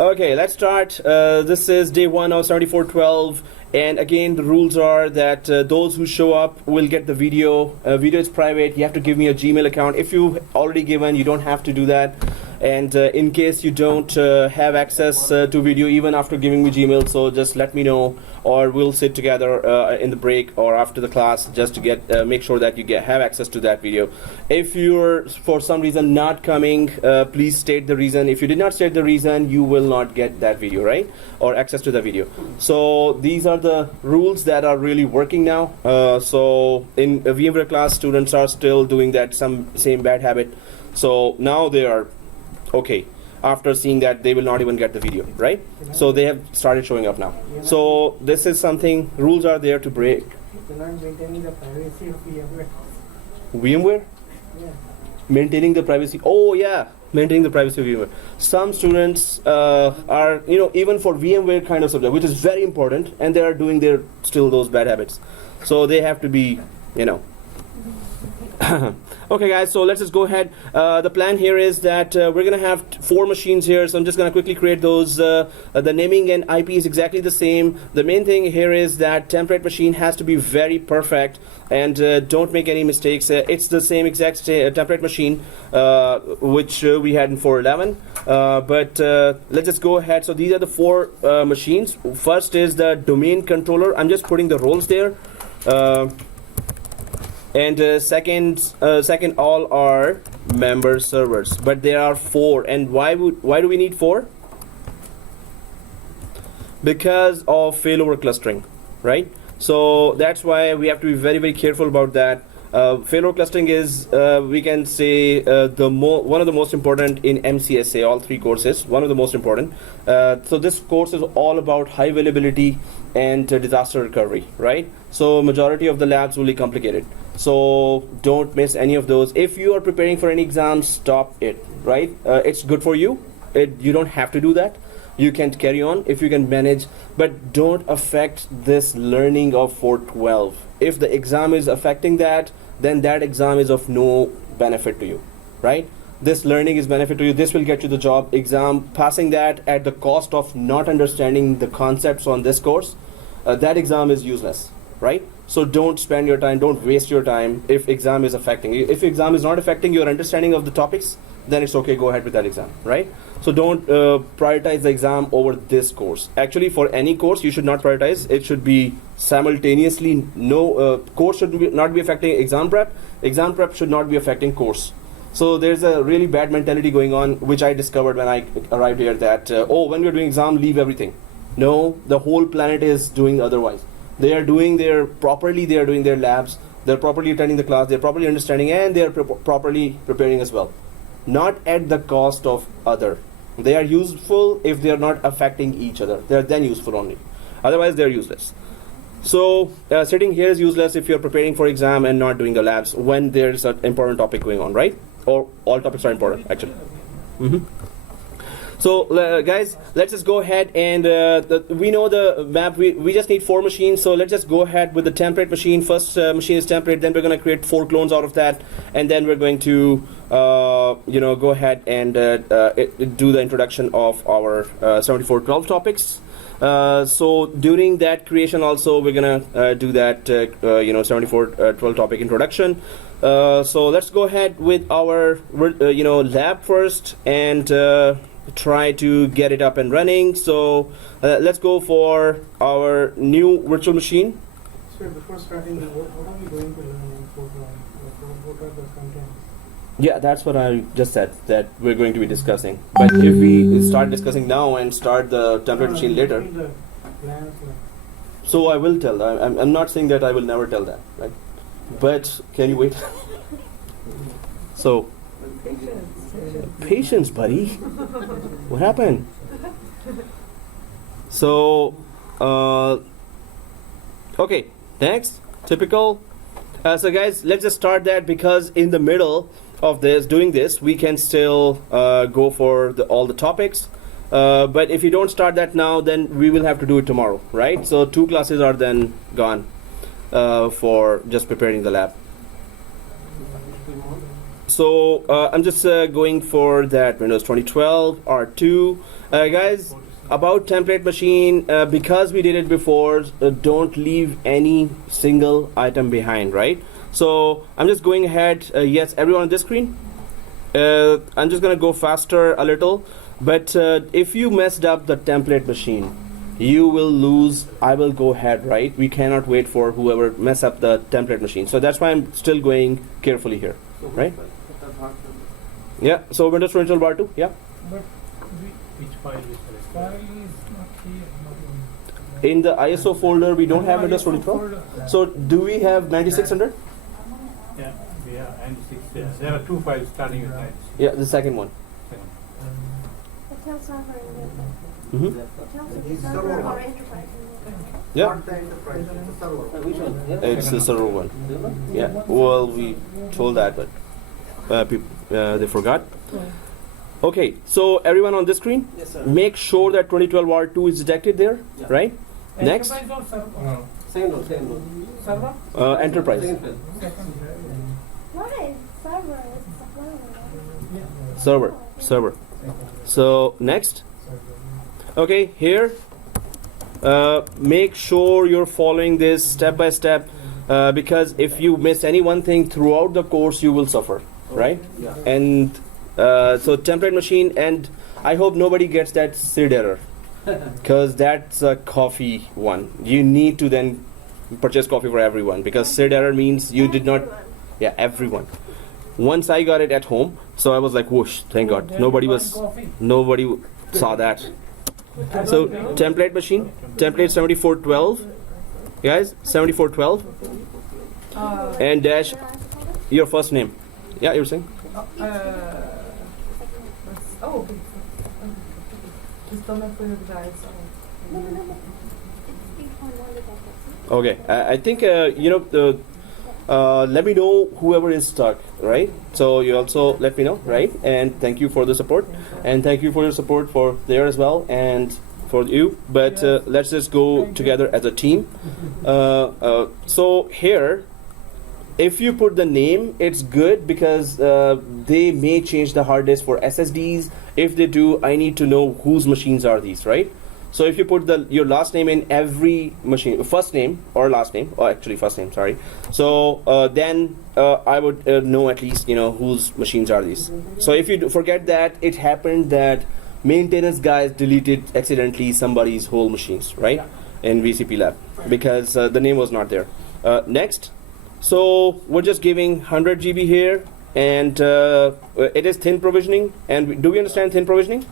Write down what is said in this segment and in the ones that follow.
Okay, let's start. This is day 1 of 7412, and again the rules are that those who show up will get the video. Video is private. You have to give me a Gmail account. If you've already given, you don't have to do that. And in case you don't have access to video even after giving me Gmail, so just let me know, or we'll sit together in the break or after the class just to get make sure that you have access to that video. If you're for some reason not coming, please state the reason. If you did not state the reason, you will not get that video, right? Or access to the video. So these are the rules that are really working now. So in a VMware class, students are still doing that same bad habit. So now they are okay. After seeing that, they will not even get the video, right? So they have started showing up now. So this is something, rules are there to break. You're not maintaining the privacy of VMware. VMware? Yeah. Maintaining the privacy. Oh yeah, maintaining the privacy of VMware. Some students are, even for VMware kind of subject, which is very important, and they are doing still those bad habits. So they have to be, Okay guys, so let's just go ahead. The plan here is that we're gonna have 4 machines here, so I'm just gonna quickly create those. The naming and IP is exactly the same. The main thing here is that template machine has to be very perfect, and don't make any mistakes. It's the same exact template machine which we had in 411, but let's just go ahead. So these are the 4 machines. First is the domain controller. I'm just putting the roles there. And second all are member servers, but there are 4. And why do we need 4? Because of failover clustering, right? So that's why we have to be very, very careful about that. Failover clustering is, we can say, one of the most important in MCSA, all 3 courses, one of the most important. So this course is all about high availability and disaster recovery, right? So majority of the labs will be complicated. So don't miss any of those. If you are preparing for any exams, stop it, right? It's good for you. You don't have to do that. You can carry on if you can manage, but don't affect this learning of 412. If the exam is affecting that, then that exam is of no benefit to you, right? This learning is benefit to you. This will get you the job. Exam, passing that at the cost of not understanding the concepts on this course, that exam is useless, right? So don't spend your time, don't waste your time if exam is affecting you. If exam is not affecting your understanding of the topics, then it's okay, go ahead with that exam, right? So don't prioritize the exam over this course. Actually, for any course, you should not prioritize. It should be simultaneously. No course should not be affecting exam prep. Exam prep should not be affecting course. So there's a really bad mentality going on, which I discovered when I arrived here, that, when we're doing exam, leave everything. No, the whole planet is doing otherwise. They are doing their labs, they're properly attending the class, they're properly understanding, and they're properly preparing as well. Not at the cost of other. They are useful if they are not affecting each other. They are then useful only. Otherwise, they're useless. So sitting here is useless if you're preparing for exam and not doing the labs when there's an important topic going on, right? Or all topics are important, actually. So guys, let's just go ahead and we know the map. We just need 4 machines, so let's just go ahead with the template machine. First machine is template, then we're going to create 4 clones out of that, and then we're going to go ahead and do the introduction of our 7412 topics. So during that creation also we're gonna do that 7412 topic introduction. So let's go ahead with our lab first and try to get it up and running. So let's go for our new virtual machine. So before starting, what are we going to learn in program? What are the contents? Yeah, that's what I just said, that we're going to be discussing. But if we start discussing now and start the template machine later, so I will tell. I'm not saying that I will never tell that, right? But can you wait? So patience, buddy. What happened? So okay, next, typical. So guys, let's just start that, because in the middle of doing this, we can still go for all the topics. But if you don't start that now, then we will have to do it tomorrow, right? So 2 classes are then gone for just preparing the lab. So I'm just going for that Windows 2012 R2. Guys, about template machine, because we did it before, don't leave any single item behind, right? So I'm just going ahead. Yes, everyone on this screen? I'm just gonna go faster a little, but if you messed up the template machine, you will lose. I will go ahead, right? We cannot wait for whoever mess up the template machine. So that's why I'm still going carefully here, right? Yeah, so Windows 2012 R2, yeah. But which file is selected? File is not here. Not In the ISO folder, we don't have Windows 2012. folder. So do we have 9600? Yeah, we have 96. There are two files starting with 96. Yeah, the second one. It tells server in there. Mm-hmm. It tells if it's server or enterprise. Yeah, Not the enterprise, it's the server. Which one? it's the server one. Yeah, well, we told that, but they forgot. Okay, so everyone on this screen, Yes, sir. make sure that 2012 R2 is detected there, Yeah. right? Next, Enterprise or server? Second one, second one. Server? enterprise, Second one. Why? Server is the server. So next, okay, here, make sure you're following this step by step, because if you miss any one thing throughout the course, you will suffer, right? Yeah. And so template machine, and I hope nobody gets that SID error, because that's a coffee one. You need to then purchase coffee for everyone, because SID error means you did not. Yeah, everyone. Once I got it at home, so I was like, whoosh, thank God. Nobody saw that. So template machine, template 7412, guys, 7412, and dash your first name. Yeah, you were saying? Oh, estou na folha de trás. No. It's 3.1 Okay, I think let me know whoever is stuck, right? So you also let me know, right? And thank you for the support, and thank you for your support for there as well, and for you. But let's just go together as a team. So here, if you put the name, it's good, because they may change the hard disk for SSDs. If they do, I need to know whose machines are these, right? So if you put your last name in every machine, first name or last name, or actually first name, sorry. So then I would know at least, whose machines are these. So if you forget that, it happened that maintenance guys deleted accidentally somebody's whole machines, right? In VCP lab, because the name was not there. Next. So we're just giving 100 GB here, and it is thin provisioning. And do we understand thin provisioning?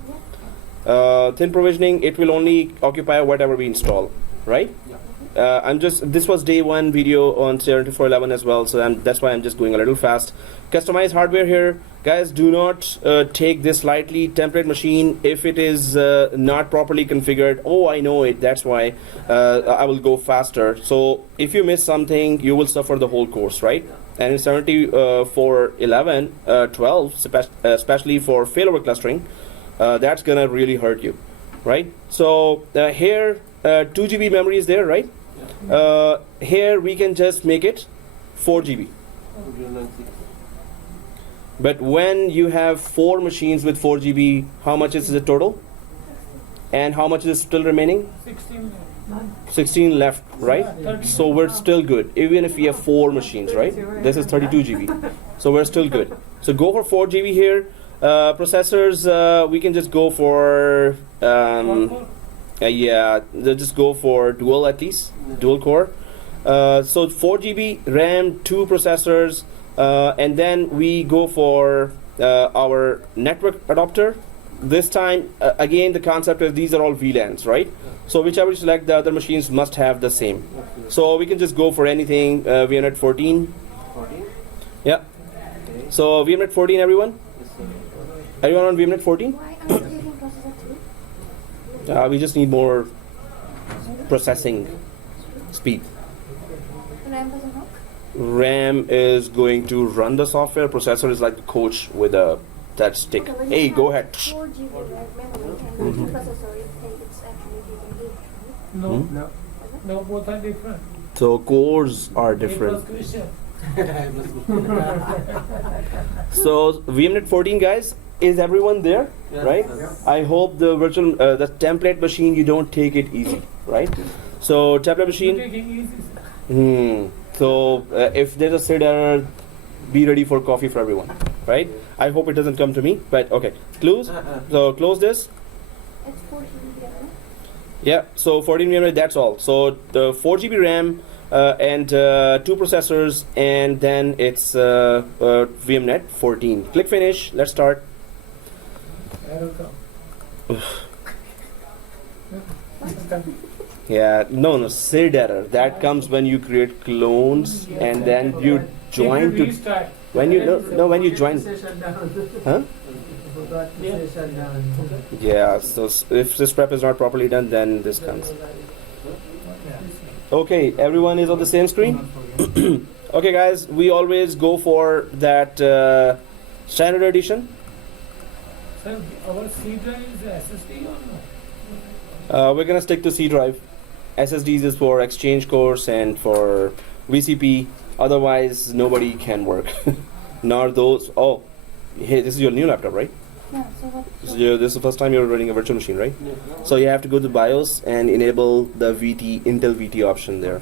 Thin provisioning, it will only occupy whatever we install, right? This was day one video on 7411 as well, so that's why I'm just going a little fast. Customize hardware here. Guys, do not take this lightly. Template machine, if it is not properly configured, I know it, that's why I will go faster. So if you miss something, you will suffer the whole course, right? And in 7411, 12, especially for failover clustering, that's gonna really hurt you, right? So here 2 GB memory is there, right? Here we can just make it 4 GB. But when you have 4 machines with 4 GB, how much is the total? And how much is still remaining? 16 left, right? So we're still good, even if we have 4 machines, right? This is 32 GB. So we're still good. So go for 4 GB here. Processors, we can just go for just go for dual, at least dual core. So 4 GB RAM, 2 processors, and then we go for our network adapter. This time again, the concept is these are all VLANs, right? So whichever you select, the other machines must have the same. So we can just go for anything. VMnet 14. Yeah. So VMnet 14, everyone. Everyone on VMnet 14? Why are you using processor 2? We just need more processing speed. RAM doesn't work? RAM is going to run the software. Processor is like the coach with that stick. Okay, when Hey, you go have ahead. 4 GB memory and the processor, it's actually taking 8, right? No, both are different. So cores are 8 different. was crucial. So VMnet 14, guys, is everyone there? Yeah. Right? Yeah. I hope the virtual the template machine, you don't take it easy, right? So template machine. So if there's a SID error, be ready for coffee for everyone, right? I hope it doesn't come to me, but okay. Close. So close this. It's 14 PM. Yeah. So 14 memory. That's all. So the 4 GB RAM and 2 processors, and then it's VMnet 14. Click finish. Let's start. Error come. Yeah, no, SID error. That comes when you create clones and then you join to. When you when you join. Huh? Yeah. So if this prep is not properly done, then this comes. Okay, everyone is on the same screen. Okay, guys, we always go for that standard edition. Sir, our C drive is SSD or no? We're gonna stick to C drive. SSDs is for Exchange course and for VCP. Otherwise, nobody can work. Nor those. Oh, hey, this is your new laptop, right? Yeah, so what? This is the first time you're running a virtual machine, right? So you have to go to BIOS and enable the Intel VT option there.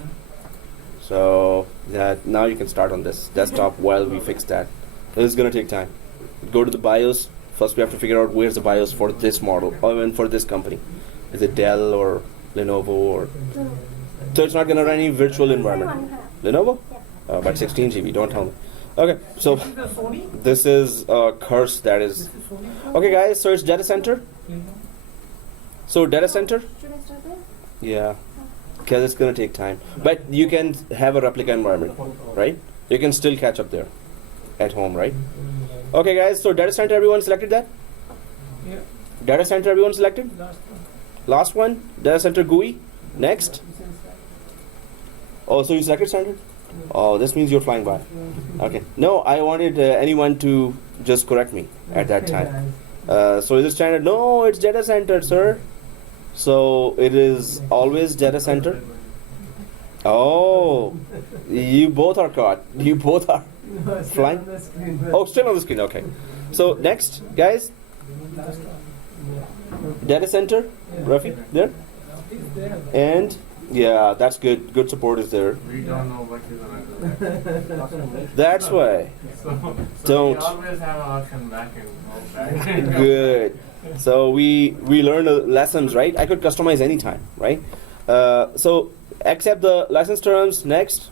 So that now you can start on this desktop while we fix that. This is gonna take time. Go to the BIOS. First, we have to figure out where's the BIOS for this model, or even for this company. Is it Dell or Lenovo or? So it's not gonna run any virtual environment. Lenovo? Yeah. But 16 GB. Don't tell me. Okay, so This is the Sony? this is a curse that is. This is Sony? Okay, guys. So it's data center. So data center. Should I start there? Yeah, because it's gonna take time. But you can have a replica environment, right? You can still catch up there at home, right? Okay, guys. So data center, everyone selected that? Yeah, Data center, everyone selected? last one. Last one, data center GUI. Next. Oh, so you selected standard? Oh, this means you're flying by. Okay. No, I wanted anyone to just correct me at that time. So is it standard? No, it's data center, sir. So it is always data center. Oh, you both are caught. You both are flying. Oh, still on the screen. Okay. So next, guys, data center, Rafi, there, and yeah, that's good. Good support is there. We don't know what you're gonna do. That's why. So Don't. we always have an option back and go back. Good. So we learn the lessons, right? I could customize anytime, right? So accept the license terms. Next,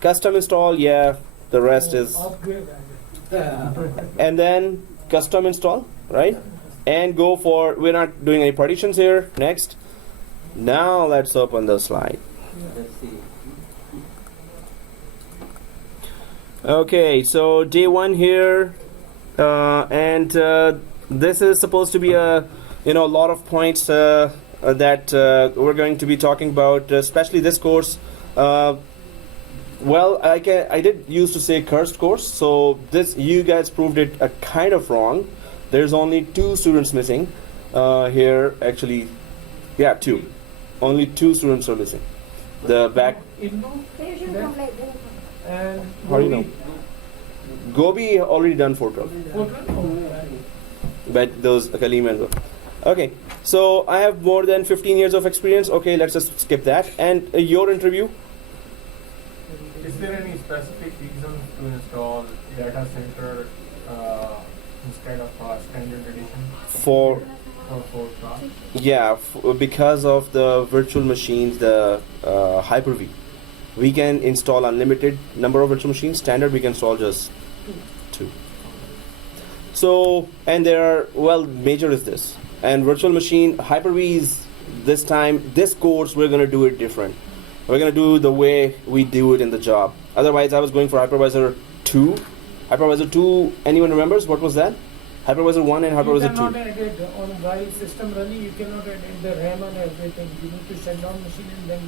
custom install. Yeah, the rest is, Upgrade. and then custom install, right? And go for. We're not doing any partitions here. Next. Now let's open the slide. Let's see. Okay, so day one here, and this is supposed to be a lot of points that we're going to be talking about, especially this course. Well, I did used to say cursed course, so this you guys proved it kind of wrong. There's only 2 students missing here, actually. Yeah, 2. Only 2 students are missing. The back. Indo They usually come late. They don't come. and How do you know? Gobi already done 412. But those Kalim and okay. So I have more than 15 years of experience. Okay, let's just skip that. And your interview. Is there any specific reason to install data center instead of standard edition For for class? yeah, because of the virtual machines, the Hyper-V, we can install unlimited number of virtual machines. Standard we can install just 2. So, and there are, major is this, and virtual machine Hyper-V is this time, this course we're gonna do it different. We're gonna do the way we do it in the job. Otherwise, I was going for Hypervisor 2. Hypervisor 2, anyone remembers what was that? Hypervisor 1 and Hypervisor 2. You cannot edit on while system running. You cannot edit the RAM and everything. You need to shut down machine and then.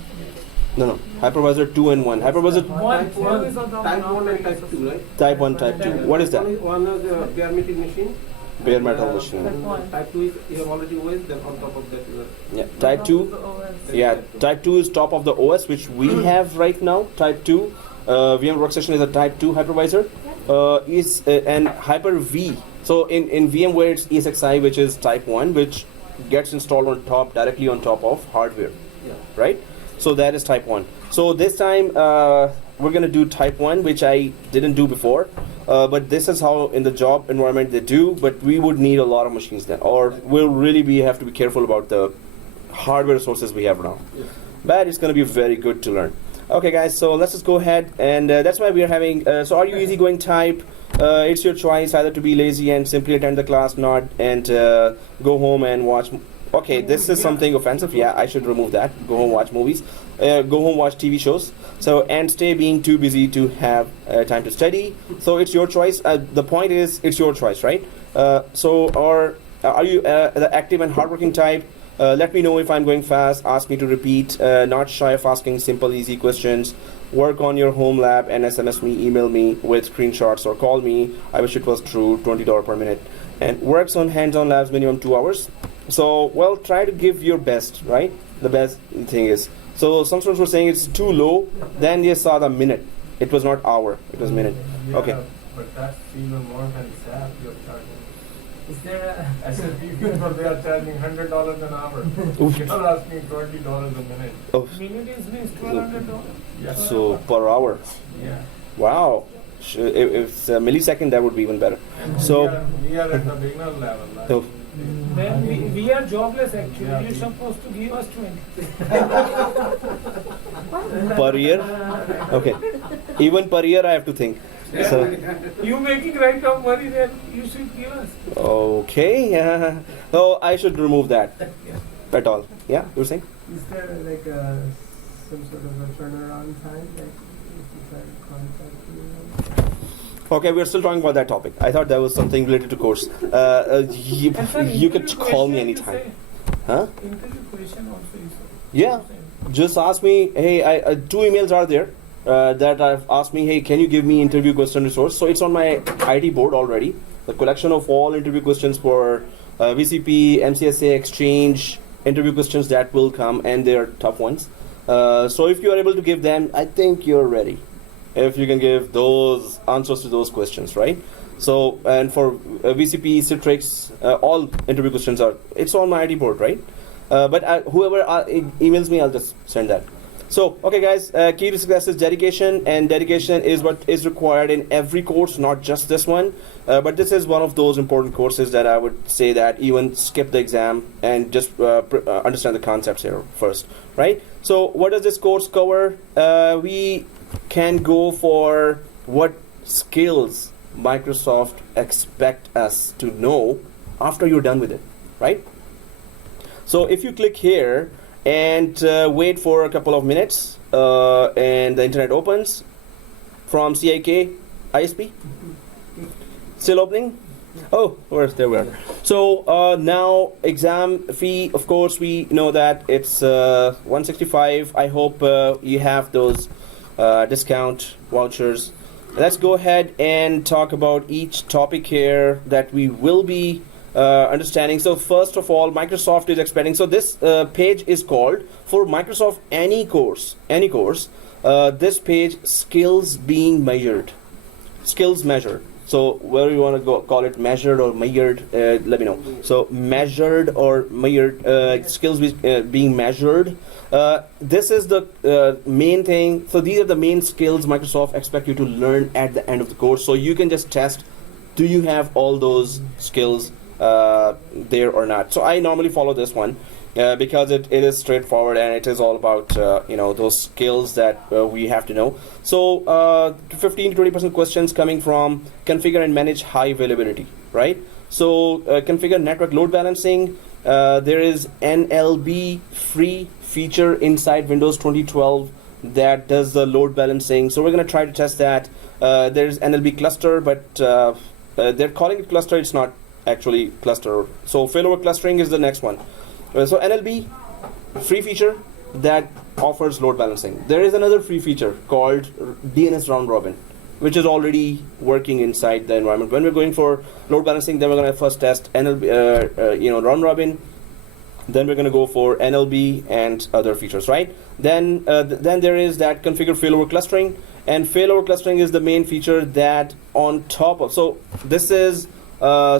No, Hypervisor 2 and 1. Hypervisor One Type 1 is on the type 1 and type 2, right? Type 1, Type 2. What is that? One is bare metal machine. Bare metal machine. Type 2 is you have already OS, then on top of that you are. Yeah, Type 2. Yeah, Type 2 is top of the OS which we have right now. Type 2 VM workstation is a type 2 hypervisor. And Hyper-V. So in VMware, it's ESXi, which is type 1, which gets installed on top, directly on top of hardware, right? So that is type 1. So this time, we're going to do type 1, which I didn't do before. But this is how in the job environment they do, but we would need a lot of machines then, or we'll really have to be careful about the hardware resources we have now. But it's going to be very good to learn. Okay guys, so let's just go ahead, and that's why we are having, so are you easygoing type? It's your choice either to be lazy and simply attend the class, not, and go home and watch. Okay, this is something offensive. Yeah, I should remove that. Go home, watch movies. Go home, watch TV shows. So, and stay being too busy to have time to study. So it's your choice. The point is, it's your choice, right? Or are you the active and hardworking type? Let me know if I'm going fast. Ask me to repeat. Not shy of asking simple, easy questions. Work on your home lab and SMS me, email me with screenshots, or call me. I wish it was true. $20 per minute. And works on hands-on labs minimum 2 hours. So, well, try to give your best, right? The best thing is. So some students were saying it's too low. Then they saw the minute. It was not hour. It was minute. Yeah, Okay. but that's even more than SAP you're charging. Is there a SAP people, they are charging $100 an hour. Oof. You're asking $20 a minute. Oh, minute means $1,200? Yeah. so per hour. Yeah. Wow. If it's a millisecond, that would be even better. And So- we are at the beginner level. Like, So- Then we are jobless actually. Yeah. You're supposed to give us 20. Per year? Okay. Even per year, I have to think. So, You making right now money, then you should give us. okay. Yeah. So I should remove that at all. Yeah, you were saying? Is there like some sort of a turnaround time, like if you try to contact you? Okay, we're still talking about that topic. I thought that was something related to course. And sir, You could interview call me question, you anytime. say. Huh? Interview question also you say. Yeah. Just ask me, hey, two emails are there that I've asked me, hey, can you give me interview question resource? So it's on my IT board already. The collection of all interview questions for VCP, MCSA, Exchange, interview questions that will come, and they're tough ones. So if you are able to give them, I think you're ready. If you can give those answers to those questions, right? So, and for VCP, Citrix, all interview questions are, it's on my IT board, right? But whoever emails me, I'll just send that. So, okay guys, key to success is dedication, and dedication is what is required in every course, not just this one. But this is one of those important courses that I would say that even skip the exam and just understand the concepts here first, right? So what does this course cover? We can go for what skills Microsoft expect us to know after you're done with it, right? So if you click here and wait for a couple of minutes and the internet opens from CIK ISP, still opening? Oh, where's there we are. So now exam fee, of course we know that it's $165. I hope you have those discount vouchers. Let's go ahead and talk about each topic here that we will be understanding. So first of all, Microsoft is expecting, so this page is called, for Microsoft any course, this page, skills being measured, skills measured. So whether you want to go call it measured or measured, let me know. So measured or measured, skills being measured. This is the main thing. So these are the main skills Microsoft expect you to learn at the end of the course. So you can just test, do you have all those skills there or not. So I normally follow this one because it is straightforward, and it is all about those skills that we have to know. So 15 to 20% questions coming from configure and manage high availability, right? So configure network load balancing. There is NLB free feature inside Windows 2012 that does the load balancing. So we're going to try to test that. There's NLB cluster, but they're calling it cluster. It's not actually cluster. So failover clustering is the next one. So NLB free feature that offers load balancing. There is another free feature called DNS round robin, which is already working inside the environment. When we're going for load balancing, then we're going to first test NLB, round robin. Then we're going to go for NLB and other features, right? Then there is that configure failover clustering, And failover clustering is the main feature that on top of, so this is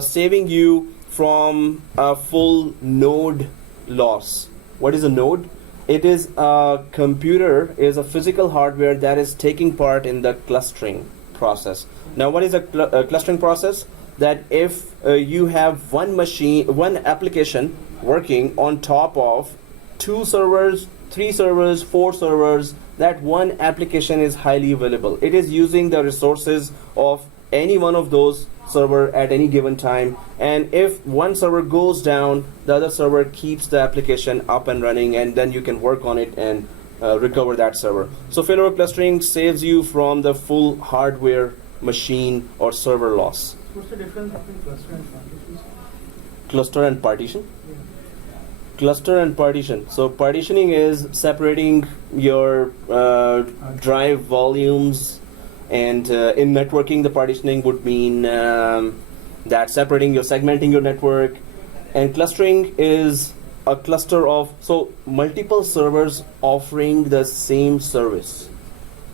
saving you from a full node loss. What is a node? It is a computer, is a physical hardware that is taking part in the clustering process. Now, what is a clustering process? That if you have one application working on top of 2 servers, 3 servers, 4 servers, that one application is highly available. It is using the resources of any one of those server at any given time, and if one server goes down, the other server keeps the application up and running, and then you can work on it and recover that server. So failover clustering saves you from the full hardware, machine, or server loss. What's the difference between cluster and partition? Cluster and partition? Yeah. Cluster and partition. So partitioning is separating your drive volumes, and in networking, the partitioning would mean that separating, you're segmenting your network. And clustering is a cluster of, so multiple servers offering the same service.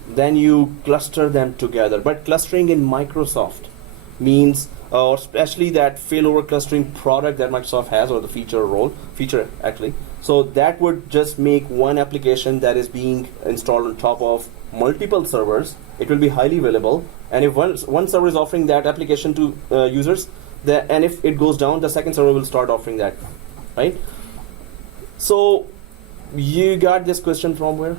Then you cluster them together. But clustering in Microsoft means, or especially that failover clustering product that Microsoft has, or the feature actually. So that would just make one application that is being installed on top of multiple servers. It will be highly available, and if one server is offering that application to users, and if it goes down, the second server will start offering that, right? So you got this question from where?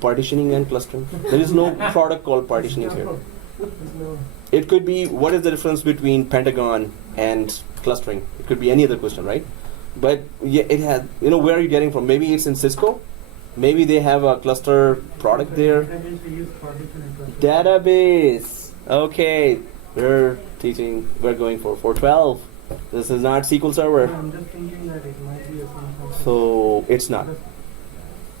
Partitioning and clustering. There is no product called partitioning here. It could be, what is the difference between Pentagon and clustering? It could be any other question, right? But yeah, it has, where are you getting from? Maybe it's in Cisco. Maybe they have a cluster product there. Database, we use partition and cluster. Database. Okay, we're going for 412. This is not SQL Server. I'm just thinking that it might be a same. So it's not.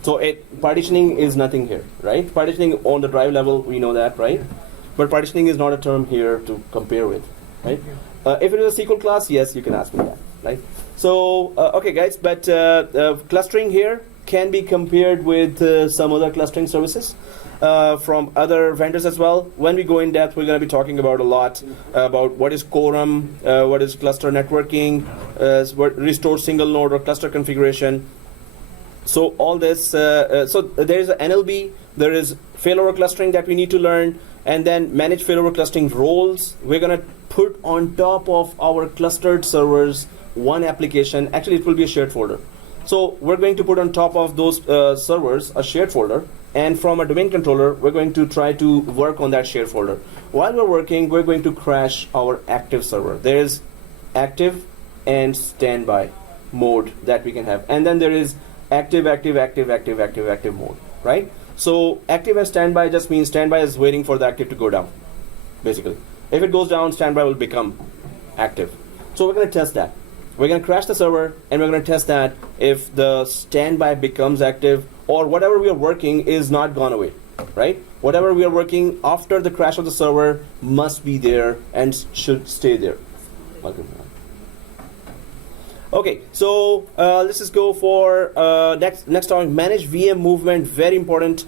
So partitioning is nothing here, right? Partitioning on the drive level, we know that, right? But partitioning is not a term here to compare with, right? If it is a SQL class, yes, you can ask me that, right? So, okay guys, but clustering here can be compared with some other clustering services from other vendors as well. When we go in depth, we're going to be talking about a lot about what is quorum, what is cluster networking, what restore single node or cluster configuration. So all this, so there is an NLB, there is failover clustering that we need to learn, and then manage failover clustering roles. We're going to put on top of our clustered servers one application. Actually, it will be a shared folder. So we're going to put on top of those servers a shared folder, and from a domain controller, we're going to try to work on that shared folder. While we're working, we're going to crash our active server. There is active and standby mode that we can have, and then there is active mode, right? So active and standby just means standby is waiting for the active to go down, basically. If it goes down, standby will become active. So we're going to test that. We're going to crash the server, and we're going to test that if the standby becomes active, or whatever we are working is not gone away, right? Whatever we are working after the crash of the server must be there and should stay there. Okay, so let's just go for next topic. Manage VM movement, very important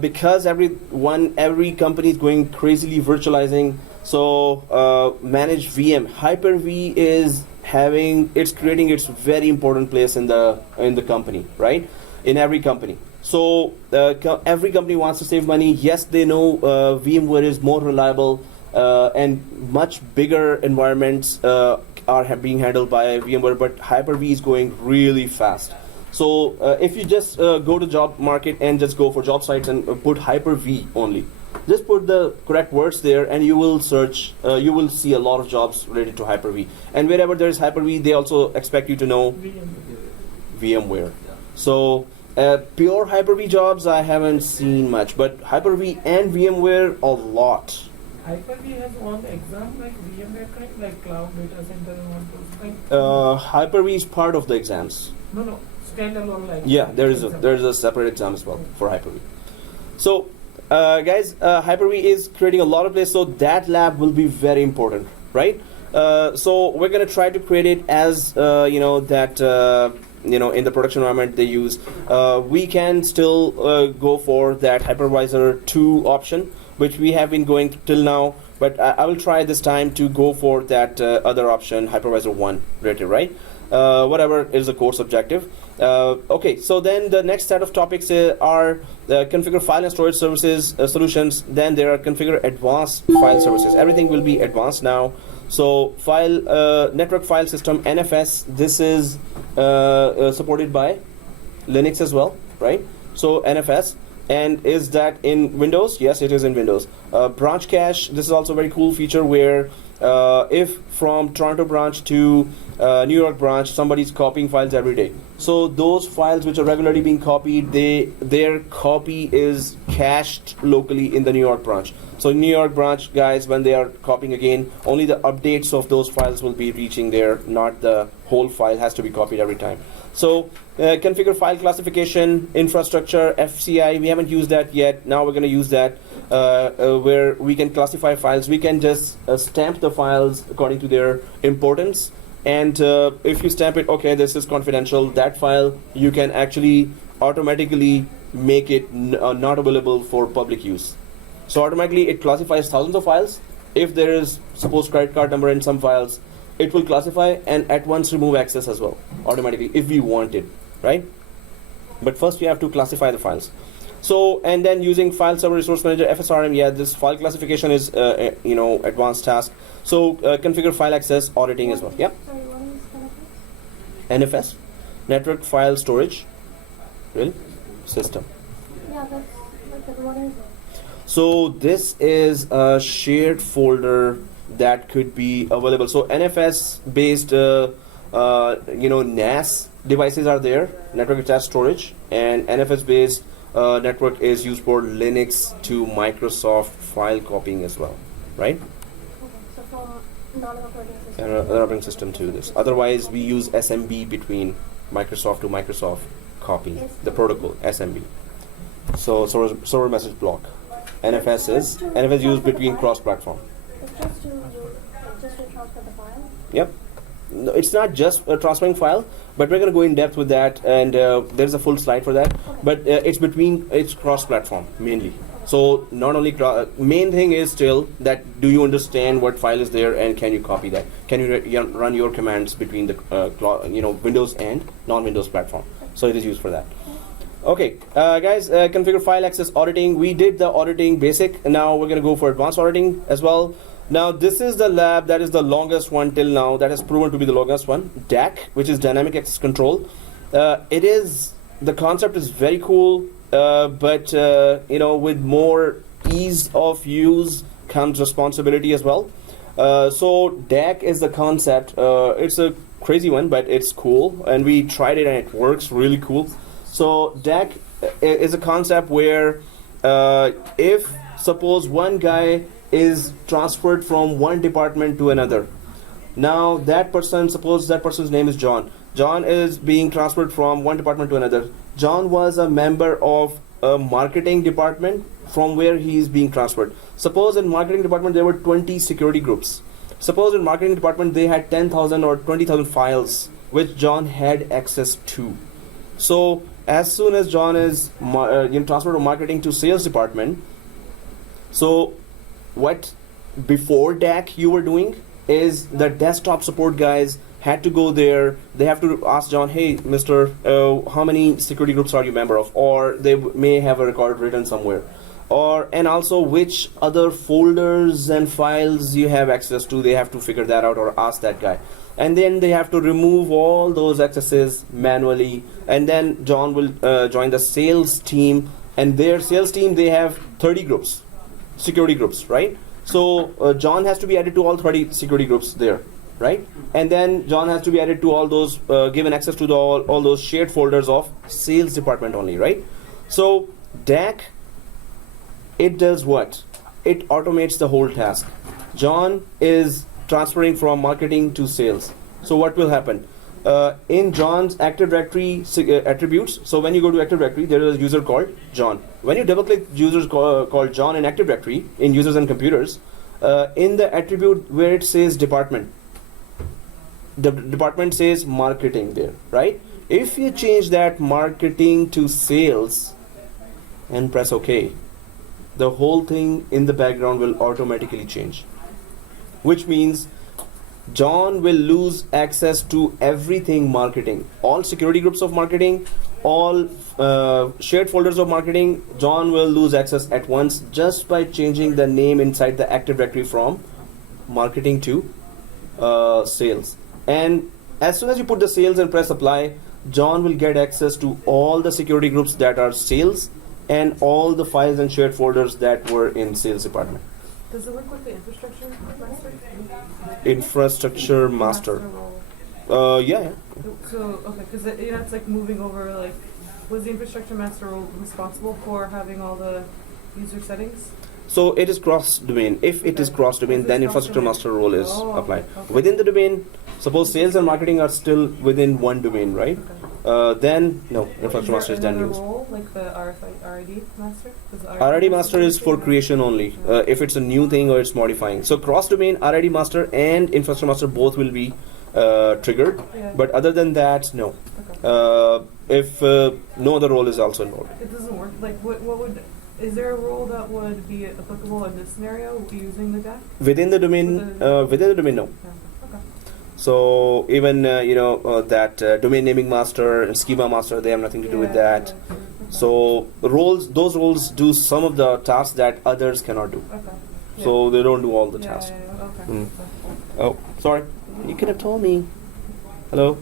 because every company is going crazily virtualizing. So manage VM. Hyper-V is creating its very important place in the company, right? In every company. So every company wants to save money. Yes, they know VMware is more reliable and much bigger environments are being handled by VMware, but Hyper-V is going really fast. So if you just go to job market and just go for job sites and put Hyper-V only, just put the correct words there, and you will search. You will see a lot of jobs related to Hyper-V. And wherever there is Hyper-V, they also expect you to know VMware. So pure Hyper-V jobs, I haven't seen much, but Hyper-V and VMware, a lot. Hyper-V has one exam like VMware kind, like cloud data center and all those kind. Hyper-V is part of the exams. No, standalone like. Yeah, there is a separate exam as well for Hyper-V. So guys, Hyper-V is creating a lot of places, so that lab will be very important, right? So we're gonna try to create it as that in the production environment they use. We can still go for that hypervisor 2 option, which we have been going till now, but I will try this time to go for that other option, hypervisor 1 related, right? Whatever is the course objective. Okay, so then the next set of topics are configure file and storage services solutions. Then there are configure advanced file services. Everything will be advanced now. So file network file system, NFS, this is supported by Linux as well, right? So NFS. And is that in Windows? Yes, it is in Windows. Branch cache, this is also a very cool feature where if from Toronto branch to New York branch, somebody's copying files every day. So those files which are regularly being copied, their copy is cached locally in the New York branch. So New York branch guys, when they are copying again, only the updates of those files will be reaching there, not the whole file has to be copied every time. So configure file classification, infrastructure, FCI, we haven't used that yet. Now we're going to use that where we can classify files. We can just stamp the files according to their importance. And if you stamp it, okay, this is confidential, that file, you can actually automatically make it not available for public use. So automatically it classifies thousands of files. If there is, suppose, credit card number in some files, it will classify and at once remove access as well, automatically, if we want it, right? But first we have to classify the files. So, and then using file server resource manager, FSRM, yeah, this file classification is, advanced task. So configure file access, auditing as well, yeah? Sorry, what is NFS, network file storage, really? System. Yeah, that's what is it? So this is a shared folder that could be available. So NFS based, NAS devices are there, network attached storage, and NFS based network is used for Linux to Microsoft file copying as well, right? Okay, so from non-operating system. And another operating system to this. Otherwise, we use SMB between Microsoft to Microsoft copy, the protocol SMB. So server message block. NFS is used between cross-platform. It's just to transfer the file? Yep. No, it's not just a transferring file, but we're going to go in depth with that, and there's a full slide for that. Okay. But it's cross-platform mainly. So not only main thing is still that do you understand what file is there and can you copy that? Can you run your commands between the Windows and non-Windows platform? So it is used for that. Okay, guys, configure file access auditing. We did the auditing basic. Now we're going to go for advanced auditing as well. Now this is the lab that is the longest one till now. That has proven to be the longest one. DAC, which is dynamic access control. The concept is very cool, but with more ease of use comes responsibility as well. So DAC is the concept. It's a crazy one, but it's cool, and we tried it and it works really cool. So DAC is a concept where if suppose one guy is transferred from one department to another. Now that person, suppose that person's name is John. John is being transferred from one department to another. John was a member of a marketing department from where he is being transferred. Suppose in marketing department there were 20 security groups. Suppose in marketing department they had 10,000 or 20,000 files which John had access to. So as soon as John is transferred from marketing to sales department, so what before DAC you were doing is the desktop support guys had to go there. They have to ask John, hey, Mr. How many security groups are you member of? Or they may have a record written somewhere. And also which other folders and files you have access to. They have to figure that out or ask that guy. And then they have to remove all those accesses manually. And then John will join the sales team. And their sales team, they have 30 groups, security groups, right? So John has to be added to all 30 security groups there, right? And then John has to be added to all those, given access to all those shared folders of sales department only, right? So DAC, it does what? It automates the whole task. John is transferring from marketing to sales. So what will happen? In John's Active Directory attributes, so when you go to Active Directory, there is a user called John. When you double click users called John in Active Directory, in users and computers, in the attribute where it says department, the department says marketing there, right? If you change that marketing to sales and press OK, the whole thing in the background will automatically change, which means John will lose access to everything marketing, all security groups of marketing, all shared folders of marketing. John will lose access at once just by changing the name inside the Active Directory from marketing to sales. And as soon as you put the sales and press apply, John will get access to all the security groups that are sales and all the files and shared folders that were in sales department. Does it work with the infrastructure master? Infrastructure master. Role? Yeah. So, okay, because it's like moving over, like, was the infrastructure master role responsible for having all the user settings? So it is cross-domain. If it is cross-domain, If then it's infrastructure master role is Oh, applied. okay. Within the domain, suppose sales and marketing are still within one domain, right? Then no, infrastructure master is then another used. role, like the RD master? Does the RID master is for creation only. If it's a new thing or it's modifying. So cross-domain, RID master and infrastructure master both will be triggered. Yeah. But other than that, no. Okay. If no other role is also involved. It doesn't work. Like, what would... Is there a role that would be applicable in this scenario using the DAC? Within the domain, no. Yeah. Okay. So even that domain naming master and schema master, they have nothing to do with that. Yeah. So those roles do some of the tasks that others cannot do. Okay. Yeah. So they don't do all the Yeah, tasks. yeah, okay. Mm. Oh, sorry. You could have told me. Hello.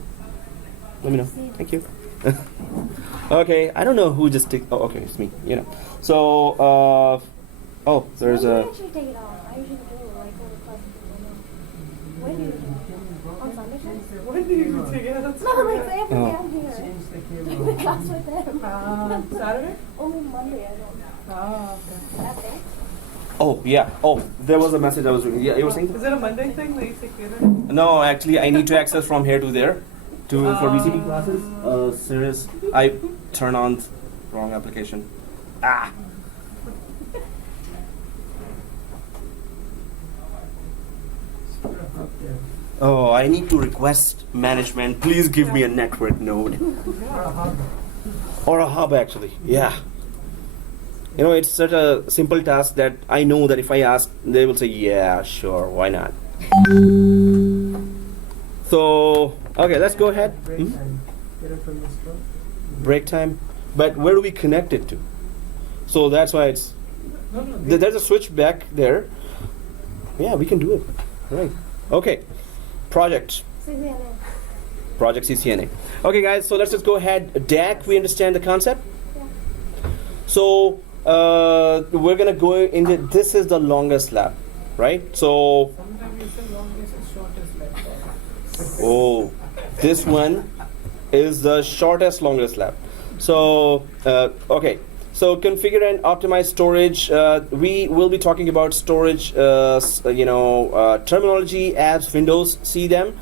Let me know. Thank you. Okay, I don't know who just took. Oh, okay, it's me. So oh, there's When do a. you actually take it off? I usually do like all the class. When do you do it? On Sunday? When do you take it out? No, like every day I'm here. Change the Doing the camera. class with them. Saturday? Only Monday I don't. Okay. That day. Oh yeah. Oh, there was a message I was reading. Yeah, you were saying. Is it a Monday thing that you take the internet? No, actually, I need to access from here to there, for BCP classes. Serious. I turn on wrong application. Ah. Okay. Oh, I need to request management. Please give me a network node or a hub. Actually, yeah. It's such a simple task that I know that if I ask, they will say, "Yeah, sure, why not?" So, okay, let's go ahead. Break time. Get it from this one. Break time. But where do we connect it to? So that's why it's there's a switch back there. Yeah, we can do it. Right. Okay. Project CCNA. Okay, guys. So let's just go ahead. DAC. We understand the concept. Yeah. So we're gonna go into. This is the longest lab, right? So Sometimes you say longest and shortest left. oh, this one is the shortest, longest lab. So okay. So configure and optimize storage. We will be talking about storage, terminology, apps, Windows, see them.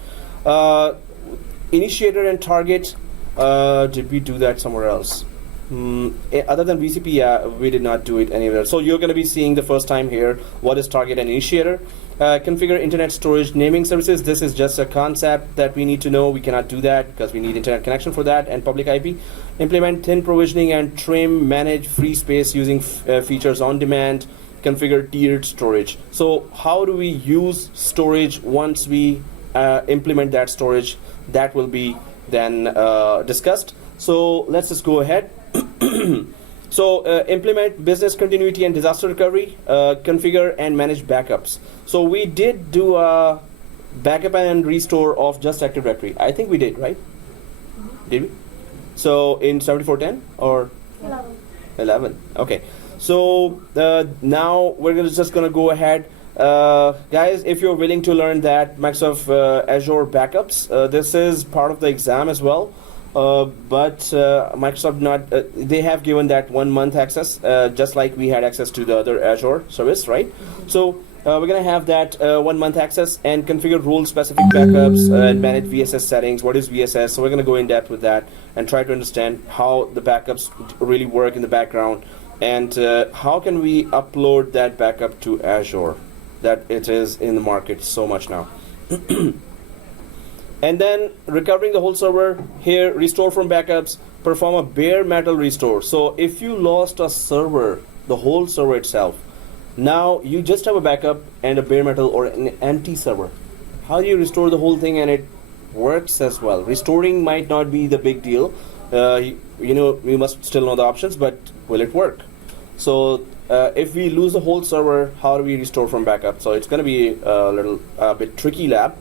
Initiator and target. Did we do that somewhere else? Other than BCP, yeah, we did not do it anywhere. So you're going to be seeing the first time here what is target and initiator. Configure internet storage naming services. This is just a concept that we need to know. We cannot do that because we need internet connection for that and public IP. Implement thin provisioning and trim, manage free space using features on demand. Configure tiered storage. So how do we use storage once we implement that storage? That will be then discussed. So let's just go ahead. So implement business continuity and disaster recovery, configure and manage backups. So we did do a backup and restore of just Active Directory. I think we did, right? Did we? So in 7410 or 11? Okay. So now we're just gonna go ahead. Guys, if you're willing to learn that Microsoft Azure backups, this is part of the exam as well. But Microsoft they have given that 1 month access, just like we had access to the other Azure service, right? So we're going to have that 1 month access and configure role-specific backups and manage VSS settings. What is VSS? So we're going to go in depth with that and try to understand how the backups really work in the background and how can we upload that backup to Azure, that it is in the market so much now. And then recovering the whole server, here restore from backups, perform a bare metal restore. So if you lost a server, the whole server itself, now you just have a backup and a bare metal or an empty server. How do you restore the whole thing and it works as well? Restoring might not be the big deal. You must still know the options, but will it work? So if we lose the whole server, how do we restore from backup? So it's going to be a bit tricky lab.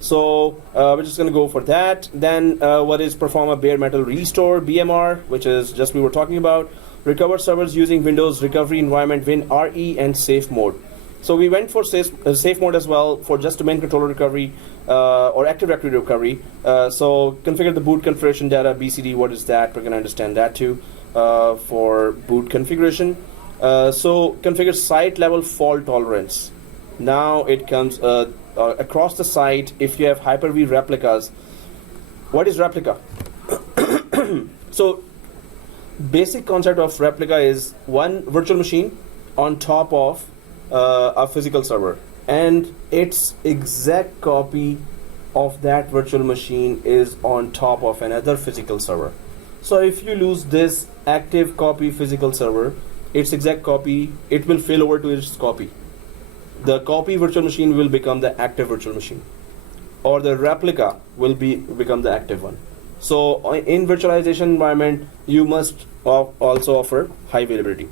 So we're just going to go for that. Then what is perform a bare metal restore, BMR, which is just we were talking about. Recover servers using Windows recovery environment WinRE and safe mode. So we went for safe mode as well for just domain controller recovery or Active Directory recovery. So configure the boot configuration data, BCD, what is that? We're going to understand that too for boot configuration. So configure site level fault tolerance. Now it comes across the site. If you have Hyper-V replicas, what is replica? So basic concept of replica is one virtual machine on top of a physical server, and its exact copy of that virtual machine is on top of another physical server. So if you lose this active copy physical server, its exact copy, it will fail over to its copy. The copy virtual machine will become the active virtual machine, or the replica will become the active one. So in virtualization environment, you must also offer high availability.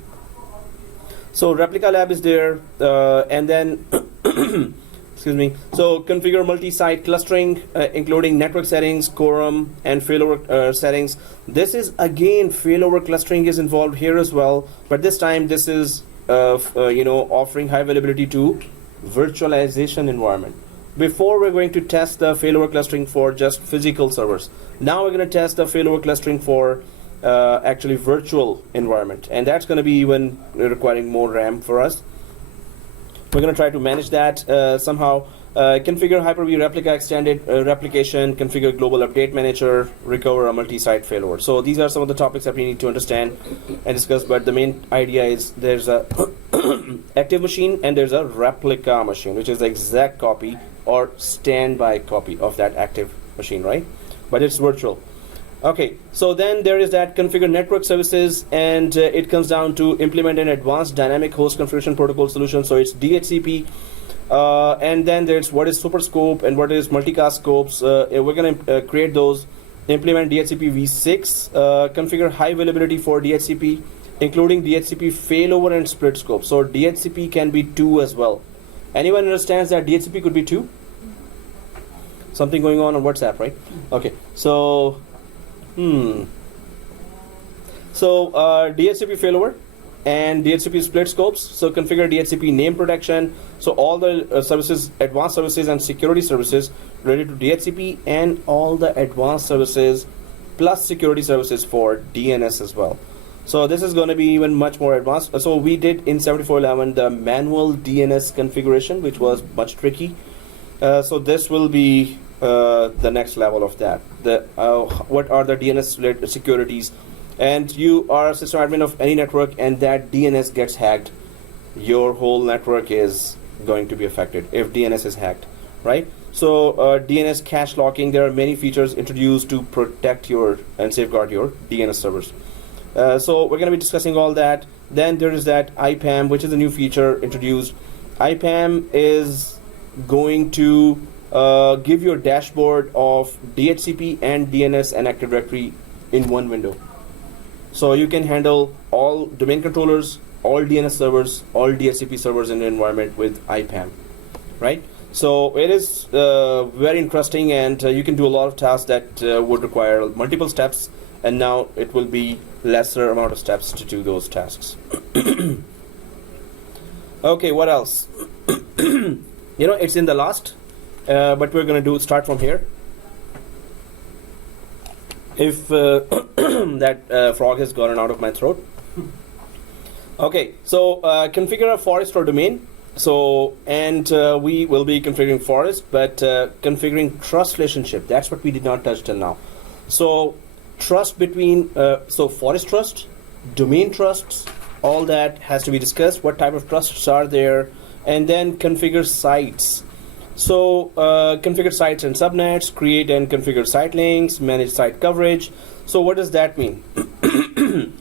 So replica lab is there, and then excuse me. So configure multi-site clustering, including network settings, quorum, and failover settings. This is again failover clustering is involved here as well, but this time this is offering high availability to virtualization environment. Before we're going to test the failover clustering for just physical servers. Now we're going to test the failover clustering for actually virtual environment, and that's going to be even requiring more RAM for us. We're going to try to manage that somehow. Configure Hyper-V replica extended replication, configure global update manager, recover a multi-site failover. So these are some of the topics that we need to understand and discuss, but the main idea is there's a active machine and there's a replica machine, which is the exact copy or standby copy of that active machine, right? But it's virtual. Okay, so then there is that configure network services, and it comes down to implement an advanced dynamic host configuration protocol solution. So it's DHCP, and then there's what is super scope and what is multicast scopes. We're going to create those, implement DHCP v6, configure high availability for DHCP, including DHCP failover and split scope. So DHCP can be 2 as well. Anyone understands that DHCP could be 2? Something going on WhatsApp, right? Okay, so DHCP failover and DHCP split scopes. So configure DHCP name protection. So all the services, advanced services and security services related to DHCP, and all the advanced services plus security services for DNS as well. So this is going to be even much more advanced. So we did in 7411 the manual DNS configuration, which was much tricky. So this will be the next level of that. What are the DNS related securities? And you are a system admin of any network and that DNS gets hacked, your whole network is going to be affected if DNS is hacked, right? So DNS cache locking, there are many features introduced to protect your and safeguard your DNS servers. So we're going to be discussing all that. Then there is that IPAM, which is a new feature introduced. IPAM is going to give you a dashboard of DHCP and DNS and Active Directory in one window. So you can handle all domain controllers, all DNS servers, all DHCP servers in the environment with IPAM, right? So it is very interesting, and you can do a lot of tasks that would require multiple steps, and now it will be lesser amount of steps to do those tasks. Okay, what else? It's in the last, but we're going to start from here. If that frog has gotten out of my throat. Okay, so configure a forest or domain. So, and we will be configuring forest, but configuring trust relationship, that's what we did not touch till now. So trust between, so forest trust, domain trusts, all that has to be discussed. What type of trusts are there? And then configure sites. So configure sites and subnets, create and configure site links, manage site coverage. So what does that mean?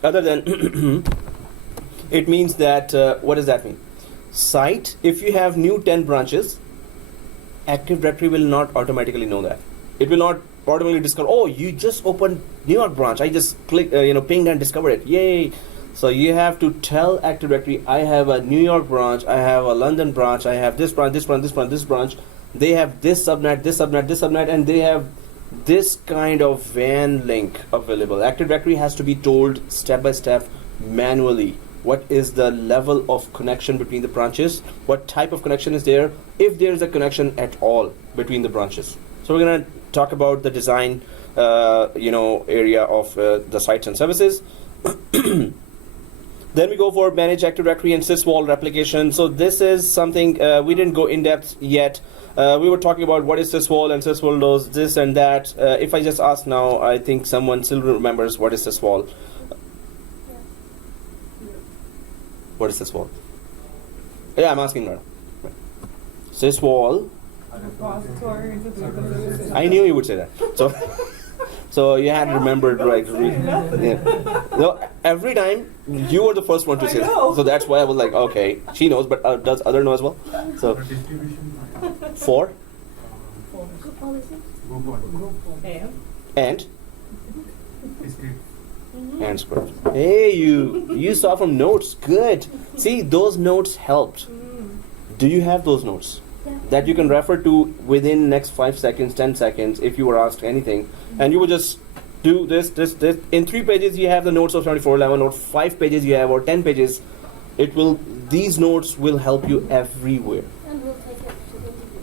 Other than it means that what does that mean? Site, if you have new 10 branches, Active Directory will not automatically know that. It will not automatically discover, oh, you just opened New York branch, I just click pinged and discovered it, yay. So you have to tell Active Directory, I have a New York branch, I have a London branch, I have this branch, this branch, this branch, this branch. They have this subnet, this subnet, this subnet, and they have this kind of WAN link available. Active Directory has to be told step by step manually what is the level of connection between the branches, what type of connection is there, if there is a connection at all between the branches. So we're going to talk about the design area of the sites and services. Then we go for manage Active Directory and syswall replication. So this is something we didn't go in depth yet. We were talking about what is syswall, and syswall does this and that. If I just ask now, I think someone still remembers what is syswall. What is syswall? Yeah, I'm asking now. Syswall. Repository. I knew you would say that. So you had remembered, right? Yeah. No, every time you were the first one to say that. So that's why I was like, okay, she knows, but does other know as well? So for Group policies. and Mm-hmm. and script. Hey, you saw from notes. Good. See, those notes helped. Do you have those notes Yeah. that you can refer to within next 5 seconds, 10 seconds if you were asked anything, and you would just do this. In 3 pages you have the notes of 7411, or 5 pages you have, or 10 pages. These notes will help you everywhere. And we'll take it to the interview.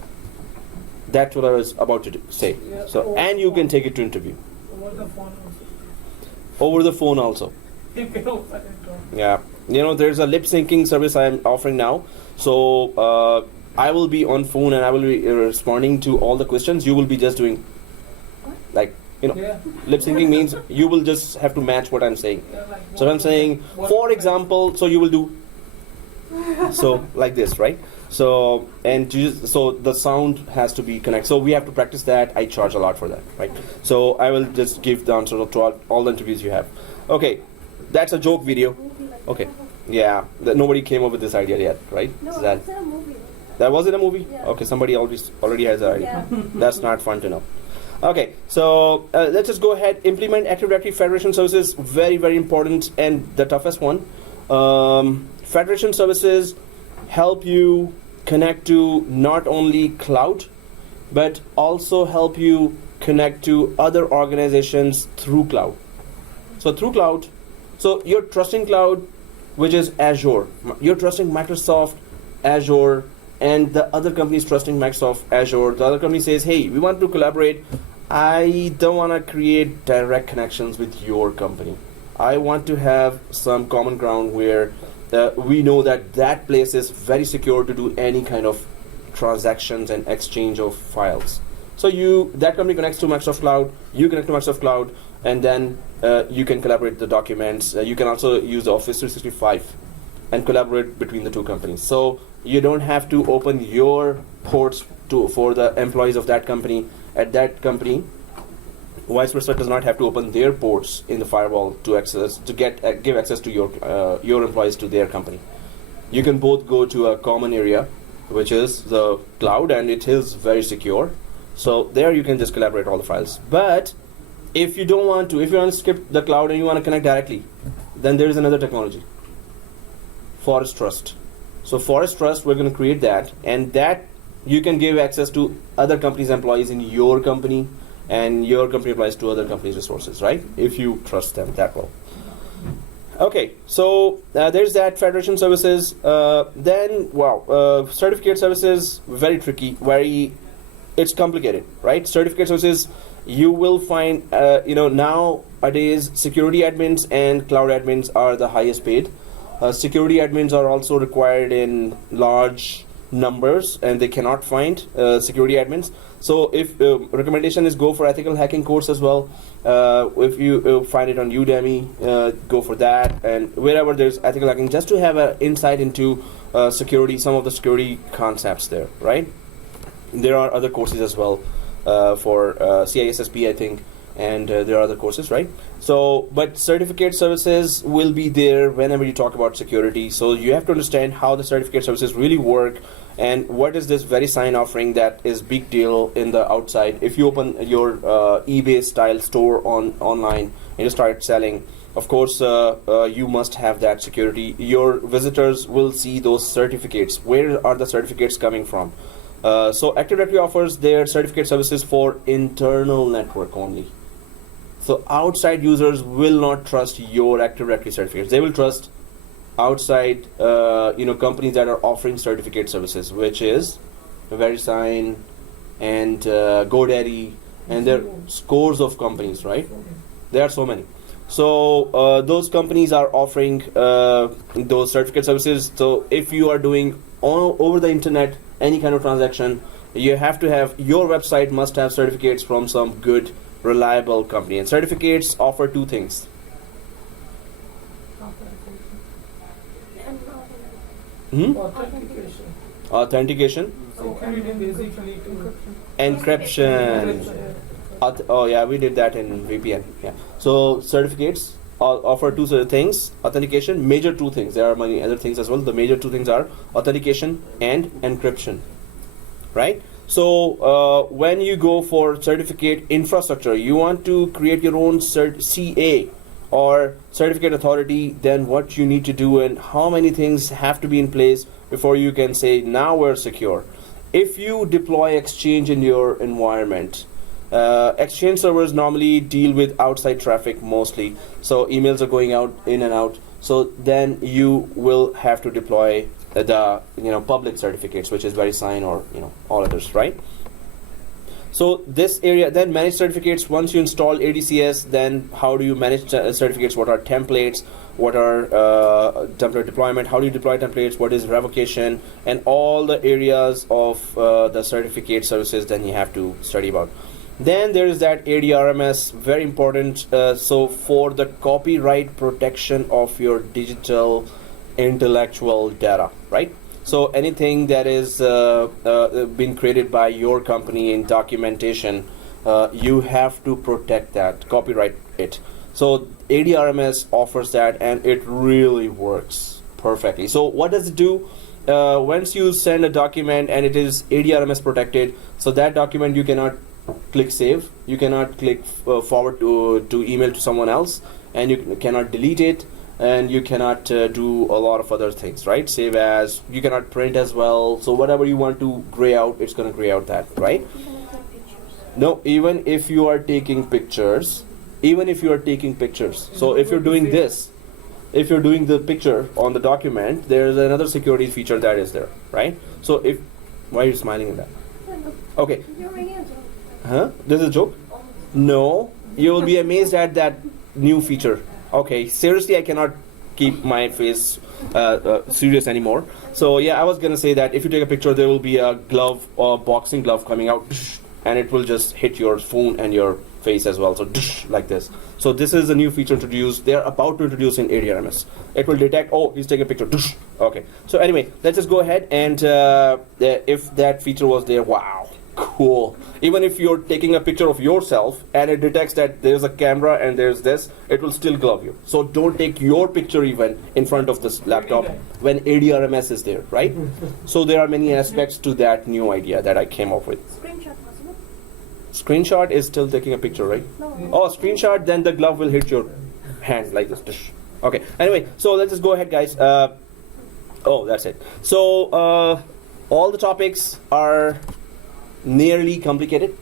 That's what I was about to say. Yeah, So, and you can take it to interview Over the phone also. over the phone also. You can open it up. Yeah, there's a lip syncing service I'm offering now. So I will be on phone and I will be responding to all the questions. You will be just doing like Yeah. lip syncing means you will just have to match what I'm saying. Yeah, like So I'm saying, for example, so you will do so like this, right? So so the sound has to be connected. So we have to practice that. I charge a lot for that, right? So I will just give the answer to all the interviews you have. Okay, that's a joke video. Movie like Okay, that. yeah, nobody came up with this idea yet, right? No, So that it's a movie. that was in a movie. Yeah. Okay, somebody already has an idea. Yeah. That's not fun to know. Okay, so let's just go ahead. Implement Active Directory Federation Services. Very, very important and the toughest one. Federation Services help you connect to not only cloud, but also help you connect to other organizations through cloud. So through cloud, so you're trusting cloud, which is Azure. You're trusting Microsoft Azure, and the other company is trusting Microsoft Azure. The other company says, hey, we want to collaborate. I don't want to create direct connections with your company. I want to have some common ground where we know that place is very secure to do any kind of transactions and exchange of files. So that company connects to Microsoft Cloud, you connect to Microsoft Cloud, and then you can collaborate the documents. You can also use the Office 365 and collaborate between the two companies. So you don't have to open your ports for the employees of that company at that company. Vice versa does not have to open their ports in the firewall to give access to your employees to their company. You can both go to a common area, which is the cloud, and it is very secure. So there you can just collaborate all the files. But if you don't want to, if you want to skip the cloud and you want to connect directly, then there is another technology, Forest Trust. So Forest Trust, we're going to create that, and that you can give access to other companies' employees in your company, and your company applies to other companies' resources, right? If you trust them that well. Okay, so there's that Federation Services. Then, certificate services, very tricky, it's complicated, right? Certificate services, you will find, nowadays security admins and cloud admins are the highest paid. Security admins are also required in large numbers, and they cannot find security admins. So if recommendation is go for ethical hacking course as well. If you find it on Udemy, go for that, and wherever there's ethical hacking, just to have an insight into security, some of the security concepts there, right? there are other courses as well for CISSP, I think, and there are other courses, right? So, but certificate services will be there whenever you talk about security. So you have to understand how the certificate services really work, and what is this VeriSign offering that is big deal in the outside. If you open your eBay style store online and you start selling, of course, you must have that security. Your visitors will see those certificates. Where are the certificates coming from? So Active Directory offers their certificate services for internal network only. So outside users will not trust your Active Directory certificates. They will trust outside companies that are offering certificate services, which is VeriSign and GoDaddy, and there are scores of companies, right? There are so many. So those companies are offering those certificate services. So if you are doing over the internet any kind of transaction, you have to have, your website must have certificates from some good, reliable company. And certificates offer two things. Authentication. Authentication. Security basically to Encryption. Oh yeah, we did that in VPN. Yeah. So certificates offer two things: authentication. Major two things. There are many other things as well. The major two things are authentication and encryption. Right. So when you go for certificate infrastructure, you want to create your own CA or certificate authority. Then what you need to do and how many things have to be in place before you can say now we're secure. If you deploy Exchange in your environment, Exchange servers normally deal with outside traffic mostly, so emails are going out in and out. So then you will have to deploy the public certificates, which is VeriSign or all others, right? So this area, then manage certificates. Once you install ADCS, then how do you manage certificates? What are templates? What are template deployment? How do you deploy templates? What is revocation? And all the areas of the certificate services then you have to study about. Then there is that ADRMS, very important. So for the copyright protection of your digital intellectual data, right? So anything that is been created by your company in documentation, you have to protect that, copyright it. So ADRMS offers that, and it really works perfectly. So what does it do? Once you send a document and it is ADRMS protected, so that document you cannot click save, you cannot click forward to email to someone else, and you cannot delete it, and you cannot do a lot of other things, right? Save as, you cannot print as well. So whatever you want to gray out, it's going to gray out that, right? No, even if you are taking pictures, so if you're doing this, if you're doing the picture on the document, there's another security feature that is there, right? So if, why are you smiling at that? Okay. Huh? This is a joke? No, you will be amazed at that new feature. Okay, seriously, I cannot keep my face serious anymore. So yeah, I was gonna say that if you take a picture, there will be a glove or boxing glove coming out, and it will just hit your phone and your face as well. So like this. So this is a new feature introduced. They are about to introduce in ADRMS. It will detect, oh, he's taking a picture. Okay. So anyway, let's just go ahead and if that feature was there, wow. Cool. Even if you're taking a picture of yourself and it detects that there's a camera and there's this, it will still glove you. So don't take your picture even in front of this laptop when ADRMS is there, right? So there are many aspects to that new idea that I came up with. Screenshot possible? Screenshot is still taking a picture, right? No. Oh, screenshot, then the glove will hit your hand like this. Okay. Anyway, so let's just go ahead, guys. Oh, that's it. So all the topics are nearly complicated,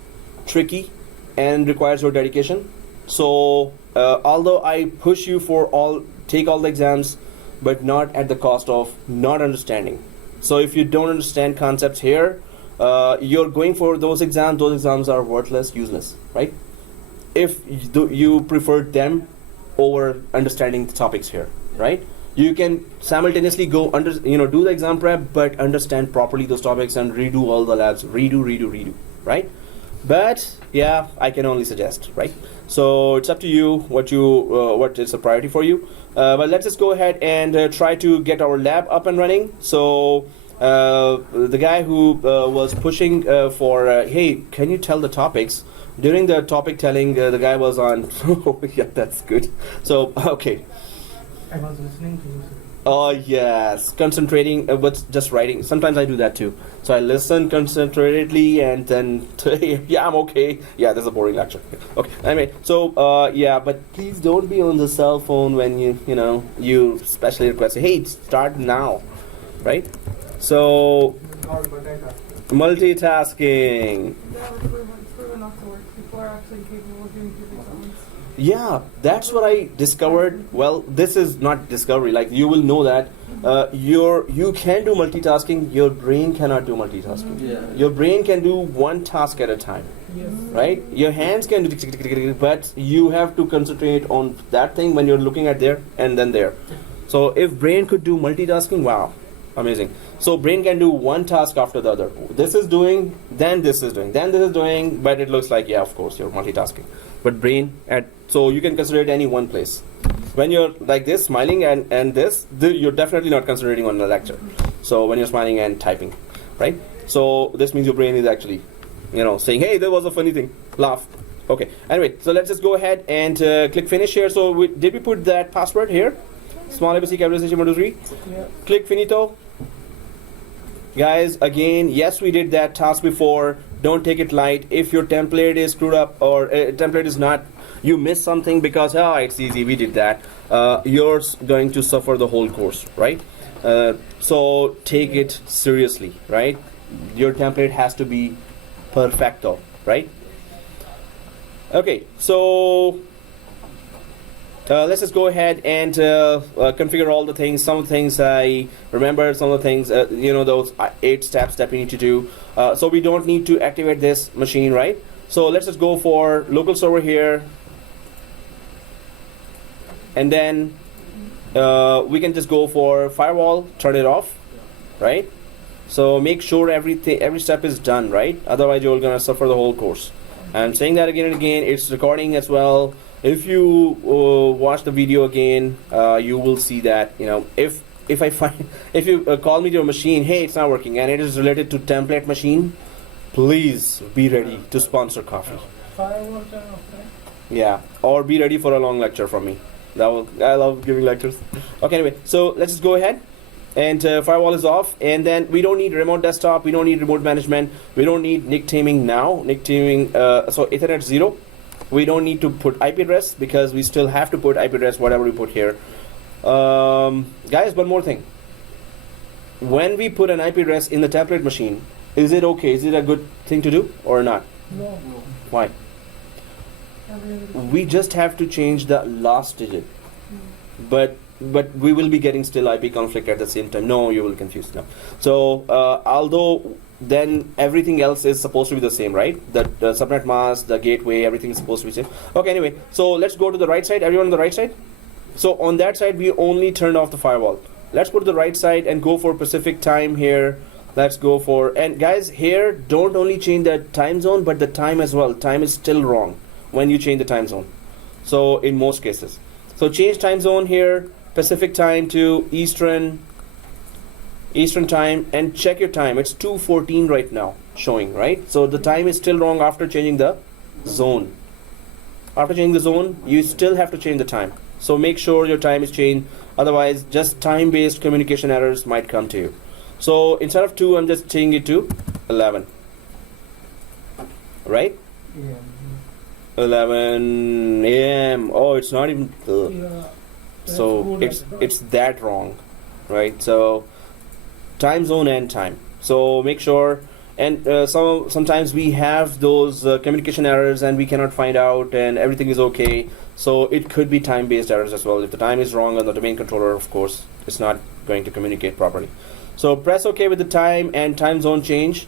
tricky, and requires your dedication. So although I push you for take all the exams, but not at the cost of not understanding. So if you don't understand concepts here, you're going for those exams are worthless, useless, right? If you prefer them over understanding the topics here, right? You can simultaneously go do the exam prep, but understand properly those topics and redo all the labs, redo, right? But yeah, I can only suggest, right? So it's up to you what is a priority for you. But let's just go ahead and try to get our lab up and running. So the guy who was pushing for, hey, can you tell the topics? During the topic telling, the guy was on. Oh, yeah, that's good. So, okay. I was listening to you, sir. Oh, yes. Concentrating, but just writing. Sometimes I do that too. So I listen concentratedly and then, yeah, I'm okay. Yeah, that's a boring lecture. Okay, anyway, so, yeah, but please don't be on the cell phone when you specially request, hey, start now, right? So, multitasking. Yeah, it's proven not to work. People are actually capable of doing two things at once. Yeah, that's what I discovered. Well, this is not discovery. Like, you will know that you can do multitasking. Your brain cannot do multitasking. Yeah. Your brain can do one task at a time, Yes. right? Your hands can do, but you have to concentrate on that thing when you're looking at there and then there. So if brain could do multitasking, wow, amazing. So brain can do one task after the other. This is doing, then this is doing, then this is doing, but it looks like, yeah, of course, you're multitasking. But brain, so you can consider it any one place. When you're like this, smiling and this, you're definitely not concentrating on the lecture. So when you're smiling and typing, right? So this means your brain is actually, saying, hey, there was a funny thing, laugh. Okay, anyway, so let's just go ahead and click finish here. So did we put that password here? Small ABC capitalization 1 2 3. Yeah. Click finito. Guys, again, yes, we did that task before. Don't take it light. If your template is screwed up or template is not, you missed something because, it's easy, we did that. You're going to suffer the whole course, right? So take it seriously, right? Your template has to be perfecto, right? Okay, so let's just go ahead and configure all the things. Some of the things I remember, some of the things, those 8 steps that we need to do. So we don't need to activate this machine, right? So let's just go for local server here. And then we can just go for firewall, turn it off, right? So make sure every step is done, right? Otherwise you're gonna suffer the whole course. I'm saying that again and again. It's recording as well. If you watch the video again, you will see that if you call me to a machine, hey, it's not working, and it is related to template machine, please be ready to sponsor coffee. Firewall turn off, right? Yeah, or be ready for a long lecture from me. I love giving lectures. Okay, anyway, so let's just go ahead. And firewall is off, and then we don't need remote desktop, we don't need remote management, we don't need nick taming now. Nick taming, so Ethernet 0. We don't need to put IP address because we still have to put IP address whatever we put here. Guys, one more thing. When we put an IP address in the template machine, is it okay? Is it a good thing to do or not? No. Why? We just have to change the last digit. But we will be getting still IP conflict at the same time. No, you will confuse now. So although then everything else is supposed to be the same, right? The subnet mask, the gateway, everything is supposed to be same. Okay, anyway, so let's go to the right side. Everyone on the right side? So on that side, we only turned off the firewall. Let's go to the right side and go for Pacific time here. Let's go for, and guys, here, don't only change the time zone, but the time as well. Time is still wrong when you change the time zone. So in most cases. So change time zone here, Pacific time to Eastern time, and check your time. It's 2:14 right now showing, right? So the time is still wrong after changing the zone. After changing the zone, you still have to change the time. So make sure your time is changed. Otherwise, just time-based communication errors might come to you. So instead of 2, I'm just changing it to 11. Right? Yeah. 11 a.m. Oh, it's not even. Yeah. So it's that wrong, right? So time zone and time. So make sure. And sometimes we have those communication errors and we cannot find out, and everything is okay. So it could be time-based errors as well. If the time is wrong on the domain controller, of course, it's not going to communicate properly. So press OK with the time and time zone change.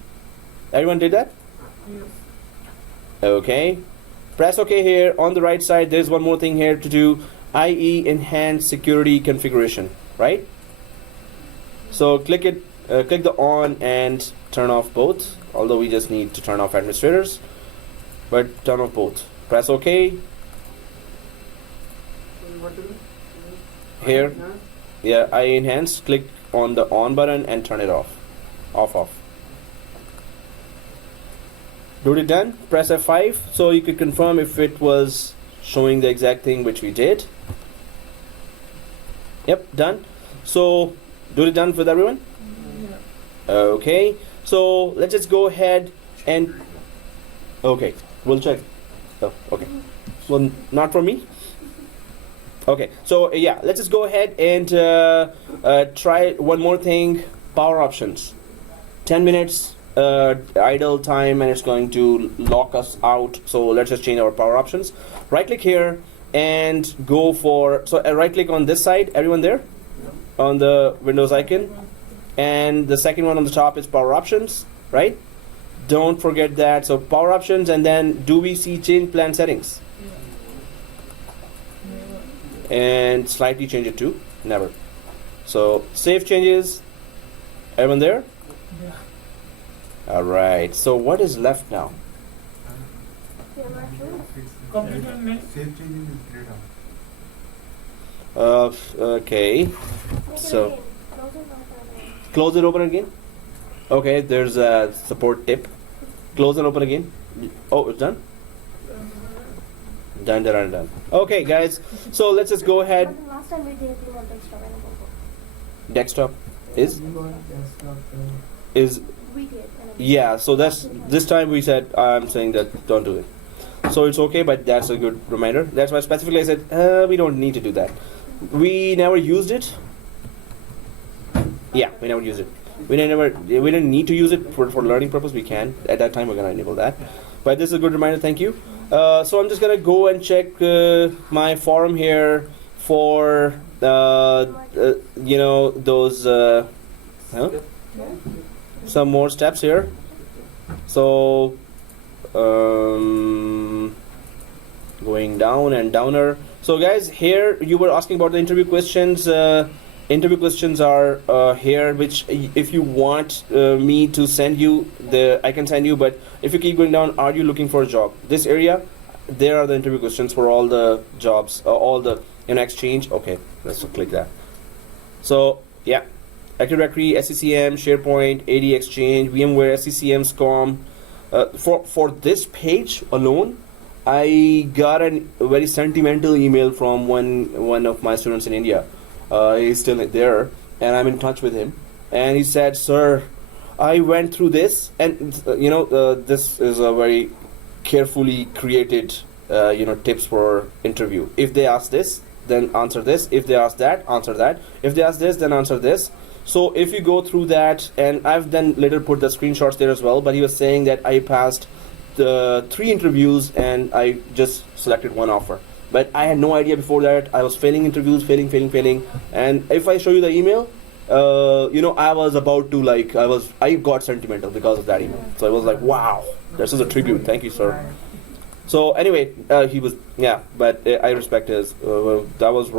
Everyone did that? Yes. Okay. Press OK here. On the right side, there's one more thing here to do, i.e. enhance security configuration, right? So click it. Click the on and turn off both, although we just need to turn off administrators, but turn off both. Press OK here. Yeah, I enhance. Click on the on button and turn it off. Off. Duty done. Press F5 so you could confirm if it was showing the exact thing which we did. Yep, done. So duty done with everyone. Okay. So let's just go ahead and okay, we'll check. Oh, okay. Well, not for me. Okay, so yeah, let's just go ahead and try one more thing. Power options. 10 minutes idle time, and it's going to lock us out. So let's just change our power options. Right click here and go for, so right click on this side. Everyone there? On the Windows icon. And the second one on the top is power options, right? Don't forget that. So power options, and then do we see change plan settings? And slightly change it to never. So save changes. Everyone there? All right. So what is left now? Computer name. Okay. So close it, open again. Okay. There's a support tip. Close and open again. Oh, it's done. Done. Okay, guys. So let's just go ahead. Last time we did, we want desktop and Desktop is We want desktop. is we did. yeah. So that's this time we said I'm saying that don't do it. So it's okay, but that's a good reminder. That's why specifically I said we don't need to do that. We never used it. Yeah, we never used it. We didn't need to use it for learning purpose. We can at that time. We're gonna enable that. But this is a good reminder. Thank you. So I'm just gonna go and check my forum here for you know those some more steps here. So going down and downer. So guys, here you were asking about the interview questions. Interview questions are here, which if you want me to send you, I can send you. But if you keep going down, are you looking for a job? This area, there are the interview questions for all the jobs, all the exchange. Okay, let's click that. So yeah, Active Directory, SCCM, SharePoint, AD Exchange, VMware, SCCM, SCOM. For this page alone, I got a very sentimental email from one of my students in India. He's still there, and I'm in touch with him. And he said, "Sir, I went through this, and this is a very carefully created, tips for interview. If they ask this, then answer this. If they ask that, answer that. If they ask this, then answer this." So if you go through that, and I've then later put the screenshots there as well. But he was saying that I passed the 3 interviews, and I just selected 1 offer. But I had no idea before that. I was failing interviews, failing. And if I show you the email, I was about to I got sentimental because of that email. So I was like, wow, this is a tribute. Thank you, sir. So anyway, he was, but I respect his, that was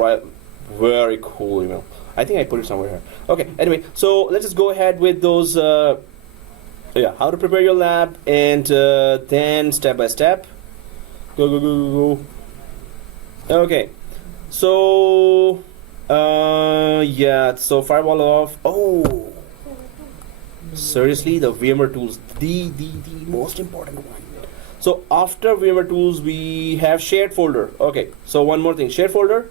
very cool email. I think I put it somewhere here. Okay, anyway, so let's just go ahead with those, how to prepare your lab, and then step by step. Go. Okay, so so firewall off. Oh, seriously, the VMware tools, the most important one. So after VMware tools, we have shared folder. Okay, so one more thing, shared folder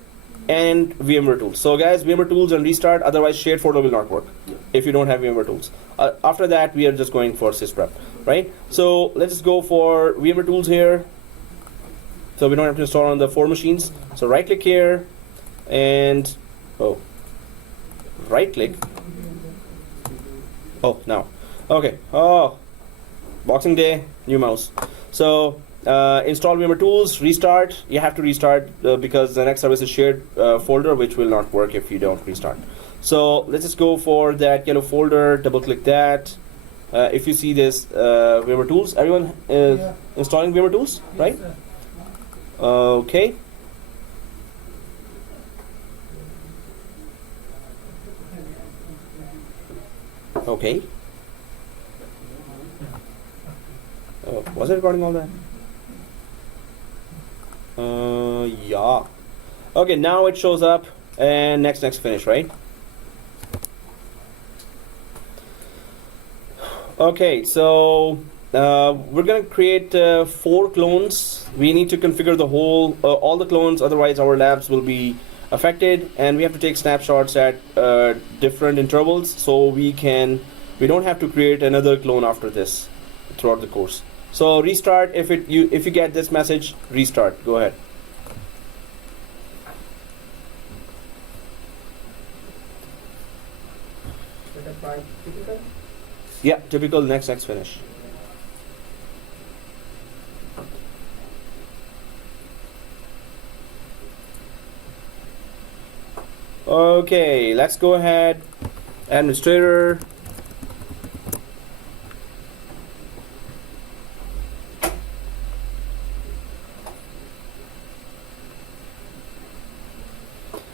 and VMware tools. So guys, VMware tools and restart, otherwise shared folder will not work if you don't have VMware tools. After that, we are just going for sysprep, right? So let's just go for VMware tools here. So we don't have to install on the 4 machines. So right click here and right click. Oh, now. Okay. Oh, Boxing Day, new mouse. So install VMware tools, restart. You have to restart because the next service is shared folder, which will not work if you don't restart. So let's just go for that yellow folder, double click that. If you see this VMware tools, everyone is installing VMware tools, right? Yes, Okay. Okay. Was it recording all that? Yeah. Okay, now it shows up, and next finish, right? Okay, so we're gonna create 4 clones. We need to configure the whole, all the clones, otherwise our labs will be affected, and we have to take snapshots at different intervals, so we don't have to create another clone after this throughout the course. So restart, if you get this message, restart. Go ahead. Yeah, typical next finish. Okay, let's go ahead. Administrator.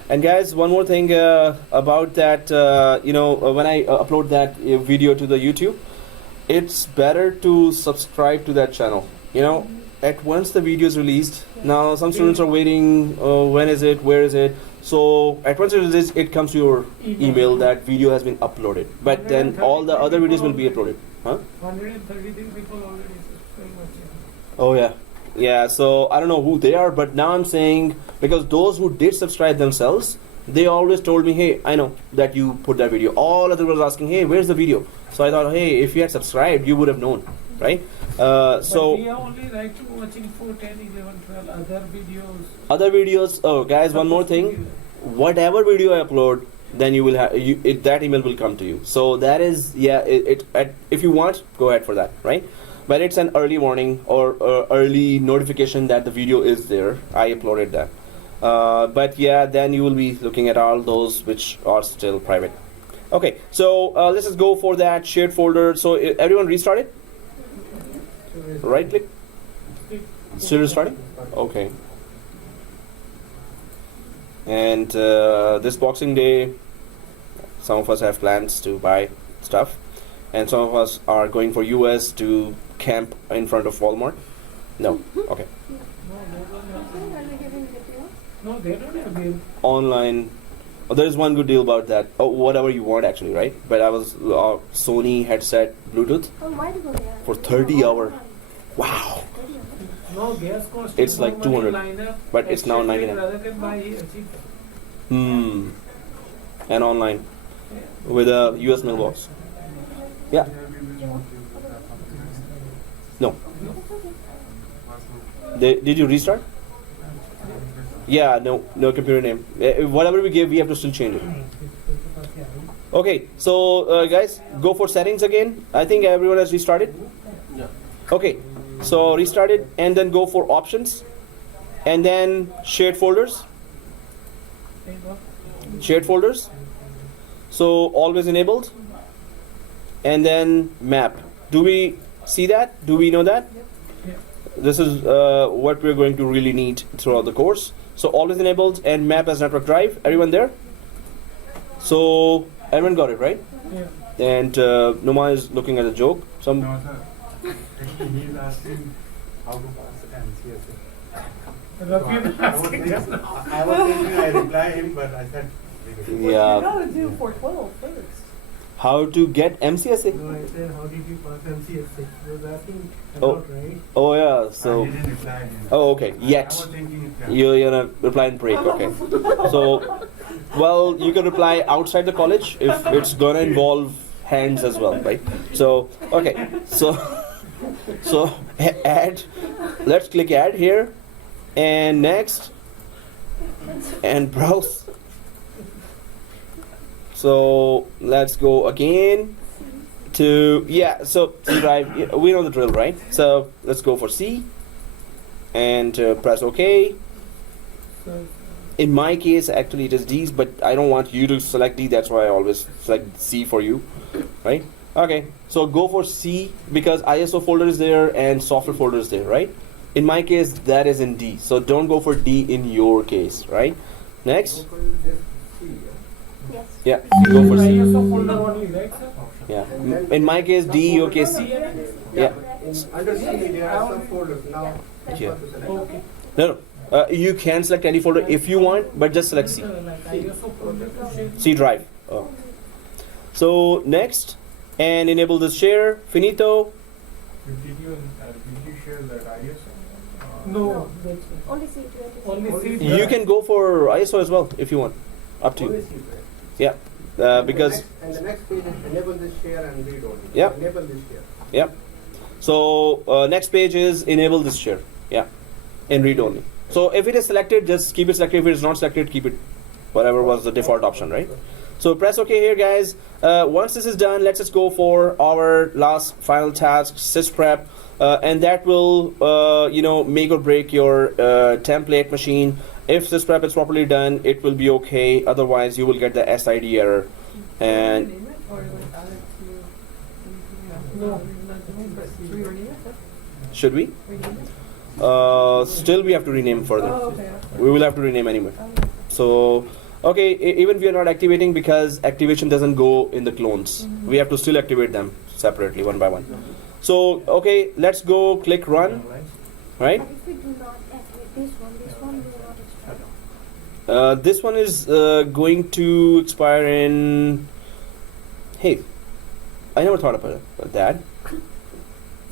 And guys, one more thing about that, when I upload that video to the YouTube, it's better to subscribe to that channel. At once the video is released, now some students are waiting, when is it, where is it? So at once it comes to your email that video has been uploaded. But then all the other videos will be uploaded. Huh? 133 people already subscribed my channel. Oh yeah. Yeah, so I don't know who they are, but now I'm saying, because those who did subscribe themselves, they always told me, hey, I know that you put that video. All others was asking, hey, where's the video? So I thought, hey, if you had subscribed, you would have known, right? But So we are only right to watching 4, 10, 11, 12 other videos. Oh, guys, one more thing. Whatever video I upload, then you will have that email will come to you. So that is, yeah, if you want, go ahead for that, right? But it's an early warning or early notification that the video is there. I uploaded that. But yeah, then you will be looking at all those which are still private. Okay, so let's just go for that shared folder. So everyone restarted? Right click? Still restarting? Okay. And this Boxing Day, some of us have plans to buy stuff, and some of us are going for US to camp in front of Walmart. No, okay. No, they don't have bill. Online. Oh, there is one good deal about that. Oh, whatever you want actually, right? But I was Sony headset Bluetooth for 30 hour. Wow. No, gas cost. It's like 200, but it's now 99. Rather can buy cheap. And online with a US mailbox. Yeah. No. Did you restart? Yeah, no computer name. Whatever we give, we have to still change it. Okay, so guys, go for settings again. I think everyone has restarted. Yeah. Okay, so restart it and then go for options, and then shared folders. Shared folders. So always enabled, and then map. Do we see that? Do we know that? This is what we're going to really need throughout the course. So always enabled and map as network drive. Everyone there? So everyone got it, right? Yeah. And Noma is looking at a joke. Some. No, sir. He's asking how to pass MCSA. I was thinking I reply him, but I said. Yeah. You gotta do 412 first. How to get MCSA? No, I said, how did you pass MCSA? He was asking Oh. about, right? Oh yeah. I So. didn't reply him. Oh okay. I Yet. was thinking You're gonna reply in break. Okay. So, well, you can reply outside the college if it's gonna involve hands as well, right? So okay. So add. Let's click add here, and next, and browse. So let's go again to So C drive. We know the drill, right? So let's go for C, and press OK. In my case, actually it is D's, but I don't want you to select D. That's why I always select C for you, right? Okay. So go for C because ISO folder is there and software folder is there, right? In my case, that is in D. So don't go for D in your case, right? Next. Yes. Yeah, go for C. ISO folder only, right, sir? Yeah. In my case, D, your case C. Yeah. Under C, there are some folders now. Yeah. Okay. No. You can select any folder if you want, but just select C. Like ISO folder to share. C drive. Oh. So next, and enable this share. Finito. Did you share that ISO? No, that's Only C2. only see. You can go for ISO as well if you want. Up to you. Always keep it. Yeah. Because And the next page is enable this share and read only. Yep. Enable this share. Yep. So next page is enable this share. Yeah. In read only. So if it is selected, just keep it selected. If it is not selected, keep it whatever was the default option, right? So press OK here, guys. Once this is done, let's just go for our last final task, sysprep, and that will make or break your template machine. If sysprep is properly done, it will be okay. Otherwise, you will get the SID error. And Rename it or like add it to anything else? No. Should we rename it? should we? Rename it? Still, we have to rename further. Oh, okay. We will have to rename anyway. So, okay, even if we are not activating, because activation doesn't go in the clones, we have to still activate them separately, one by one. So, okay, let's go click run, right? But if we do not activate this one will not expire. This one is going to expire in. Hey, I never thought about that.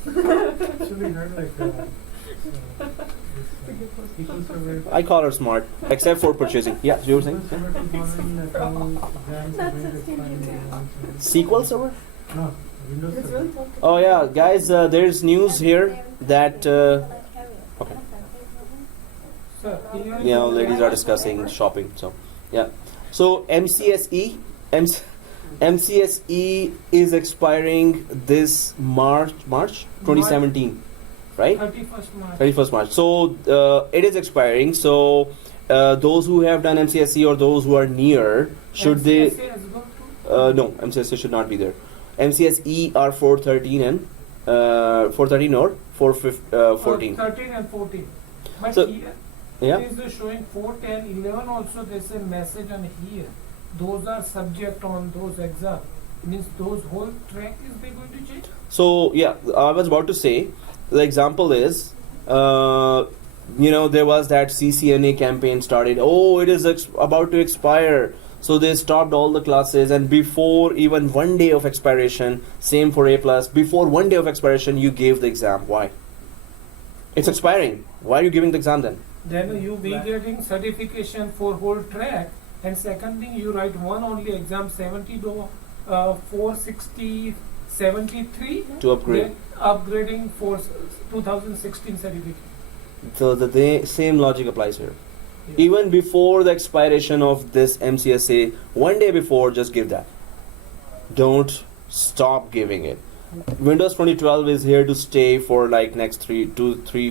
Actually, heard like SQL Server. I call her smart, except for purchasing. Yeah, you were saying? SQL Server 2011 That's a skin. SQL Server? No, Windows It's Server. really tough. Oh yeah, guys, there's news here that okay. So, here You know, ladies are discussing shopping. So, yeah. So MCSE is expiring this March 2017, right? 31st March. 31st March. So it is expiring. So those who have done MCSE or those who are near, should they? MCSA has gone through? No, MCSE should not be there. MCSE are 413 and 413 or 414. 13 and 14. But So- here, Yeah. it is showing 4, 10, 11 also there's a message on here. Those are subject on those exams. Means those whole track is they going to change? So yeah, I was about to say, the example is, there was that CCNA campaign started. Oh, it is about to expire. So they stopped all the classes, and before even 1 day of expiration, same for A+, before 1 day of expiration, you gave the exam. Why? It's expiring. Why are you giving the exam then? Then you be getting certification for whole track. And second thing, you write one only exam 460, 73. To upgrade. Then upgrading for 2016 certificate. So the same logic applies here. Even before the expiration of this MCSA, 1 day before, just give that. Don't stop giving it. Windows 2012 is here to stay for like next 3,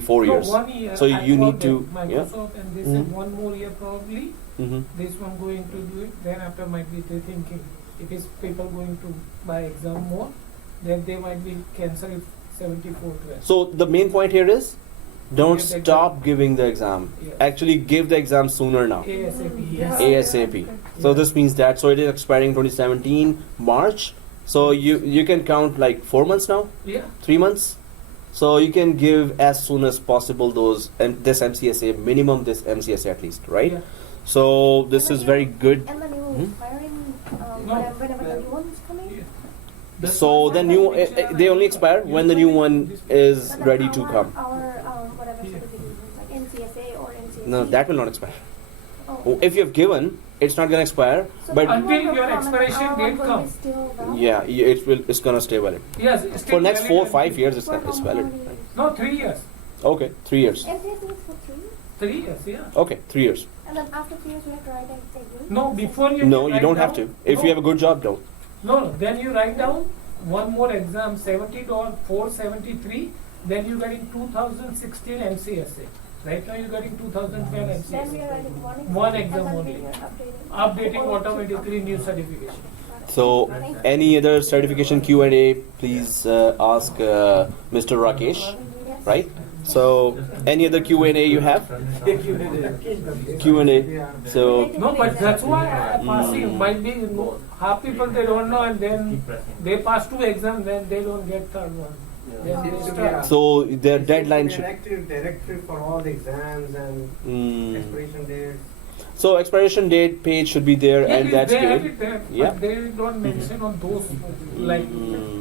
4 So years. 1 year. So I you need called to, them, yeah. Microsoft, and they Mhm. said 1 more year probably. Mm-hmm. This one going to do it. Then after might be they thinking if is people going to buy exam more, then they might be cancel it 74 12. So the main point here is, don't Give the stop exam. giving the exam. Yes. Actually, give the exam sooner now. ASAP. Yes. ASAP. So this means that. So it is expiring 2017 March. So you can count like 4 months now, Yeah. 3 months. So you can give as soon as possible those and this MCSA minimum, this MCSA at least, right? Yeah. So this is very good. And the new Hmm? expiring No. whenever the new one is coming. Yeah. So the new they only expire when the new one is But then ready to come. Our whatever certifications like NCSA or NCSE. No, that will not expire. Oh. If you have given, it's not gonna expire. So But the new Until one will your come and expiration our date one will be comes. still valid? yeah, it's gonna stay valid Yes. it's for still next valid 4, until- 5 years. It's For how valid. many years? No, 3 years. Okay, 3 years. NCSE is for 3 years? 3 years. Yeah. Okay, 3 years. And then after 3 years we have to write an exam? No, before you. No, you write don't have down- to. If you have a good job, don't. No, then you write down one more exam, 473. Then you getting 2016 MCSA. Right now you getting 2012 Then we MCSA. are writing One and exam then only. we are updating. Updating automatically new certification. So, any other certification Q&A, please ask Mr. Rakesh, right? So, any other Q&A you have? Q&A. So, No, but that's why passing might be half people they don't know, and then they pass 2 exams, then they don't get third one. Then they start. so their deadline An should. active directory for all the exams and Mm. expiration dates. So expiration date page should be there, and that's they have good. it there, Yeah. but they don't mention on those like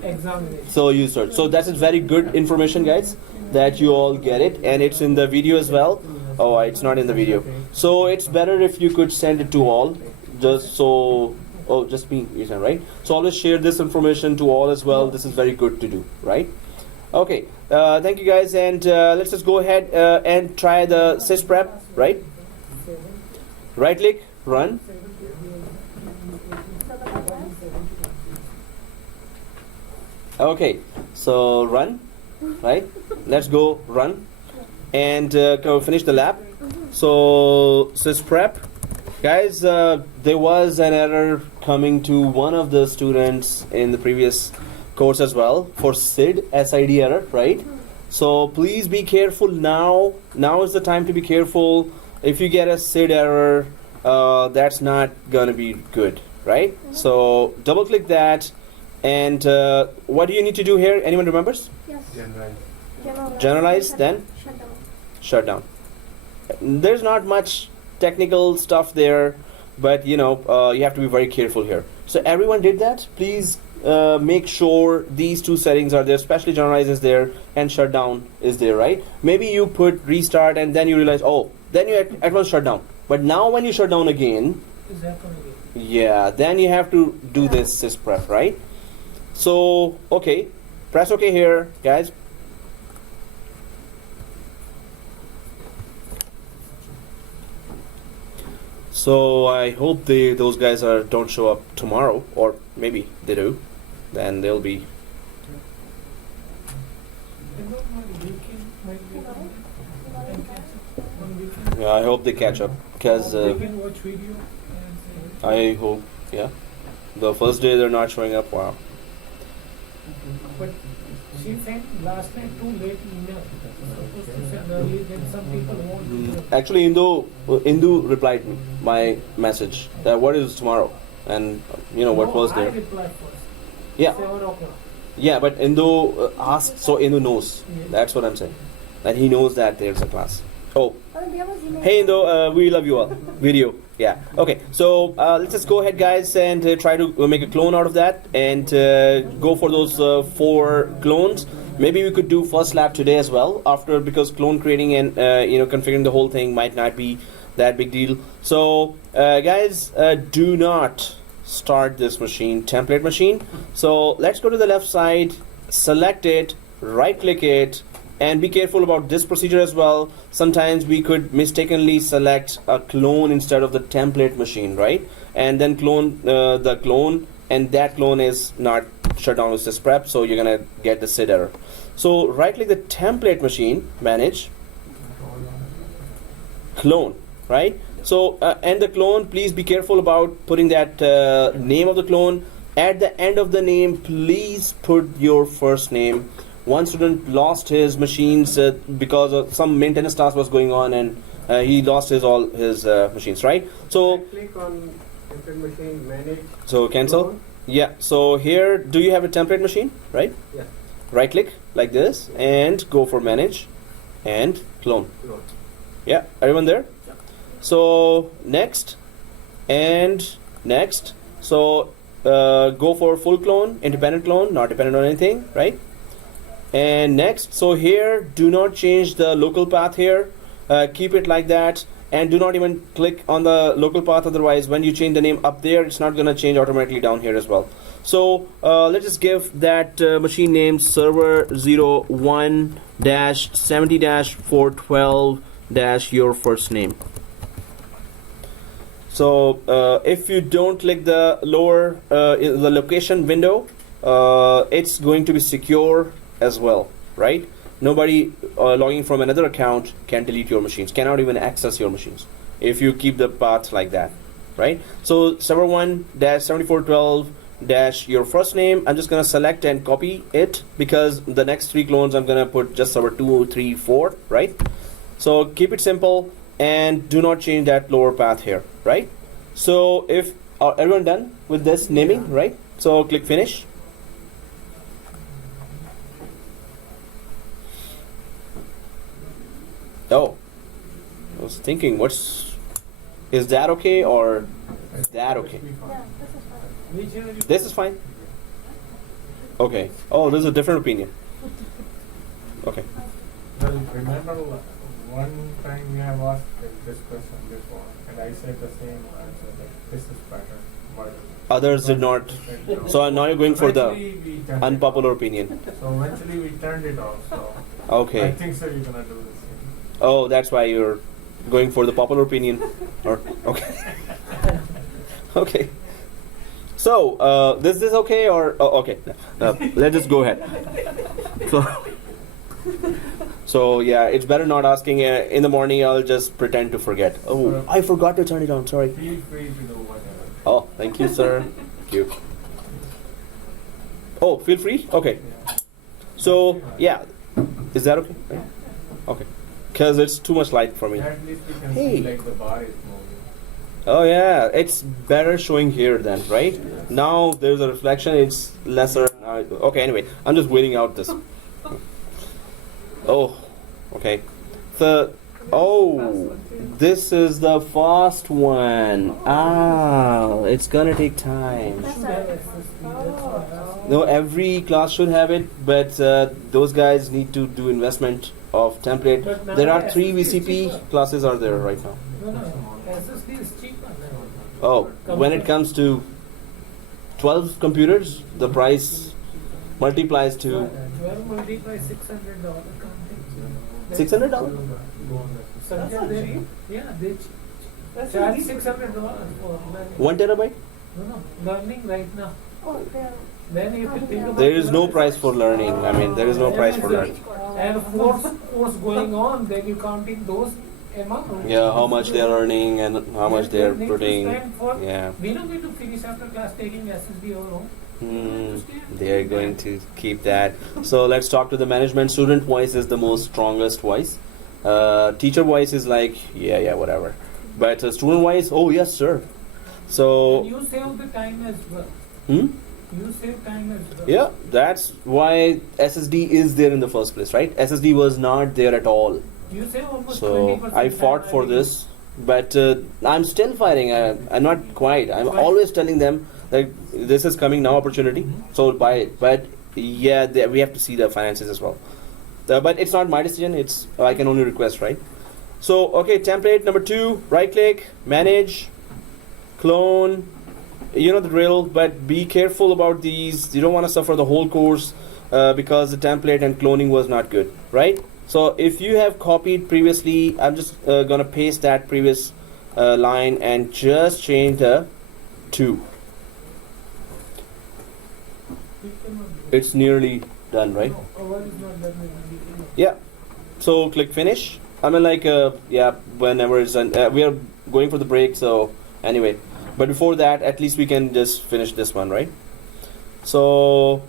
examinations. So you search. So that is very good information, guys, that you all get it, and it's in the video as well. Oh, it's not in the video. So it's better if you could send it to all, just so. Oh, just me, right? So always share this information to all as well. This is very good to do, right? Okay. Thank you, guys, and let's just go ahead and try the sysprep, right? Right click, run. Okay, so run, right? Let's go run and go finish the lab. So sysprep, guys, there was an error coming to one of the students in the previous course as well for SID error, right? So please be careful now. Now is the time to be careful. If you get a SID error, that's not gonna be good, right? So double click that, and what do you need to do here? Anyone remembers? Yes. Generalize. Generalize, then shut down. There's not much technical stuff there, but you know, you have to be very careful here. So everyone did that. Please make sure these two settings are there, especially generalize is there and shutdown is there, right? Maybe you put restart and then you realize, oh, then you at once shut down. But now when you shut down again, Is happening again. yeah, then you have to do this sysprep, right? So, okay, press OK here, guys. So I hope those guys don't show up tomorrow, or maybe they do. Then they'll be. Yeah, I hope they catch up, because They can watch video. I hope, yeah. The first day they're not showing up. Wow. But she sent last night too late email. Supposed to send early, then some people won't. do it. Actually, Indu replied me my message that what is tomorrow, and you know what No, was I there. replied first. Yeah, 7 o'clock. yeah, but Indu asked, so Indu knows. Yeah. That's what I'm saying. That he knows that there's a class. Oh, Oh, hey Indo, we love you all. Video, yeah. Okay, so let's just go ahead, guys, and try to make a clone out of that, and go for those 4 clones. Maybe we could do first lab today as well, after, because clone creating and configuring the whole thing might not be that big deal. So guys, do not start this machine, template machine. So let's go to the left side, select it, right click it, and be careful about this procedure as well. Sometimes we could mistakenly select a clone instead of the template machine, right? And then clone the clone, and that clone is not shut down with sysprep, so you're gonna get the SID error. So right click the template machine, manage, clone, right? So and the clone, please be careful about putting that name of the clone. At the end of the name, please put your first name. One student lost his machines because of some maintenance task was going on, and he lost all his machines, right? So click on template machine, manage. so cancel. Clone. Yeah. So here, do you have a template machine, right? Yeah. Right click like this and go for manage and clone. Clone. Yeah, everyone there? Yeah. So next and next. So go for full clone, independent clone, not dependent on anything, right? And next, so here, do not change the local path here. Keep it like that, and do not even click on the local path. Otherwise, when you change the name up there, it's not going to change automatically down here as well. So let's just give that machine name server 01-70-412- your first name. So if you don't click the lower the location window, it's going to be secure as well, right? Nobody logging from another account can delete your machines, cannot even access your machines if you keep the path like that, right? So server 1-7412- your first name, I'm just gonna select and copy it, because the next 3 clones I'm gonna put just server 2, 3, 4, right? So keep it simple and do not change that lower path here, right? So if everyone done with this naming, right? So click finish. Oh, I was thinking, what's Is that okay or is that okay? Yeah, this is fine. Whichever you This is fine. Okay. Oh, there's a different opinion. Okay. Well, remember one time we have asked this question before, and I said the same answer, like this is better, but Others did not. said no. So now you're going for the Eventually we turned it unpopular off. opinion. So eventually we turned it off. So I Okay. think so. You're gonna do the same. Oh, that's why you're going for the popular opinion. Or okay. Okay. So this is okay or okay? Let's just go ahead. So yeah, it's better not asking. In the morning, I'll just pretend to forget. Oh, I forgot to turn it on. Sorry. Feel free to do whatever. Oh, thank you, sir. Thank you. Oh, feel free. Okay. So yeah, is that okay? Right? Okay. Because it's too much light for me. At least we can Hey. see like the bar is moving. Oh yeah, it's better showing here then, right? Now there's a reflection. It's lesser. Okay. Anyway, I'm just waiting out this. Oh, okay. This is the fast one. Ah, it's gonna take time. should have SSD. That's what. No, every class should have it, but those guys need to do investment of template. But now There are SSD 3 is VCP cheaper. classes are there right now. No, SSD is cheaper now. Oh, when it comes to 12 computers, the price multiplies to 12 multiplied $600 counting. $600. Something they, yeah, they charge $600 for learning. 1 terabyte. No, learning right now. Oh, yeah. Then if you think about There is no learning- price for learning. I mean, there is no price for learning. And course going on, then you counting those amounts. Yeah, how much they are earning and how much they are Need to putting. spend for- Yeah. We don't need to finish after class taking SSD or home. They are going to keep that. So let's talk to the management. Student voice is the most strongest voice. Teacher voice is like, yeah, whatever. But student voice, oh yes, sir. And So, you save the time as well. hmm? You save time as well. Yeah, that's why SSD is there in the first place, right? SSD was not there at all. You save almost So 20% I fought time for every this, but I'm still fighting. I'm not quite. I'm Right. always telling them that this is coming now opportunity, so buy it. But yeah, we have to see the finances as well. But it's not my decision. It's I can only request, right? So okay, template number 2. Right click, manage, clone. You know the drill. But be careful about these. You don't want to suffer the whole course because the template and cloning was not good, right? So if you have copied previously, I'm just gonna paste that previous line and just change the 2. It's nearly done, right? No, our is not done with the- Yeah. So click finish. I mean, like, yeah, whenever it's done. We are going for the break, so anyway. But before that, at least we can just finish this one, right? So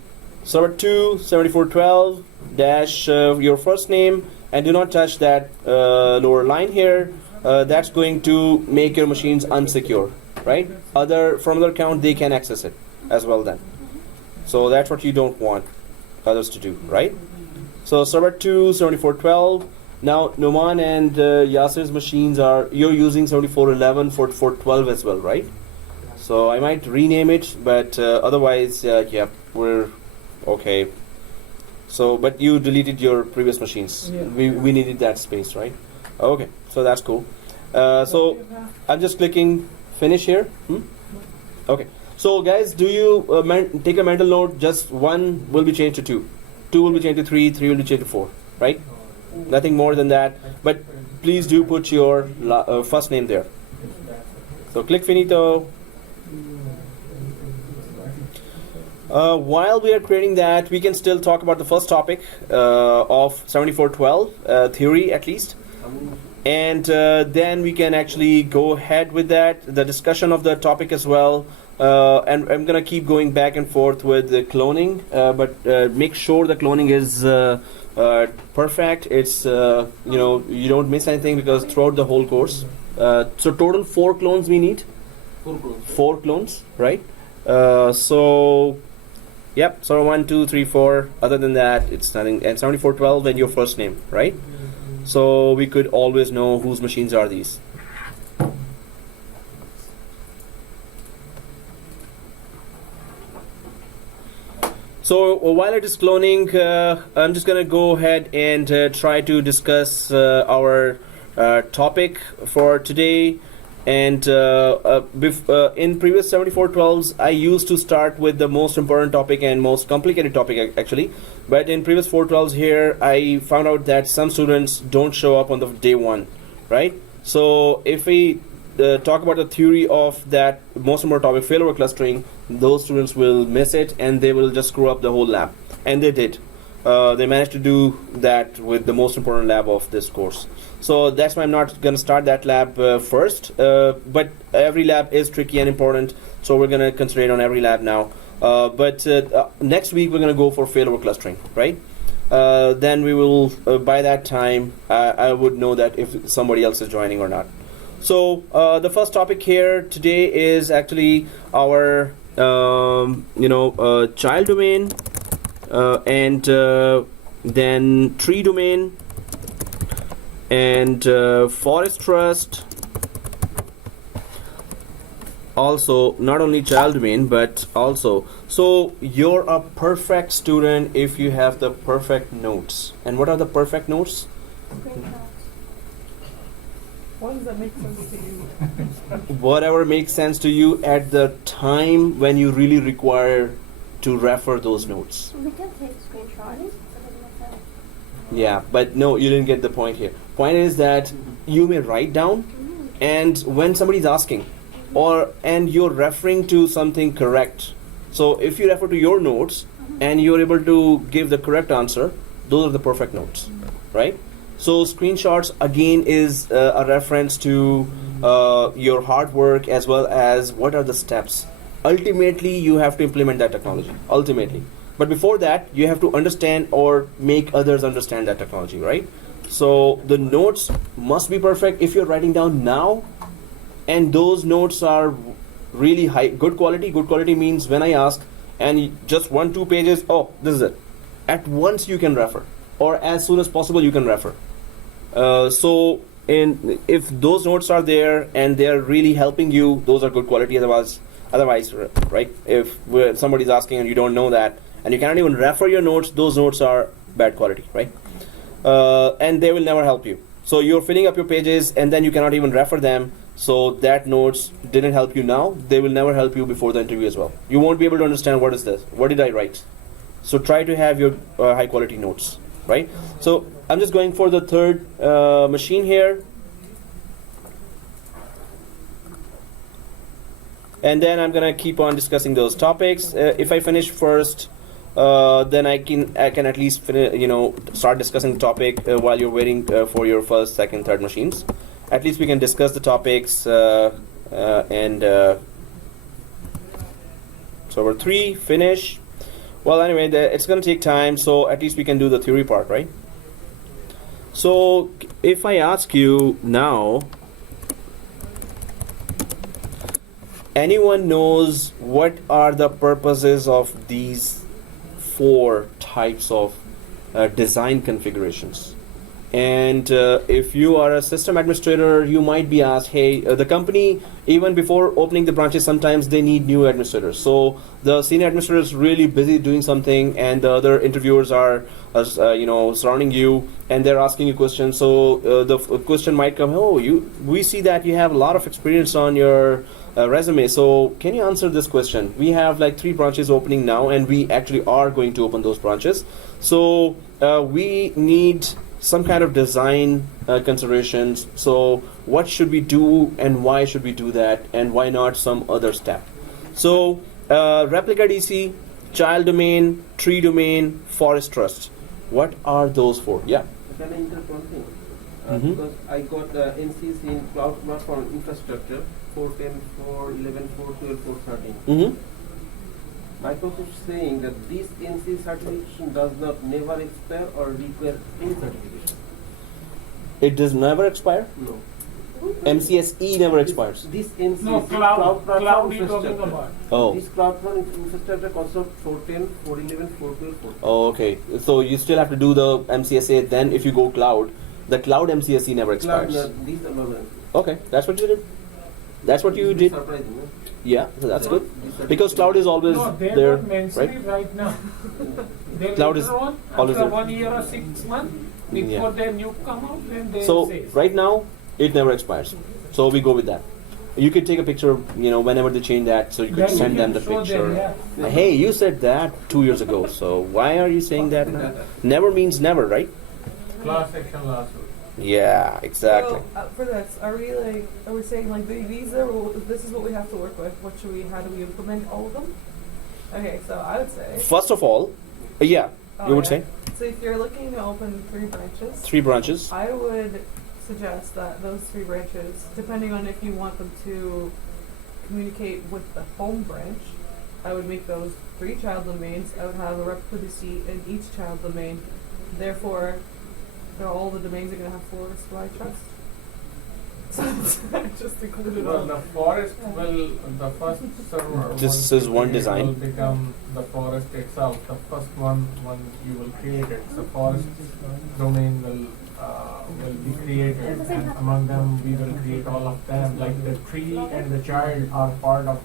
server 2 7412 dash your first name, and do not touch that lower line here. That's going to make your machines unsecure, right? From other account, they can access it as well then. So that's what you don't want others to do, right? So server 2 7412. Now Noman and Yasir's machines you're using 7411 for 412 as well, right? So I might rename it, but otherwise, yeah, we're okay. So, but you deleted your previous machines. Yeah. We needed that space, right? Okay, so that's cool. So I'm just clicking finish here. Okay. So guys, do you take a mental note? Just 1 will be changed to 2, 2 will be changed to 3, 3 will be changed to 4, right? Nothing more than that. But please do put your first name there. So click finito. While we are creating that, we can still talk about the first topic of 7412 theory at least. And then we can actually go ahead with that, the discussion of the topic as well. And I'm gonna keep going back and forth with the cloning, but make sure the cloning is perfect. It's you don't miss anything, because throughout the whole course, so total 4 clones we need. 4 clones, right? So yep, so 1 2 3 4. Other than that, it's nothing. And 7412 and your first name, right? So we could always know whose machines are these. So while it is cloning, I'm just gonna go ahead and try to discuss our topic for today. And in previous 7412s, I used to start with the most important topic and most complicated topic actually. But in previous 412s here, I found out that some students don't show up on the day one, right? So if we talk about the theory of that most important topic, failover clustering, those students will miss it and they will just screw up the whole lab. And they did. They managed to do that with the most important lab of this course. So that's why I'm not going to start that lab first. But every lab is tricky and important, so we're going to concentrate on every lab now. But next week we're going to go for failover clustering, right? Then we will, by that time, I would know that if somebody else is joining or not. So the first topic here today is actually our child domain, and then tree domain, and forest trust. Also, not only child domain, but also, so you're a perfect student if you have the perfect notes. And what are the perfect notes? Screenshots. Why does that make sense to you? Whatever makes sense to you at the time when you really require to refer those notes. We can take screenshots. Yeah, but no, you didn't get the point here. Point is that you may write down, and when somebody's asking, and you're referring to something correct. So if you refer to your notes and you're able to give the correct answer, those are the perfect notes, right? So screenshots again is a reference to your hard work as well as what are the steps. Ultimately, you have to implement that technology. Ultimately. But before that, you have to understand or make others understand that technology, right? So the notes must be perfect if you're writing down now, and those notes are really high, good quality. Good quality means when I ask, and just 1-2 pages, oh, this is it. At once you can refer, or as soon as possible you can refer. So if those notes are there and they are really helping you, those are good quality. Otherwise, right? If somebody's asking and you don't know that, and you cannot even refer your notes, those notes are bad quality, right? And they will never help you. So you're filling up your pages and then you cannot even refer them. So that notes didn't help you now. They will never help you before the interview as well. You won't be able to understand what is this. What did I write? So try to have your high quality notes, right? So I'm just going for the third machine here. And then I'm gonna keep on discussing those topics. If I finish first, then I can at least start discussing the topic while you're waiting for your first, second, third machines. At least we can discuss the topics so we're 3 finish. Well, anyway, it's gonna take time, so at least we can do the theory part, right? So if I ask you now, anyone knows what are the purposes of these 4 types of design configurations? And if you are a system administrator, you might be asked, hey, the company, even before opening the branches, sometimes they need new administrators. So the senior administrator is really busy doing something, and the other interviewers are surrounding you, and they're asking you questions. So the question might come, we see that you have a lot of experience on your resume. So can you answer this question? We have like 3 branches opening now, and we actually are going to open those branches. So we need some kind of design considerations. So what should we do and why should we do that, and why not some other step? So replica DC, child domain, tree domain, forest trust. What are those 4? Yeah. Can I interrupt one thing? Mhm. Because I got NCs in cloud platform infrastructure 410, 411, 412, 413. Mm-hmm. Microsoft is saying that this NC certification does not never expire or require any certification. It does never expire. No. MCSE never expires. This NC No, is cloud platform you're talking infrastructure. about. Oh. This cloud platform infrastructure concept 410, 411, 412, 413. Oh, okay. So you still have to do the MCSA. Then if you go cloud, the cloud MCSE never expires. These are not. Okay, that's what you did. That's what you did. Surprising, no? Yeah, that's good. Because cloud is always No, they there, don't mention right? it right now. They Cloud is later on, always after there. 1 year or 6 months, before Yeah. their new come out, then they So say. right now, it never expires. So we go with that. You can take a picture, whenever they change that, so you could Then send you them the can show picture. them, yeah. Hey, you said that 2 years ago, so why are you saying that now? Never means never, right? Class action lawsuit. Yeah, exactly. So, for this, are we saying like this is what we have to work with? How do we implement all of them? Okay, so I would say. First of all, yeah, Oh, you would yeah. say So if you're looking to open 3 branches, 3 branches. I would suggest that those 3 branches, depending on if you want them to communicate with the home branch, I would make those 3 child domains. I would have a replica DC in each child domain. Therefore, all the domains are going to have Forest Y trust. So I just included Well, all. the forest will, the first server. This once is you one create design. Will become the forest itself. The first one when you will create it. The forest domain will be created, and among them we will create all of them. Like the tree and the child are part of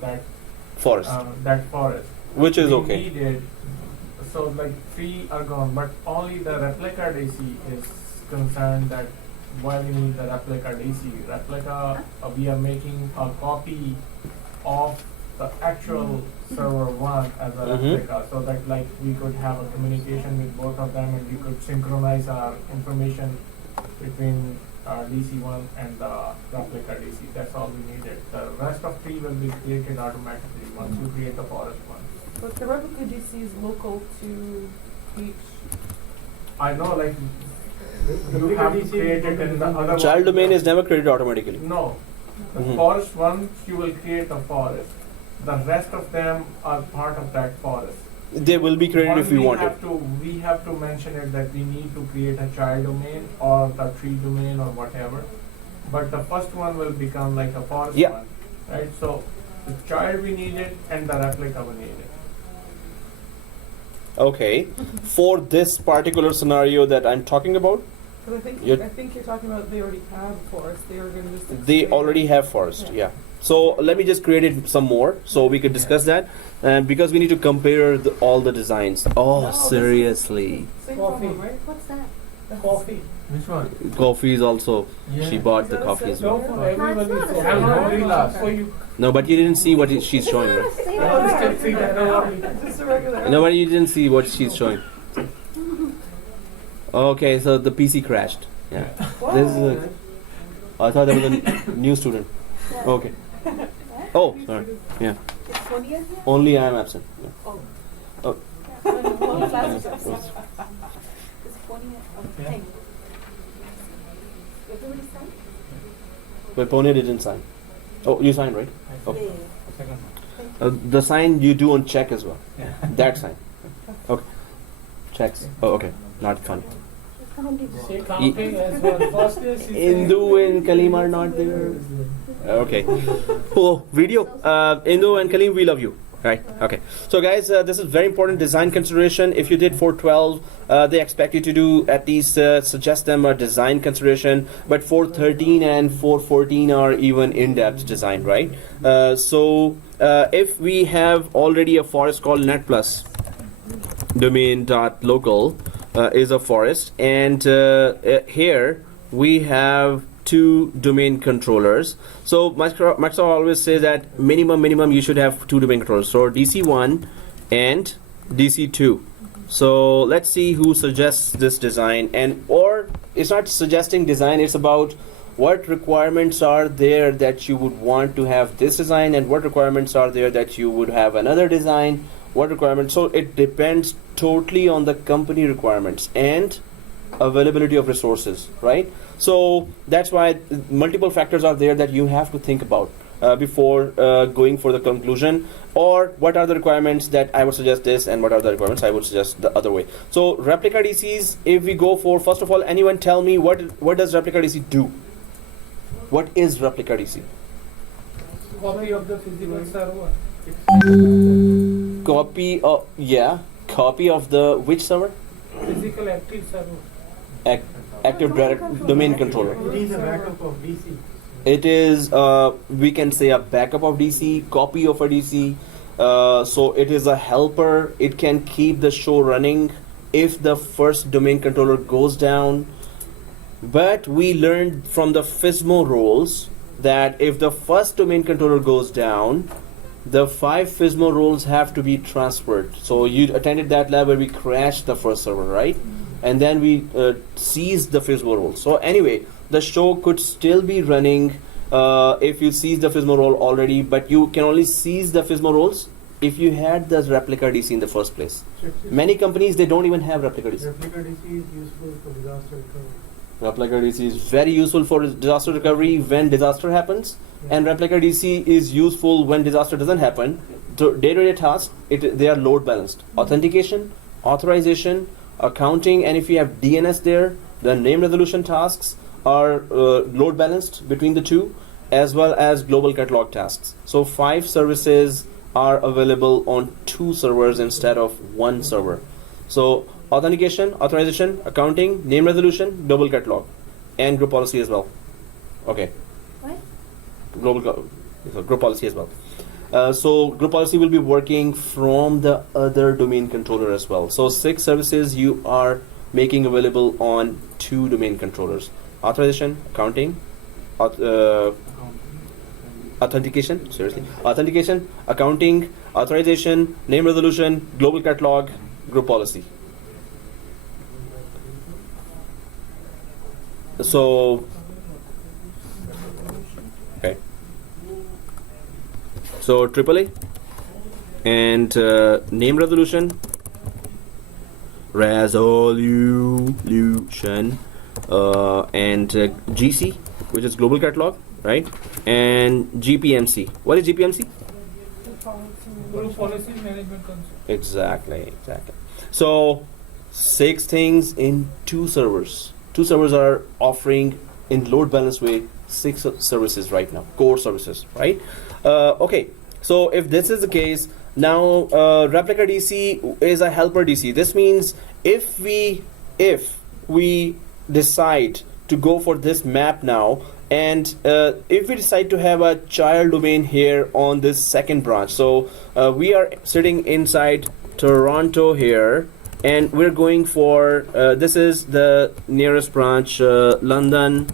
Forest, that forest. which is We okay. needed, so like 3 are gone, but only the replica DC is concerned that why we need the replica DC. Replica, we are making a copy of the actual server 1 as a Mhm. replica, so that like we could have a communication with both of them and we could synchronize our information between DC1 and the replica DC. That's all we needed. The rest of 3 will be created automatically once you create the forest one. But the replica DC is local to each. I know, like The you bigger have to DC create it in the other Child one. domain is never created automatically. No. The Mhm. forest one, you will create a forest. The rest of them are part of that forest. They will be created One if we want it. We have to mention it that we need to create a child domain or the tree domain or whatever. But the first one will become like a forest Yeah. one. Right? So the child we need it and the replica we need it. Okay. For this particular scenario that I'm talking about, Because You're- I think you're talking about they already have forest. They were going to just. they expand already it. have forest. Yeah. Yeah. So let me just create it some more so we could discuss that. And because we need to compare all the designs. Oh, No, this is- seriously. Same Coffee. problem, right? What's that? Coffee. Which one? Coffee is also. She bought Is the that a coffee as set? well. Don't for everyone That's not is a I'm not set. doing that for you. No, but you didn't see what she's showing, right? Say I was that. just saying that only. Just a regular. No, but you didn't see what she's showing. Okay, so the PC crashed. Yeah. What? This is a, I thought there was a new student. Yeah. Okay. Oh, sorry. Yeah. It's 20 years here? Only I am absent. Yeah. Oh. One class is Yes. It's 20 years. Yeah. Okay. Everybody signed? But Pone didn't sign. Oh, you signed, right? Oh. Yeah. Second The sign you do on check as well. one. That sign. Okay. Checks. Oh, okay. Not fun. She counting as well. First year she Indu and Kalim are not there. Okay. Oh, video. Indu and Kalim, we love you. Right. Okay. So, guys, this is very important design consideration. If you did 412, they expect you to do at least suggest them a design consideration. But 413 and 414 are even in-depth design, right? So, if we have already a forest called Netplus, domain.local is a forest, and here we have 2 domain controllers. So Microsoft always says that minimum you should have 2 domain controllers, so DC1 and DC2. So let's see who suggests this design, and or it's not suggesting design, it's about what requirements are there that you would want to have this design, and what requirements are there that you would have another design, what requirements. So it depends totally on the company requirements and availability of resources, right? So that's why multiple factors are there that you have to think about before going for the conclusion, or what are the requirements that I would suggest this, and what are the requirements I would suggest the other way. So replica DCs, if we go for, first of all, anyone tell me what does replica DC do? What is replica DC? copy of the physical server. Copy of the which server? Physical active server. Active Direct Domain Controller. It is a backup of DC. It is, we can say, a backup of DC, copy of a DC. So it is a helper. It can keep the show running if the first domain controller goes down. But we learned from the FSMO rules that if the first domain controller goes down, the 5 FSMO rules have to be transferred. So you attended that lab where we crashed the first server, right? And then we seized the FSMO rules. So anyway, the show could still be running if you seize the FSMO role already, but you can only seize the FSMO roles if you had the replica DC in the first place. Many companies, they don't even have replica DC. Replica DC is useful for disaster recovery. Replica DC is very useful for disaster recovery when disaster happens, and replica DC is useful when disaster doesn't happen. So day-to-day tasks, they are load balanced. Authentication, authorization, accounting, and if you have DNS there, the name resolution tasks are load balanced between the two, as well as global catalog tasks. So 5 services are available on 2 servers instead of 1 server. So authentication, authorization, accounting, name resolution, global catalog, and group policy as well. Okay. What? Group policy as well. So group policy will be working from the other domain controller as well. So 6 services you are making available on 2 domain controllers. Authorization, accounting, authentication, authentication, accounting, authorization, name resolution, global catalog, group policy. So, okay. So AAA and name resolution, and GC, which is global catalog, right? And GPMC. What is GPMC? Group policy management console. Exactly. So 6 things in 2 servers. 2 servers are offering in load balanced way 6 services right now, core services, right? Okay, so if this is the case, now replica DC is a helper DC. This means if we decide to go for this map now, and if we decide to have a child domain here on this second branch, so we are sitting inside Toronto here, and we're going for this is the nearest branch, London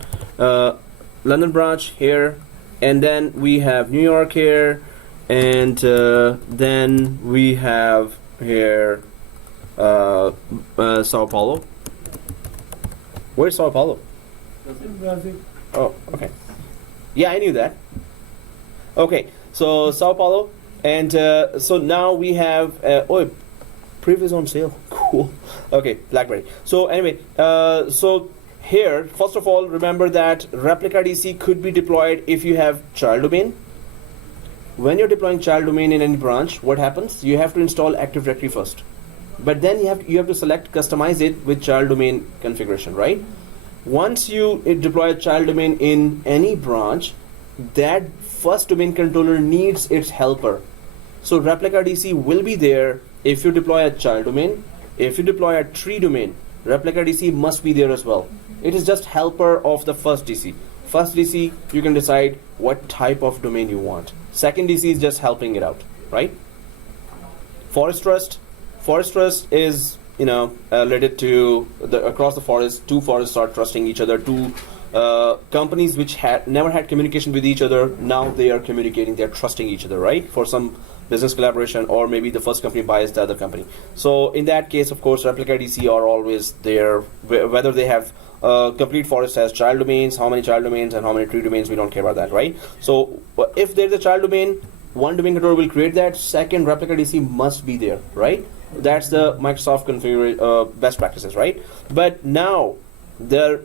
branch here, and then we have New York here, and then we have here Sao Paulo. Where's Sao Paulo? Brazil. Oh, okay. Yeah, I knew that. Okay, so Sao Paulo, and so now we have previous on sale. Cool. Okay, BlackBerry. So anyway, so here, first of all, remember that replica DC could be deployed if you have child domain. When you're deploying child domain in any branch, what happens? You have to install Active Directory first, but then you have to select customize it with child domain configuration, right? Once you deploy a child domain in any branch, that first domain controller needs its helper. So replica DC will be there if you deploy a child domain. If you deploy a tree domain, replica DC must be there as well. It is just helper of the first DC. First DC, you can decide what type of domain you want. Second DC is just helping it out, right? Forest Trust is related to across the forest. 2 forests are trusting each other. 2 companies which never had communication with each other, now they are communicating. They're trusting each other, right? For some business collaboration, or maybe the first company buys the other company. So in that case, of course, replica DC are always there. Whether they have complete forest has child domains, how many child domains and how many tree domains, we don't care about that, right? So if there's a child domain, one domain controller will create that. Second, replica DC must be there, right? That's the Microsoft best practices, right? But now the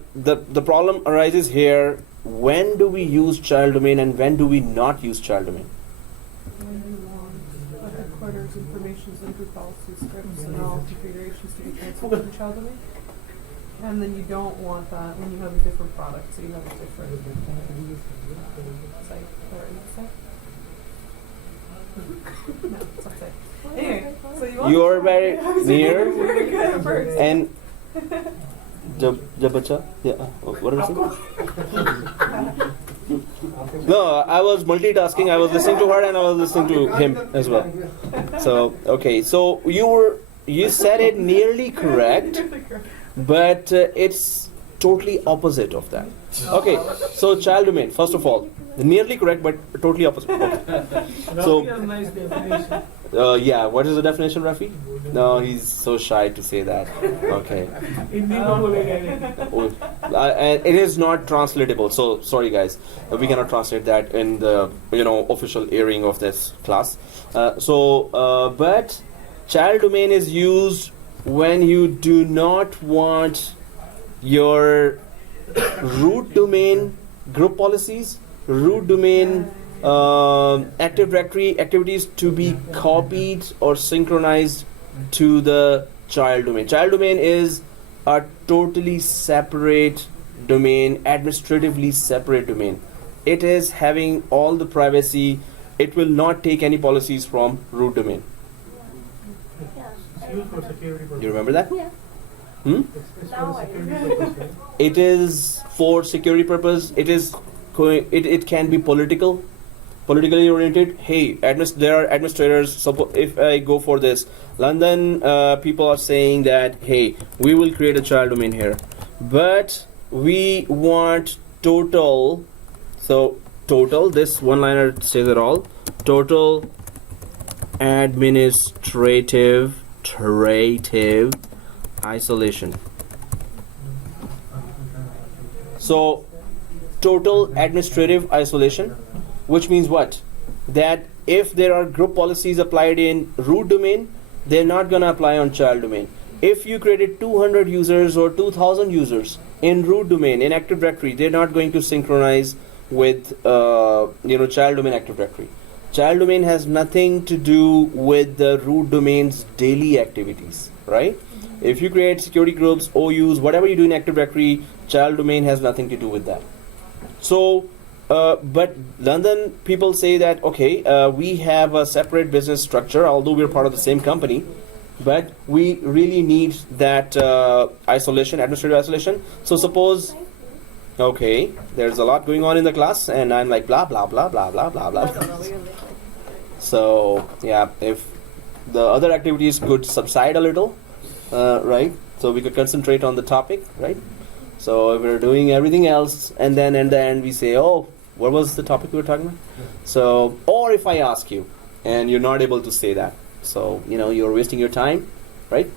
problem arises here. When do we use child domain and when do we not use child domain? When you want the headquarters information and group policy scripts and all configurations to be transferred to the child domain. And then you don't want that when you have a different product, so you have a different site or site. No, it's not site. Anyway, so you want You're very near very good at first. and Jabacha? Yeah. What did I say? No, I was multitasking. I was listening to her and I was listening to him as well. So okay, so you said it nearly correct, but it's totally opposite of that. Okay, so child domain. First of all, nearly correct, but totally opposite. Okay. So Rafi has nice definition. yeah, what is the definition, Rafi? No, he's so shy to say that. Okay. Hindi में बोलेगा नहीं. Oh, and it is not translatable. So sorry, guys, we cannot translate that in the official airing of this class. But child domain is used when you do not want your root domain group policies, root domain Active Directory activities to be copied or synchronized to the child domain. Child domain is a totally separate domain, administratively separate domain. It is having all the privacy. It will not take any policies from root domain. Yeah. It's used for security purposes. You remember that? Yeah. It's Now for I security purposes. Right? It is for security purpose. It can be politically oriented. Hey, there are administrators. If I go for this, London people are saying that, hey, we will create a child domain here, but we want total. So total, this one-liner says it all. Total administrative isolation. So total administrative isolation, which means what? That if there are group policies applied in root domain, they're not going to apply on child domain. If you created 200 users or 2000 users in root domain, in Active Directory, they're not going to synchronize with child domain Active Directory. Child domain has nothing to do with the root domain's daily activities, right? If you create security groups, OUs, whatever you do in Active Directory, child domain has nothing to do with that. So, but London people say that, okay, we have a separate business structure, although we're part of the same company, but we really need that isolation, administrative isolation. So suppose, okay, there's a lot going on in the class, and I'm like blah blah blah blah blah blah blah. So yeah, if the other activities could subside a little, right? So we could concentrate on the topic, right? So if we're doing everything else, and then in the end we say, oh, what was the topic we were talking about? So, or if I ask you, and you're not able to say that, so you're wasting your time, right?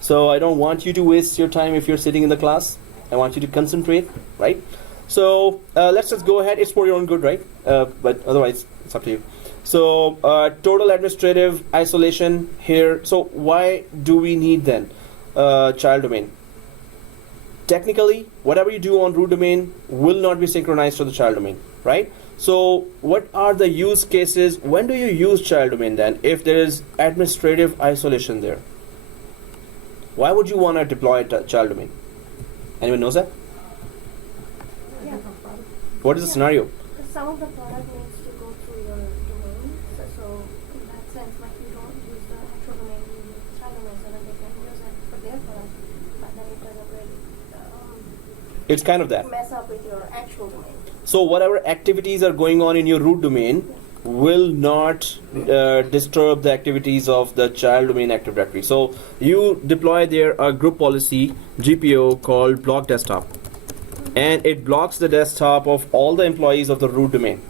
So I don't want you to waste your time if you're sitting in the class. I want you to concentrate, right? So let's just go ahead. It's for your own good, right? But otherwise, it's up to you. So total administrative isolation here. So why do we need then child domain? Technically, whatever you do on root domain will not be synchronized to the child domain, right? So what are the use cases? When do you use child domain then if there is administrative isolation there? Why would you want to deploy a child domain? Anyone knows that? Yeah. What is the scenario? Because some of the product needs to go through your domain. So in that sense, like you don't use the actual domain, you use the child domain so that they can use it for their product. But then it doesn't really It's kind of that. mess up with your actual domain. So whatever activities are going on in your root domain will not disturb the activities of the child domain Active Directory. So you deploy there a group policy GPO called block desktop, and it blocks the desktop of all the employees of the root domain.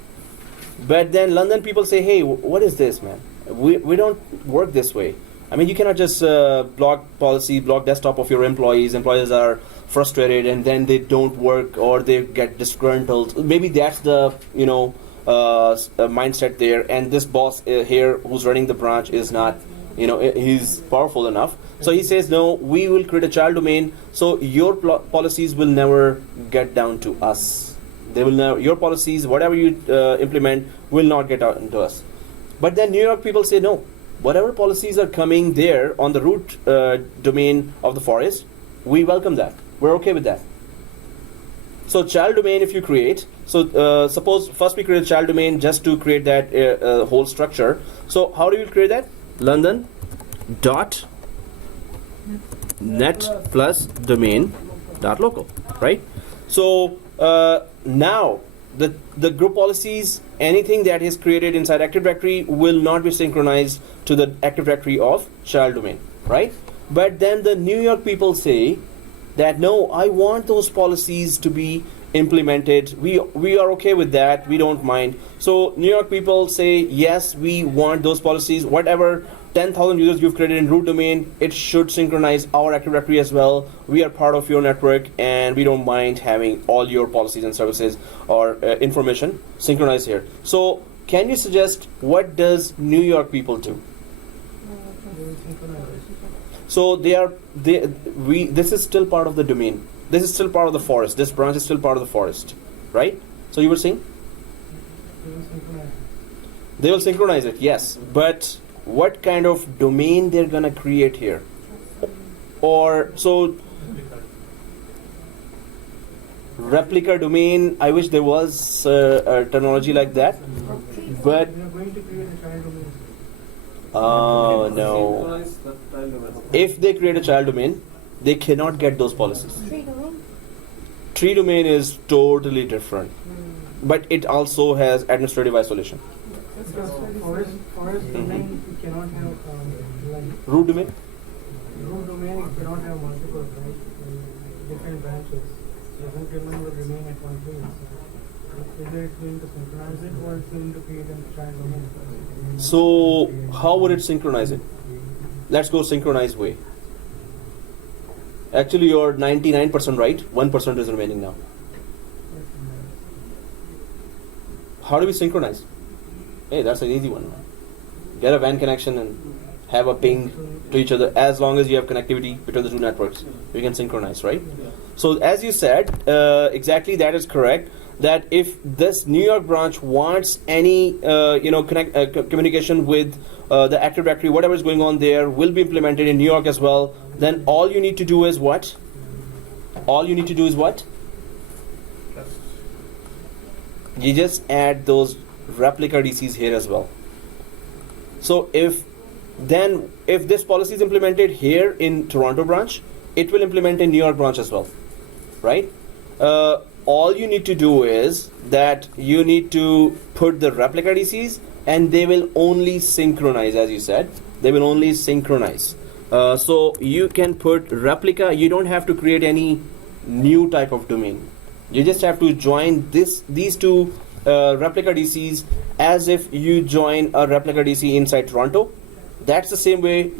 But then London people say, hey, what is this, man? We don't work this way. I mean, you cannot just block desktop of your employees. Employees are frustrated and then they don't work or they get disgruntled. Maybe that's the mindset there, and this boss here who's running the branch is not, he's powerful enough. So he says, no, we will create a child domain, so your policies will never get down to us. They will never, your policies, whatever you implement, will not get out to us. But then New York people say, no, whatever policies are coming there on the root domain of the forest, we welcome that. We're okay with that. So child domain, if you create, so suppose first we create a child domain just to create that whole structure. So how do you create that? London dot Netplus domain dot local, right? So now the group policies, anything that is created inside Active Directory will not be synchronized to the Active Directory of child domain, right? But then the New York people say that no, I want those policies to be implemented. We are okay with that. We don't mind. So New York people say yes, we want those policies. Whatever 10,000 users you've created in root domain, it should synchronize our Active Directory as well. We are part of your network, and we don't mind having all your policies and services or information synchronized here. So can you suggest what does New York people do? So this is still part of the domain. This is still part of the forest. This branch is still part of the forest, right? So you were saying? They will synchronize it, yes. But what kind of domain they're gonna create here? Or so replica domain. I wish there was a terminology like that, but We are going to create a child domain. oh no. Synchronize the child domain. If they create a child domain, they cannot get those policies. Tree domain. Tree domain is totally different, but it also has administrative isolation. Forest domain, you cannot have like Root domain? root domain, you cannot have multiple, right? Different branches. Doesn't domain will remain at one place. Either it's going to synchronize it or it's going to create a child domain. So how would it synchronize it? Let's go synchronized way. Actually, you're 99% right. 1% is remaining now. How do we synchronize? Hey, that's an easy one. Get a WAN connection and have a ping to each other. As long as you have connectivity between the two networks, we can synchronize, right? So as you said, exactly that is correct. That if this New York branch wants any communication with the Active Directory, whatever is going on there will be implemented in New York as well. Then all you need to do is what? All you need to do is what? You just add those replica DCs here as well. So if this policy is implemented here in Toronto branch, it will implement in New York branch as well, right? All you need to do is that you need to put the replica DCs, and they will only synchronize, as you said. They will only synchronize. So you can put replica. You don't have to create any new type of domain. You just have to join these two replica DCs as if you join a replica DC inside Toronto. That's the same way,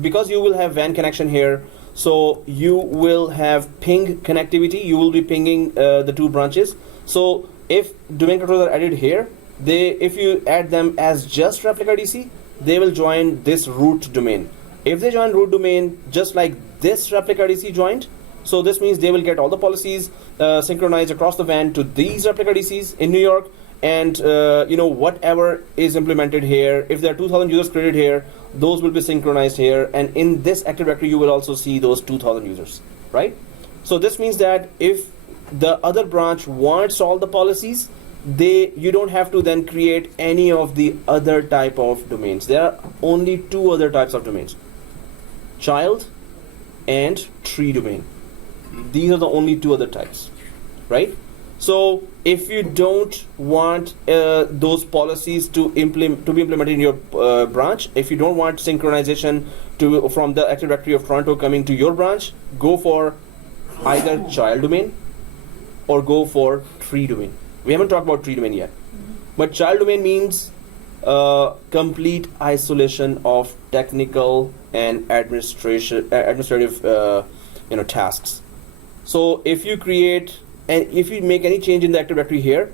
because you will have WAN connection here. So you will have ping connectivity. You will be pinging the two branches. So if domain controllers are added here, if you add them as just replica DC, they will join this root domain. If they join root domain just like this replica DC joined, so this means they will get all the policies synchronized across the WAN to these replica DCs in New York, and whatever is implemented here, if there are 2,000 users created here, those will be synchronized here, and in this Active Directory you will also see those 2,000 users, right? So this means that if the other branch wants all the policies, you don't have to then create any of the other type of domains. There are only two other types of domains: child and tree domain. These are the only two other types, right? So if you don't want those policies to be implemented in your branch, if you don't want synchronization from the Active Directory of Toronto coming to your branch, go for either child domain or go for tree domain. We haven't talked about tree domain yet, but child domain means complete isolation of technical and administrative tasks. So if you create and if you make any change in the Active Directory here,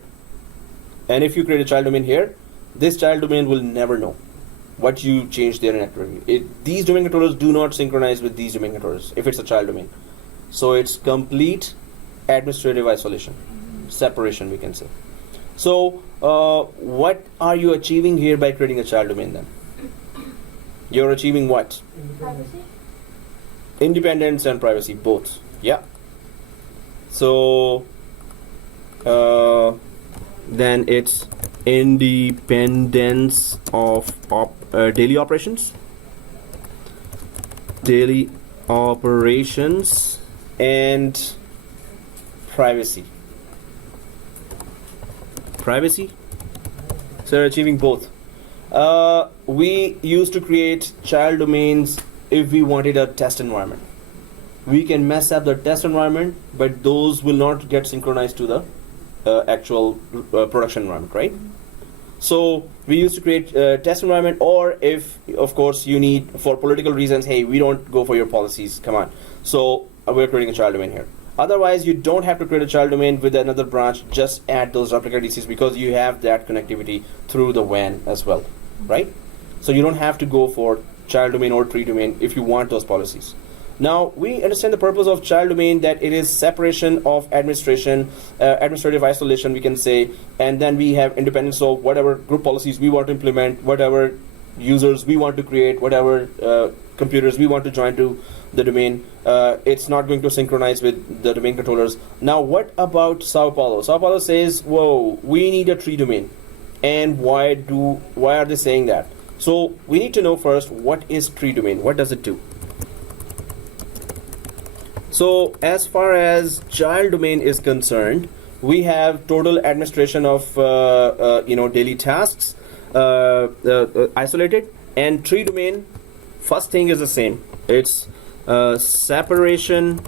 and if you create a child domain here, this child domain will never know what you changed there in Active Directory. These domain controllers do not synchronize with these domain controllers if it's a child domain. So it's complete administrative isolation, separation, we can say. So what are you achieving here by creating a child domain then? You're achieving what? Privacy. Independence and privacy, both. Yeah. So then it's independence of daily operations, and privacy. privacy. So you're achieving both. We used to create child domains if we wanted a test environment. We can mess up the test environment, but those will not get synchronized to the actual production environment, right? So we used to create a test environment, or if, of course, you need, for political reasons, hey, we don't go for your policies, come on. So we're creating a child domain here. Otherwise, you don't have to create a child domain with another branch, just add those replica DCs because you have that connectivity through the WAN as well, right? So you don't have to go for child domain or tree domain if you want those policies. Now, we understand the purpose of child domain, that it is separation of administration, administrative isolation, we can say, and then we have independence of whatever group policies we want to implement, whatever users we want to create, whatever computers we want to join to the domain. It's not going to synchronize with the domain controllers. Now, what about Sao Paulo? Sao Paulo says, whoa, we need a tree domain. And why are they saying that? So we need to know first, what is tree domain? What does it do? So as far as child domain is concerned, we have total administration of daily tasks isolated, and tree domain, first thing is the same. It's separation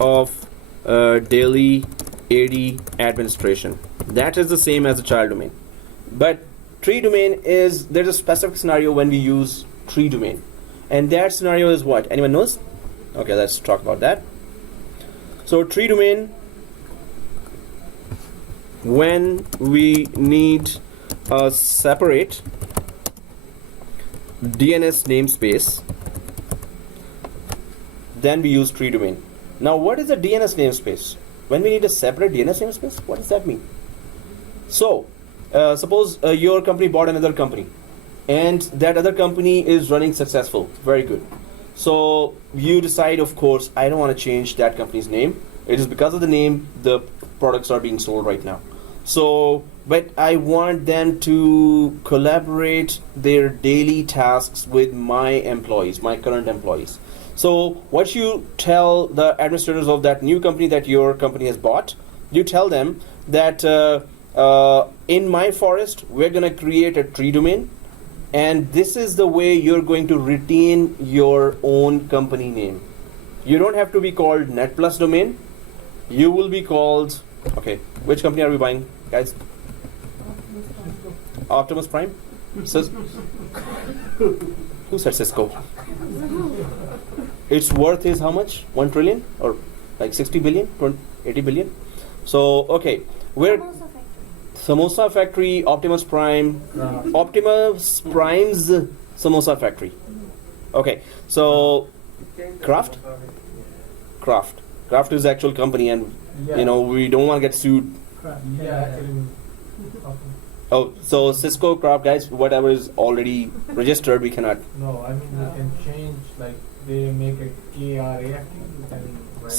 of daily AD administration. That is the same as the child domain. But tree domain is, there's a specific scenario when we use tree domain, and that scenario is what? Anyone knows? Okay, let's talk about that. So tree domain, when we need a separate DNS namespace, then we use tree domain. Now, what is a DNS namespace? When we need a separate DNS namespace, what does that mean? So, suppose your company bought another company, and that other company is running successful, very good. So you decide, of course, I don't want to change that company's name. It is because of the name the products are being sold right now. So, but I want them to collaborate their daily tasks with my employees, my current employees. So what you tell the administrators of that new company that your company has bought, you tell them that in my forest, we're going to create a tree domain. And this is the way you're going to retain your own company name. You don't have to be called Netplus domain. You will be called, okay, which company are we buying, guys? Optimus Prime? Who said Cisco? Its worth is how much? 1 trillion? Or like 60 billion? 80 billion? So, okay, we're Samosa Factory, Optimus Prime, Optimus Prime's Samosa Factory. Okay, so Kraft is the actual company, and we don't want to get sued. Oh, so Cisco, Kraft, guys, whatever is already registered, we cannot. No, I mean we can change, like they make a KRAFT, you can write down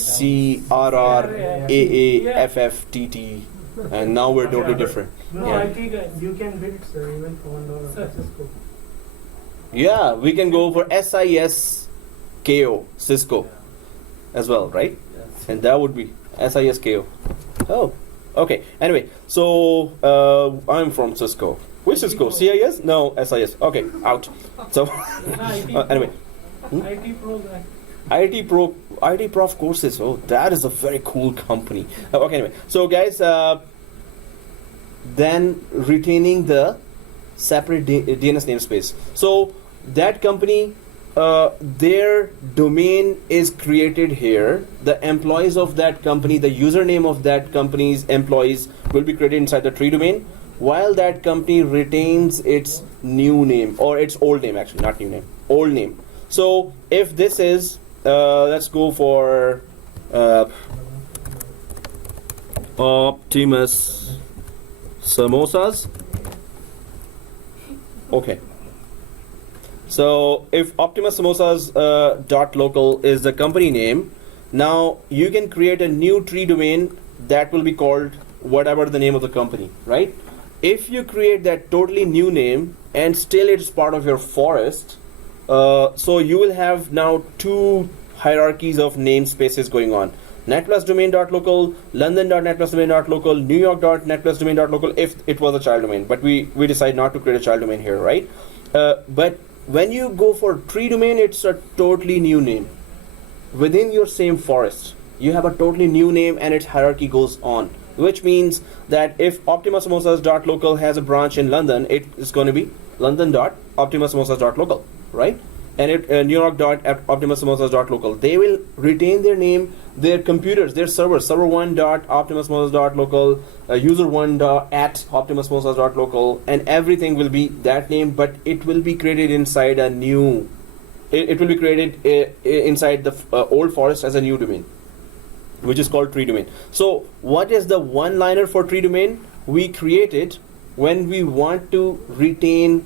CRRAAFFTT. And now we're totally different. No, Yeah. IT guys, you can bid it, sir, even for $1 Sir. Cisco. Yeah, we can go for SISKO, Cisco, as well, right? And that would be SISKO. Oh, okay. Anyway, so I'm from Cisco. Which Cisco? CIS? No, SIS. Okay, out. So anyway, IT Pro guy. IT Prof courses. Oh, that is a very cool company. Okay, anyway. So guys, then retaining the separate DNS namespace. So that company, their domain is created here. The employees of that company, the username of that company's employees will be created inside the tree domain, while that company retains its new name, or its old name, actually, not new name, old name. So if this is, let's go for Optimus Samosas. Okay. So if Optimus Samosas .local is the company name, now you can create a new tree domain that will be called whatever the name of the company, right? If you create that totally new name and still it's part of your forest, so you will have now two hierarchies of namespaces going on. netplusdomain.local, london.netplusdomain.local, newyork.netplusdomain.local if it was a child domain. But we decide not to create a child domain here, right? But when you go for tree domain, it's a totally new name. Within your same forest, you have a totally new name and its hierarchy goes on. Which means that if optimasamosas.local has a branch in London, it is going to be london.optimasamosas.local, right? And newyork.optimasamosas.local. They will retain their name, their computers, their servers, server1.optimasamosas.local, user1.at optimasamosas.local, and everything will be that name, but it will be created inside a new, it will be created inside the old forest as a new domain, which is called tree domain. So what is the one-liner for tree domain? We create it when we want to retain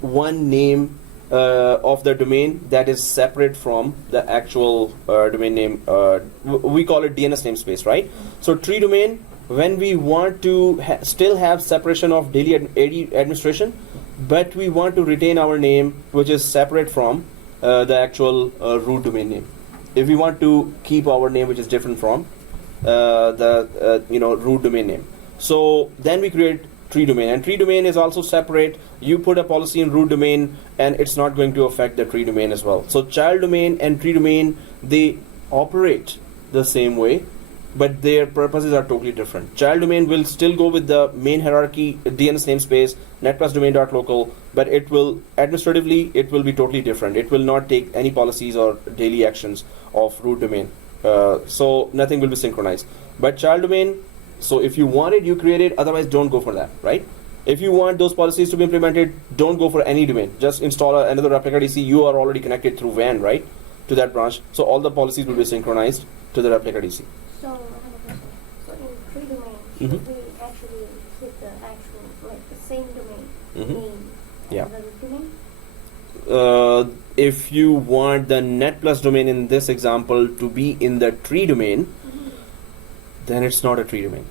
one name of the domain that is separate from the actual domain name. We call it DNS namespace, right? So tree domain, when we want to still have separation of daily AD administration, but we want to retain our name, which is separate from the actual root domain name. If we want to keep our name, which is different from the root domain name, so then we create tree domain. And tree domain is also separate. You put a policy in root domain, and it's not going to affect the tree domain as well. So child domain and tree domain, they operate the same way, but their purposes are totally different. Child domain will still go with the main hierarchy, DNS namespace, netplusdomain.local, but it will administratively, it will be totally different. It will not take any policies or daily actions of root domain. So nothing will be synchronized. But child domain, so if you want it, you create it. Otherwise, don't go for that, right? If you want those policies to be implemented, don't go for any domain. Just install another replica DC. You are already connected through WAN, right, to that branch. So all the policies will be synchronized to the replica DC. So I have a question. So in tree domain, Mhm. should we actually keep the actual, like the same domain name Yeah. as the root domain? If you want the Netplus domain in this example to be in the tree domain, then it's not a tree domain.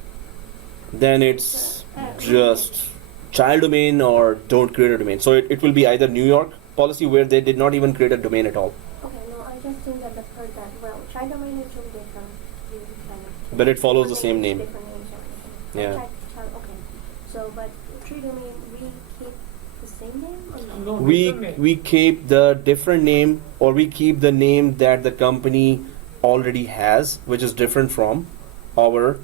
Then it's just child domain or don't create a domain. So it will be either New York policy where they did not even create a domain at all. Okay, no, I just think that I've heard that. Well, child domain is really different. You kind of But it follows the different same names, name. different names and everything. Yeah. Okay. So, but tree domain, we keep the same name or no? No, different name. We keep the different name, or we keep the name that the company already has, which is different from our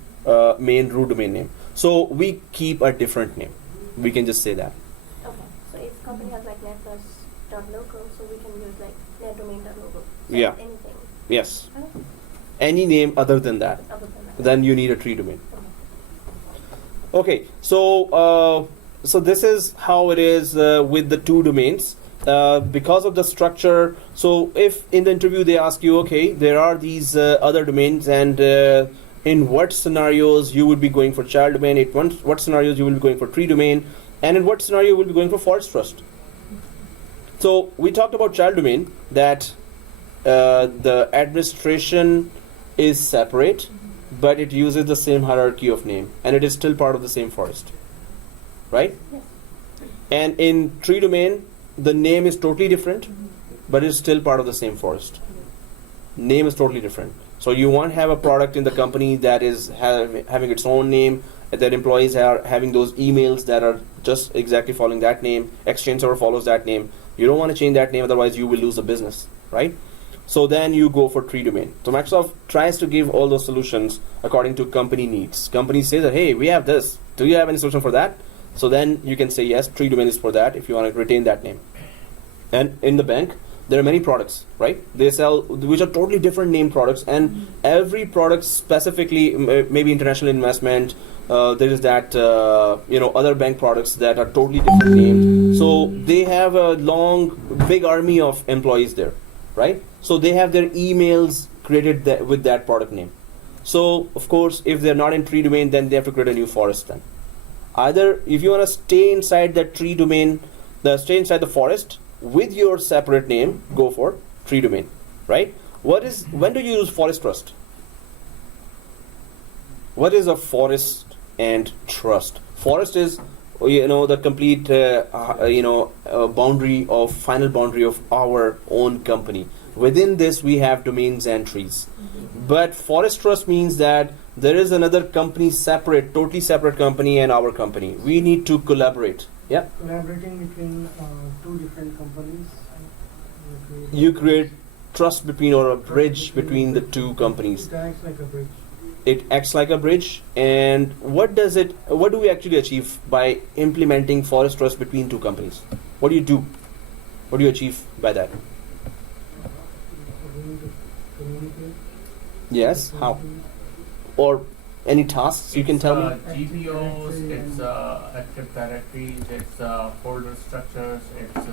main root domain name. So we keep a different name. We can just say that. Okay, so if company has like netplus.local, so we can use like netdomain.local. So Yeah. anything. Yes. Okay. Any name other than that, Other than that. then you need a tree domain. Okay. Okay, so this is how it is with the two domains. Because of the structure, so if in the interview they ask you, okay, there are these other domains, and in what scenarios you would be going for child domain, what scenarios you will be going for tree domain, and in what scenario you will be going for forest trust. So we talked about child domain, that the administration is separate, but it uses the same hierarchy of name, and it is still part of the same forest, right? Yes. And in tree domain, the name is totally different, but it's still part of the same forest. Name is totally different. So you won't have a product in the company that is having its own name, that employees are having those emails that are just exactly following that name. Exchange server follows that name. You don't want to change that name, otherwise you will lose the business, right? So then you go for tree domain. So Microsoft tries to give all those solutions according to company needs. Companies say that, hey, we have this. Do you have any solution for that? So then you can say, yes, tree domain is for that if you want to retain that name. And in the bank, there are many products, right? They sell, which are totally different name products, and every product specifically, maybe international investment, there is that, other bank products that are totally different named. So they have a long, big army of employees there, right? So they have their emails created with that product name. So of course, if they're not in tree domain, then they have to create a new forest then. Either if you want to stay inside that tree domain, stay inside the forest with your separate name, go for tree domain, right? When do you use forest trust? What is a forest and trust? Forest is, the complete, final boundary of our own company. Within this, we have domains and trees. But forest trust means that there is another company separate, totally separate company and our company. We need to collaborate. Yeah. Collaborating between two different companies. You create trust between or a bridge between the two companies. It acts like a bridge. It acts like a bridge. And what do we actually achieve by implementing forest trust between two companies? What do you do? What do you achieve by that? We need to communicate. Yes. How? Or any tasks you can tell me? GPOs, it's Active Directories, it's folder structures, it's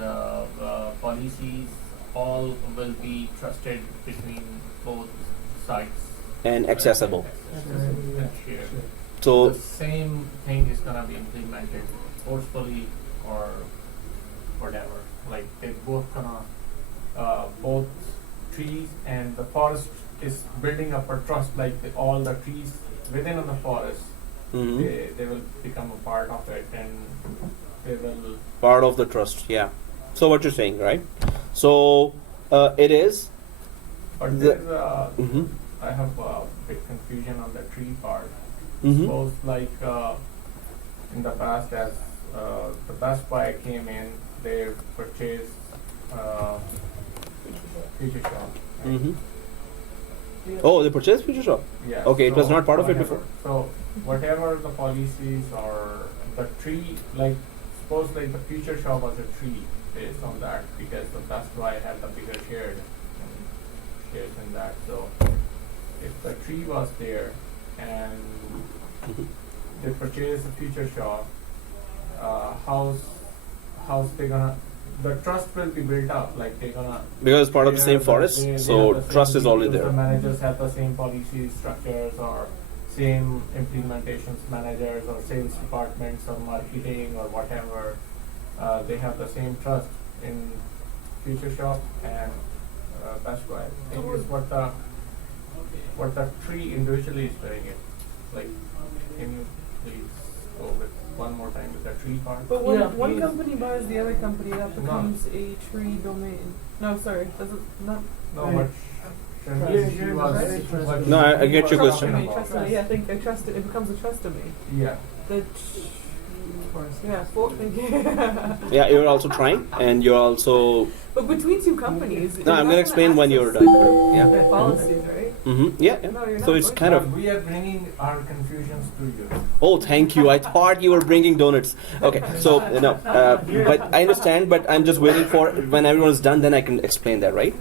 policies, all will be trusted between both sites. And accessible. Accessible and shared. So The same thing is gonna be implemented forcefully or whatever. Like they both gonna both trees and the forest is building up a trust. Like all the trees within the forest, mhm. they will become a part of it, and they will. Part of the trust, yeah. So what you're saying, right? So it is. But The- there's Mhm. I have a bit confusion on the tree part. Mhm. Suppose like in the past, as the Best Buy came in, they purchased Future Shop. Right? Mhm. Oh, they purchased Future Shop. Yeah. Okay, it was so not part of it whatever. before. So whatever the policies or the tree, like suppose like the Future Shop was a tree based on that, because the Best Buy had the bigger shares in that. So if the tree was there and Mhm. they purchase the Future Shop, how's they gonna, the trust will be built up, like they're gonna Because it's part of the share same the- forest, they so have the same trust is already people, there. The managers have the same policies, structures, or same implementations managers, or sales departments, or marketing, or whatever. They have the same trust in Future Shop and Best Buy. I think is what the tree individually is doing it. Like, can you please go with one more time with the tree part? But when Yeah, one please. company buys the other company, that becomes a tree domain. No, sorry, does it not? No, Right. but Yeah, she yeah, was. that's right. what No, I she get was your talking question. Trust me, about. trust me. Yeah, I think it becomes a trust domain. Yeah. The yeah, Yeah, you're also trying, and you're also. But between two companies. No, I'm gonna explain when you're done. Yeah. The policies, right? Mm-hmm. Yeah. No, you're So not it's going kind But of. we are bringing our confusions to you. Oh, thank you. I thought you were bringing donuts. Okay, so no, but I understand. But I'm just waiting for when everyone's done, then I can explain that, right?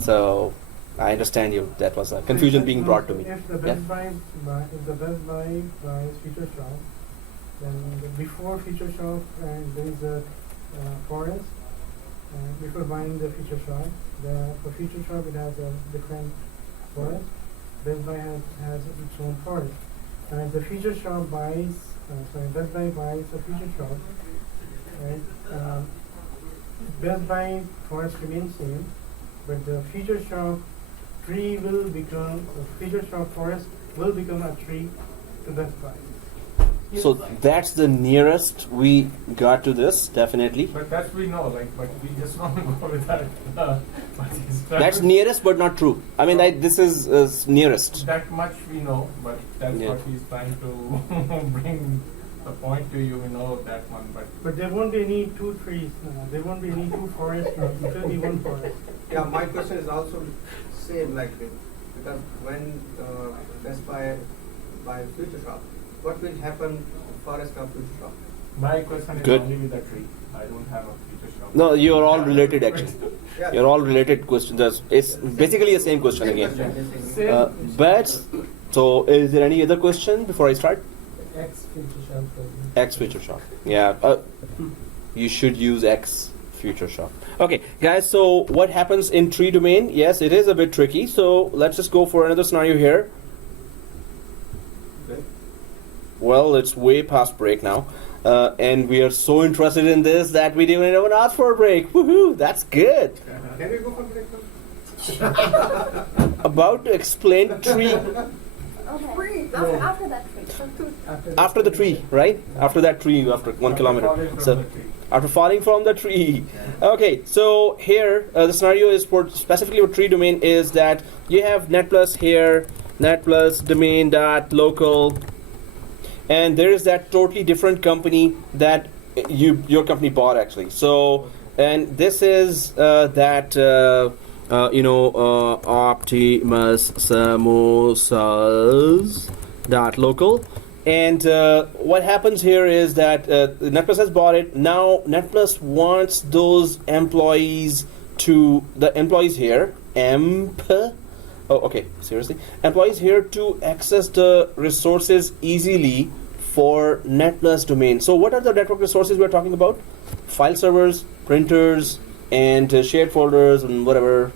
So I understand you. That was a confusion being brought to me. If the Yeah. Best Buy buys Future Shop, then before Future Shop and there is a forest. Before buying the Future Shop, for Future Shop it has a different forest. Best Buy has its own forest. And if the Future Shop Best Buy buys a Future Shop, right? Best Buy forest remains same, but the Future Shop Future Shop forest will become a tree to Best Buy. So that's the nearest we got to this, definitely. But that we know, like, but we just want to go with that. What is that? That's nearest, but not true. I mean, this is nearest. That much we know, but that's Yeah. what he's trying to bring the point to you. We know that one, but There won't be any two trees now. There won't be any two forests now. It will be one forest. Yeah, my question is also same like this, because when Best Buy buy Future Shop, what will happen forest of Future Shop? my question is Good. only with the tree. I don't have a Future Shop. No, you're all related actually. Yeah. You're all related questions. It's basically the same question again. But so, is there any other question before I start? X Future Shop. X Future Shop. Yeah, you should use X Future Shop. Okay, guys. So what happens in tree domain? Yes, it is a bit tricky. So let's just go for another scenario here. Well, it's way past break now, and we are so interested in this that we didn't even ask for a break. Woohoo! That's good. Can we go for break now? About to explain tree. Okay. No. After that tree. After the tree, right? After that tree, after 1 kilometer. So after falling from the tree. Okay, so here the scenario is for specifically for tree domain is that you have Netplus here, Netplus domain dot local, and there is that totally different company that your company bought actually. So and this is Optimus Samosas dot local. And what happens here is that Netplus has bought it. Now Netplus wants those employees to the employees here employees here to access the resources easily for Netplus domain. So what are the network resources we're talking about? File servers, printers, and shared folders and whatever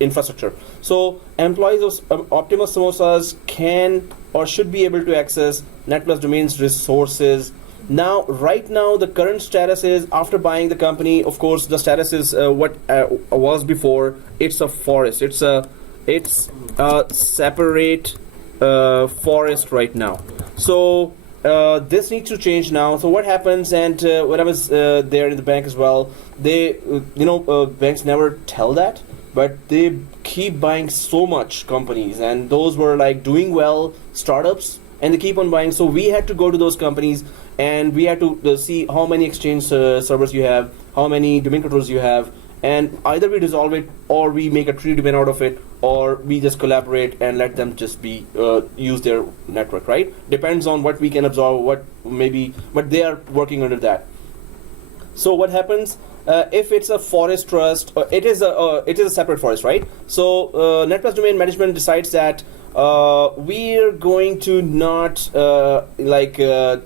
infrastructure. So employees of Optimus Samosas can or should be able to access Netplus domain's resources. Now, right now, the current status is after buying the company. Of course, the status is what was before. It's a forest. It's a separate forest right now. So this needs to change now. So what happens? And when I was there in the bank as well, they banks never tell that, but they keep buying so much companies, and those were like doing well startups, and they keep on buying. So we had to go to those companies, and we had to see how many exchange servers you have, how many domain controllers you have, and either we dissolve it or we make a tree domain out of it, or we just collaborate and let them just be use their network, right? Depends on what we can absorb, but they are working under that. So what happens if it's a forest trust? It is a separate forest, right? So Netplus domain management decides that we're going to not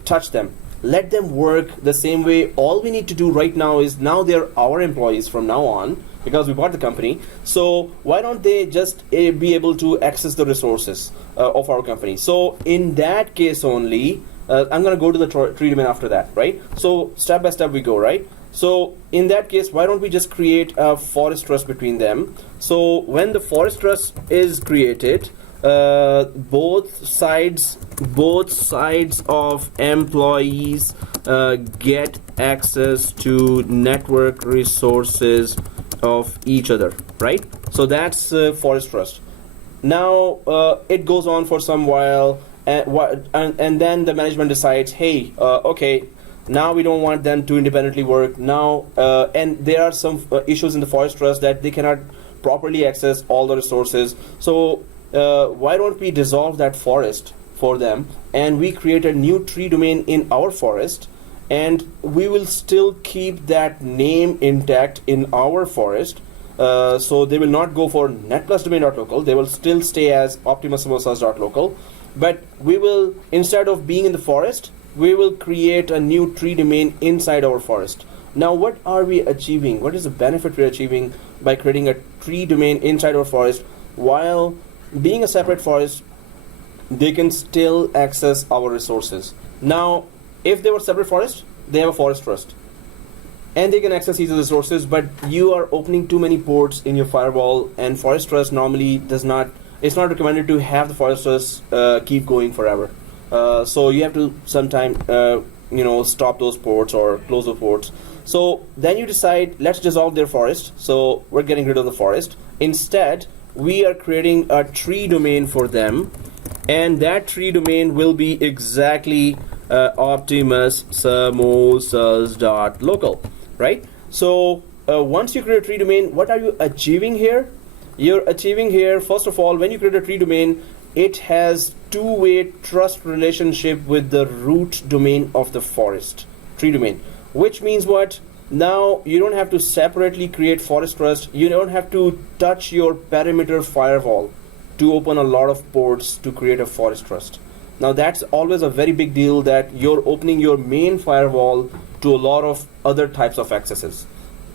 touch them. Let them work the same way. All we need to do right now is now they're our employees from now on because we bought the company. So why don't they just be able to access the resources of our company? So in that case only, I'm going to go to the tree domain after that, right? So step by step we go, right? So in that case, why don't we just create a forest trust between them? So when the forest trust is created, both sides of employees get access to network resources of each other, right? So that's forest trust. Now it goes on for some while, and then the management decides, hey, okay, now we don't want them to independently work now, and there are some issues in the forest trust that they cannot properly access all the resources. So why don't we dissolve that forest for them, and we create a new tree domain in our forest, and we will still keep that name intact in our forest. So they will not go for Netplus domain.local. They will still stay as Optimus Samosas.local. But we will, instead of being in the forest, we will create a new tree domain inside our forest. Now, what are we achieving? What is the benefit we're achieving by creating a tree domain inside our forest? While being a separate forest, they can still access our resources. Now, if they were separate forests, they have a forest trust, and they can access these resources, but you are opening too many ports in your firewall, and forest trust normally does not, it's not recommended to have the forest trust keep going forever. So you have to sometime stop those ports or close the ports. So then you decide, let's dissolve their forest. So we're getting rid of the forest. Instead, we are creating a tree domain for them, and that tree domain will be exactly Optimus Samosas.local, right? So once you create a tree domain, what are you achieving here? You're achieving here, first of all, when you create a tree domain, it has two-way trust relationship with the root domain of the forest tree domain, which means what? Now you don't have to separately create forest trust. You don't have to touch your perimeter firewall to open a lot of ports to create a forest trust. Now that's always a very big deal, that you're opening your main firewall to a lot of other types of accesses.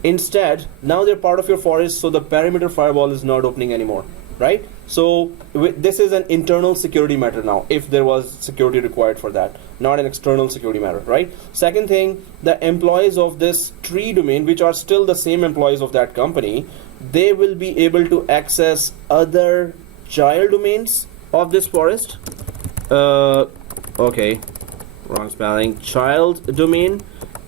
Instead, now they're part of your forest, so the perimeter firewall is not opening anymore, right? So this is an internal security matter now, if there was security required for that, not an external security matter, right? Second thing, the employees of this tree domain, which are still the same employees of that company, they will be able to access other child domains of this forest, okay, wrong spelling, child domain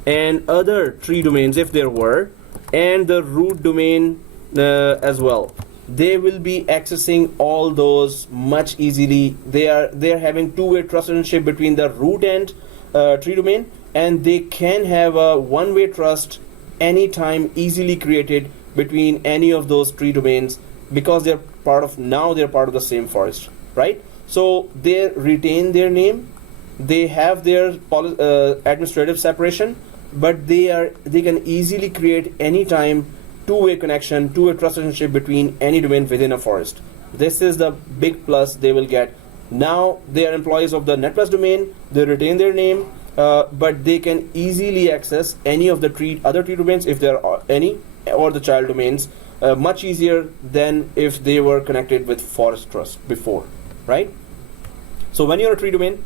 and other tree domains if there were, and the root domain as well. They will be accessing all those much easily. They're having two-way trust relationship between the root and tree domain, and they can have a one-way trust anytime easily created between any of those tree domains, because they're part of the same forest, right? So they retain their name, they have their administrative separation, but they can easily create anytime two-way connection, two-way trust relationship between any domain within a forest. This is the big plus they will get. Now they are employees of the Netplus domain, they retain their name, but they can easily access any of the other tree domains if there are any, or the child domains, much easier than if they were connected with forest trust before, right? So when you're a tree domain,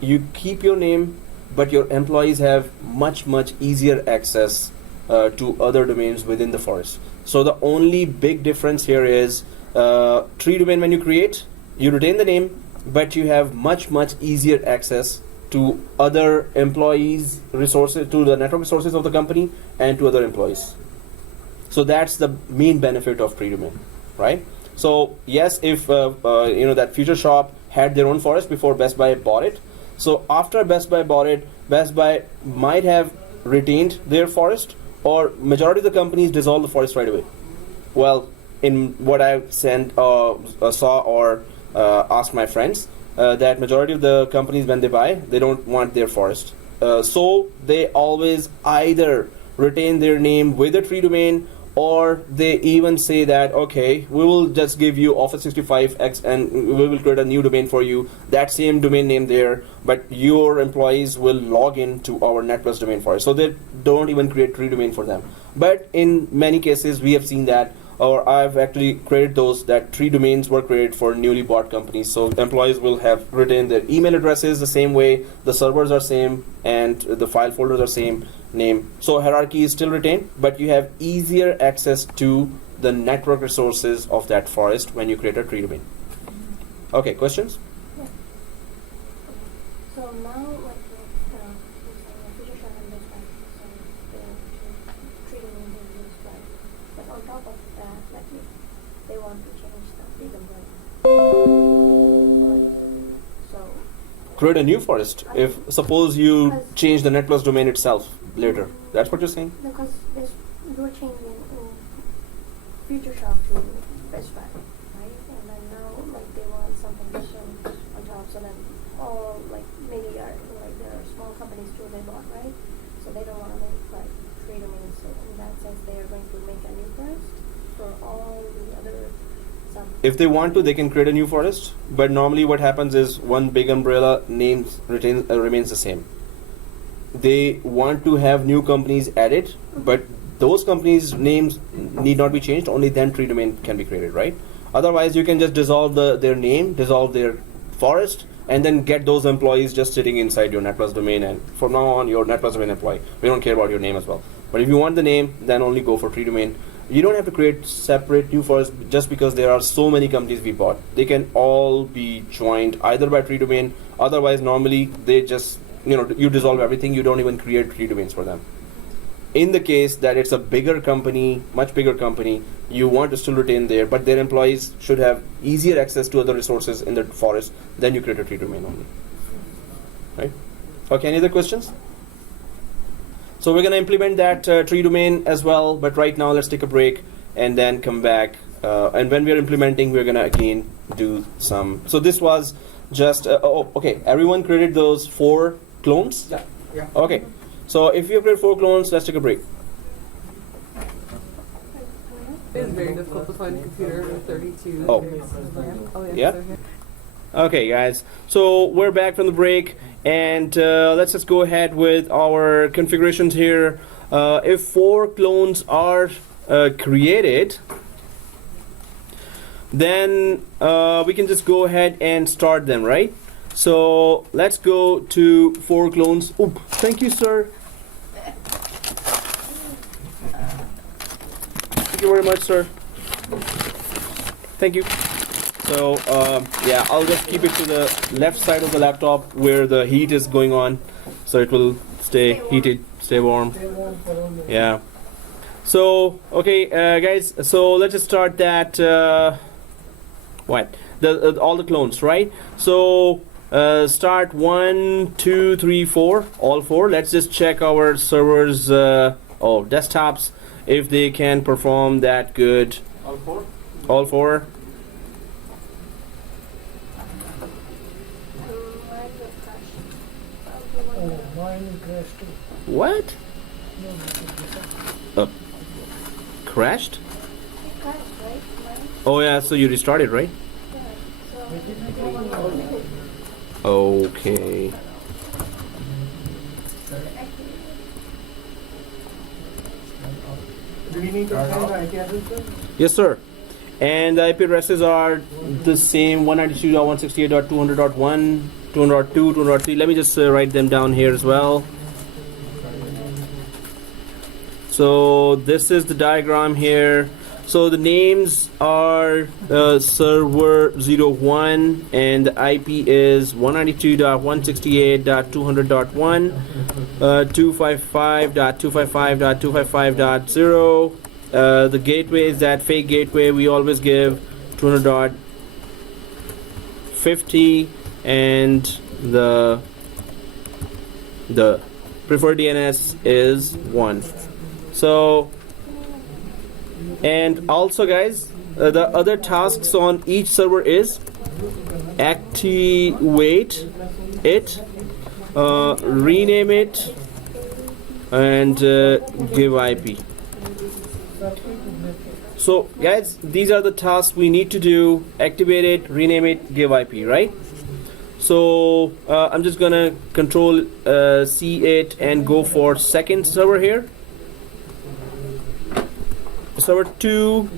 you keep your name, but your employees have much easier access to other domains within the forest. So the only big difference here is tree domain, when you create, you retain the name, but you have much easier access to other employees' resources, to the network resources of the company, and to other employees. So that's the main benefit of tree domain, right? So yes, if that Future Shop had their own forest before Best Buy bought it, so after Best Buy bought it, Best Buy might have retained their forest, or majority of the companies dissolve the forest right away. Well, in what I've saw or asked my friends, that majority of the companies, when they buy, they don't want their forest. So they always either retain their name with a tree domain, or they even say that, okay, we will just give you Office 365X and we will create a new domain for you, that same domain name there, but your employees will log in to our Netplus domain for it. So they don't even create tree domain for them. But in many cases, we have seen that, or I've actually created those, that tree domains were created for newly bought companies. So employees will have retained their email addresses the same way, the servers are same, and the file folders are same name. So hierarchy is still retained, but you have easier access to the network resources of that forest when you create a tree domain. Okay, questions? Yeah. So now, like, Future Shop and Best Buy, so the tree domains are used, but on top of that, like, if they want to change the big umbrella, so Create a new forest. If suppose you change the Netplus domain itself later, that's what you're saying? because you're changing Future Shop to Best Buy, right? And then now, like, they want something different on top, so then all, like, maybe there are small companies too they bought, right? So they don't want to make, like, tree domains. So in that sense, they are going to make a new forest for all the other sub. If they want to, they can create a new forest, but normally what happens is one big umbrella name remains the same. They want to have new companies added, but those companies' names need not be changed, only then tree domain can be created, right? Otherwise, you can just dissolve their name, dissolve their forest, and then get those employees just sitting inside your Netplus domain, and from now on, your Netplus domain employee. We don't care about your name as well. But if you want the name, then only go for tree domain. You don't have to create separate new forests just because there are so many companies we bought. They can all be joined either by tree domain, otherwise normally they just, you dissolve everything, you don't even create tree domains for them. In the case that it's a bigger company, much bigger company, you want to still retain there, but their employees should have easier access to other resources in the forest, then you create a tree domain only. Right? Okay, any other questions? So we're going to implement that tree domain as well, but right now let's take a break and then come back. And when we're implementing, we're going to again do some. So this was just, okay, everyone created those 4 clones? Yeah. Okay, so if you have created 4 clones, let's take a break. It is very difficult to find a computer with 32. Oh. Yeah? Okay, guys, so we're back from the break, and let's just go ahead with our configurations here. If 4 clones are created, then we can just go ahead and start them, right? So let's go to 4 clones. Oop, thank you, sir. Thank you very much, sir. Thank you. So yeah, I'll just keep it to the left side of the laptop where the heat is going on, so it will stay heated, stay warm. Yeah. So okay, guys. So let's just start that. What? All the clones, right? So start 1, 2, 3, 4, all 4. Let's just check our servers or desktops if they can perform that good. All 4? All 4. Mine will crash. Oh, mine crashed too. What? Crashed? It crashed, right? Mine? Oh yeah. So you restarted, right? Yeah. So, Okay. Do we need to change the IP address, sir? Yes, sir. And the IP addresses are the same: 192.168.200.1, 200.2, 200.3. Let me just write them down here as well. So this is the diagram here. So the names are server 01 and the IP is 192.168.200.1, 255.255.255.0. The gateway is that fake gateway we always give, 200.50, and the preferred DNS is 1. So, and also guys, the other tasks on each server is activate it, rename it, and give IP. So guys, these are the tasks we need to do: activate it, rename it, give IP, right? So I'm just gonna control C it and go for second server here. Server 2,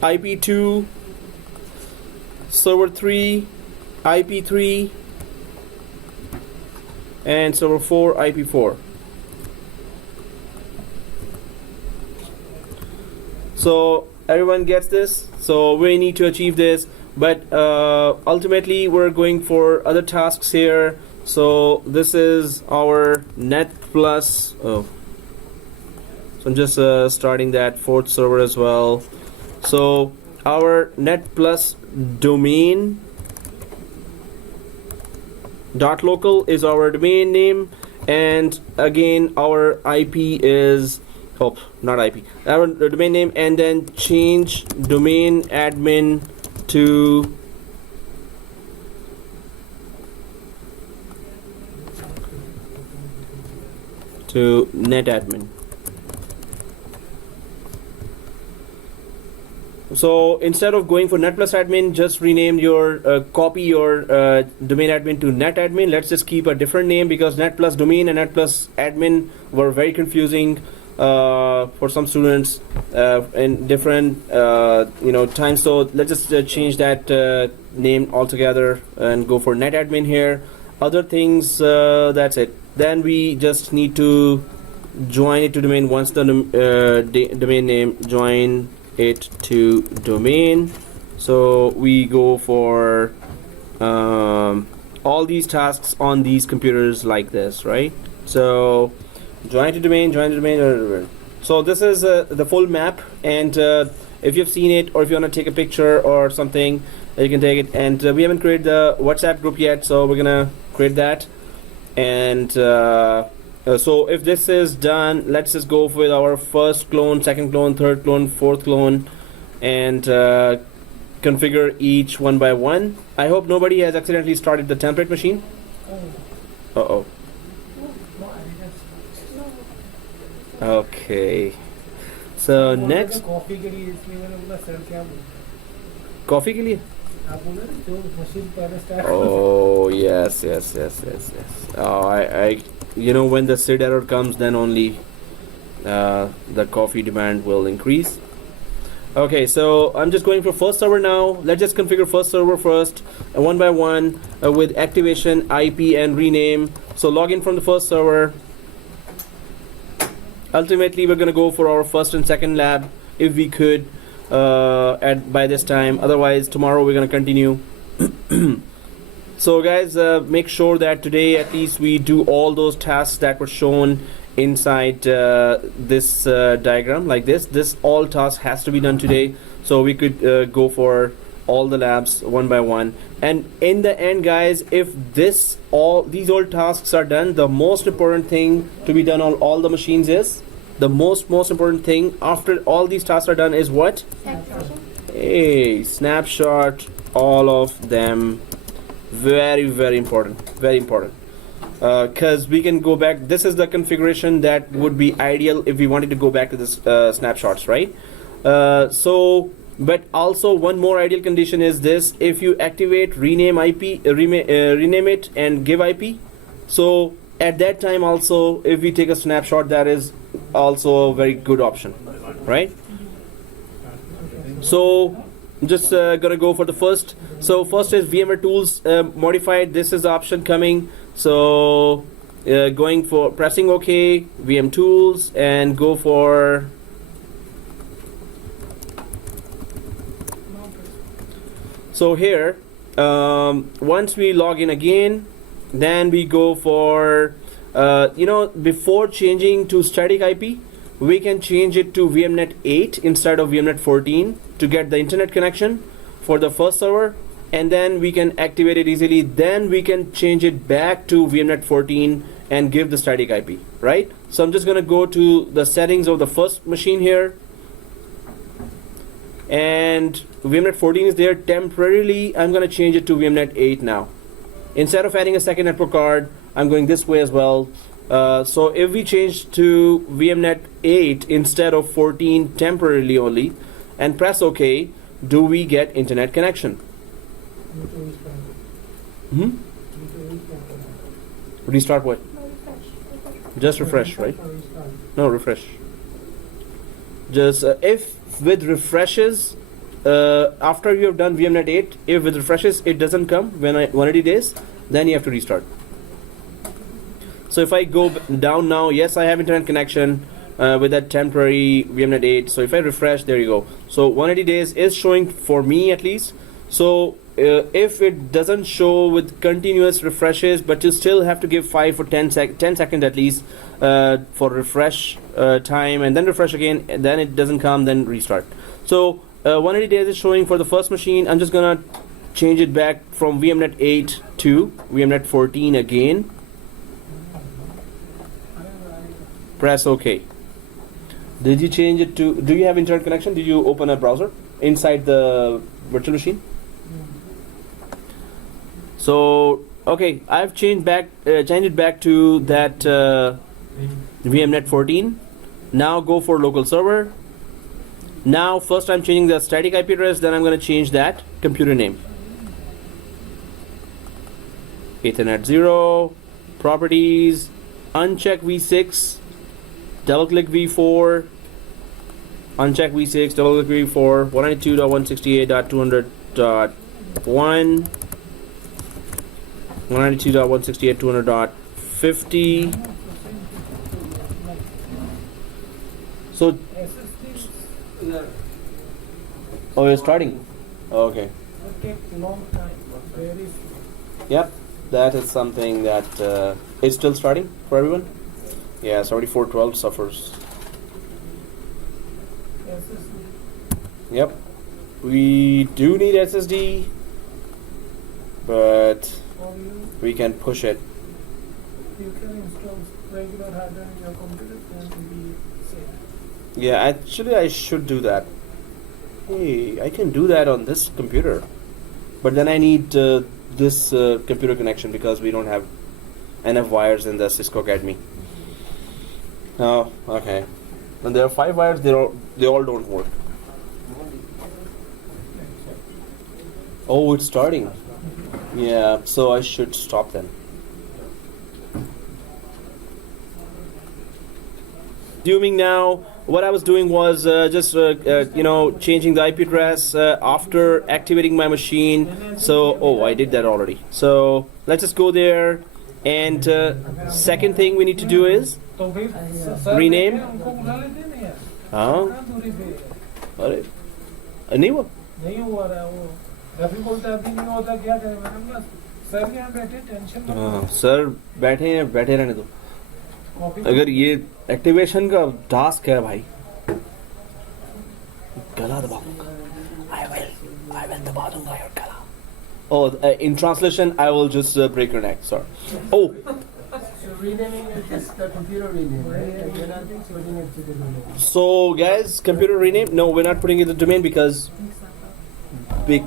IP2, server 3, IP3, and server 4, IP4. So everyone gets this. So we need to achieve this, but ultimately we're going for other tasks here. So this is our Netplus. Oh. So I'm just starting that 4th server as well. So our Netplus domain .local is our domain name, and again our IP is not IP, our domain name, and then change domain admin to netadmin. So instead of going for Netplus admin, just rename your copy your domain admin to netadmin. Let's just keep a different name, because Netplus domain and Netplus admin were very confusing for some students in different times. So let's just change that name altogether and go for netadmin here. Other things, that's it. Then we just need to join it to domain. Once the domain name, join it to domain. So we go for all these tasks on these computers like this, right? So join to domain. So this is the full map, and if you've seen it, or if you want to take a picture or something, you can take it. And we haven't created the WhatsApp group yet, so we're gonna create that. And so if this is done, let's just go with our first clone, second clone, third clone, fourth clone, and configure each one by one. I hope nobody has accidentally started the template machine. Uh-oh. Okay. So next, coffee के लिए इसलिए मैंने बोला sir क्या बोला coffee के लिए? आप बोले ना जो मशीन पहले start Oh yes. Oh, I when the SID error comes, then only the coffee demand will increase. Okay, so I'm just going for first server now. Let's just configure first server first, one by one, with activation, IP, and rename. So log in from the first server. Ultimately, we're going to go for our first and second lab if we could. by this time. Otherwise, tomorrow we're gonna continue. So guys, make sure that today at least we do all those tasks that were shown inside this diagram like this. This all task has to be done today, so we could go for all the labs one by one. And in the end, guys, if these all tasks are done, the most important thing to be done on all the machines is the most important thing after all these tasks are done is what? Hey, snapshot all of them. Very important, very important, because we can go back. This is the configuration that would be ideal if we wanted to go back to this snapshots, right? But also one more ideal condition is this: if you activate rename IP, rename it and give IP, so at that time also if we take a snapshot, that is also a very good option, right? So just gonna go for the first. So first is VMware tools modified. This is the option coming. So going for pressing OK, VM tools, and go for so here once we log in again, then we go for before changing to static IP, we can change it to VMnet 8 instead of VMnet 14 to get the internet connection for the first server, and then we can activate it easily. Then we can change it back to VMnet 14 and give the static IP, right? So I'm just gonna go to the settings of the first machine here, and VMnet 14 is there temporarily. I'm gonna change it to VMnet 8 now. Instead of adding a second network card, I'm going this way as well. So if we change to VMnet 8 instead of 14 temporarily only and press OK, do we get internet connection? Restart what? Just refresh, right? No, refresh. Just if with refreshes, after you have done VMnet 8, if with refreshes it doesn't come when 180 days, then you have to restart. So if I go down now, yes, I have internet connection with that temporary VMnet 8. So if I refresh, there you go. So 180 days is showing for me at least. So if it doesn't show with continuous refreshes, but you still have to give 5 or 10 seconds at least for refresh time, and then refresh again, and then it doesn't come, then restart. So 180 days is showing for the first machine. I'm just gonna change it back from VMnet 8 to VMnet 14 again. Press OK. Did you change it to, do you have internet connection? Did you open a browser inside the virtual machine? So okay, I've changed it back to that VMnet 14. Now go for local server. Now first I'm changing the static IP address, then I'm going to change that computer name. Ethernet 0, properties, uncheck v6, double click v4, uncheck v6, double click v4, 192.168.200.1, 192.168.200.50. So oh, you're starting. Okay. It takes a long time. Very Yep, that is something that is still starting for everyone. Yeah, 7412 suffers. SSD. Yep, we do need SSD, but Or we can push it. you can install regular hard drive in your computer and it will be safe. Yeah, actually I should do that. Hey, I can do that on this computer, but then I need this computer connection because we don't have enough wires in the Cisco Academy. Oh, okay. And there are 5 wires. They all don't work. Oh, it's starting. Yeah, so I should stop then. Assuming now, what I was doing was just changing the IP address after activating my machine. So, oh, I did that already. So let's just go there. And second thing we need to do is तो फिर Rename? हमको बुला लेते हैं ना यार हाँ कहाँ दूरी पे है? अरे नहीं हुआ? नहीं हुआ रहा वो रफी बोलता अभी नहीं होता क्या करें मैंने बोला सर यहाँ बैठे टेंशन मत लो सर बैठे हैं, बैठे रहने दो. कॉपी अगर ये एक्टिवेशन का टास्क है भाई, गला दबा दूंगा. I will दबा दूंगा your गला. Oh, in translation, I will just break your neck. Sorry. Oh, So renaming is just the computer rename, right? Like you're not putting it to the domain. so guys, computer rename? No, we're not putting it in the domain because we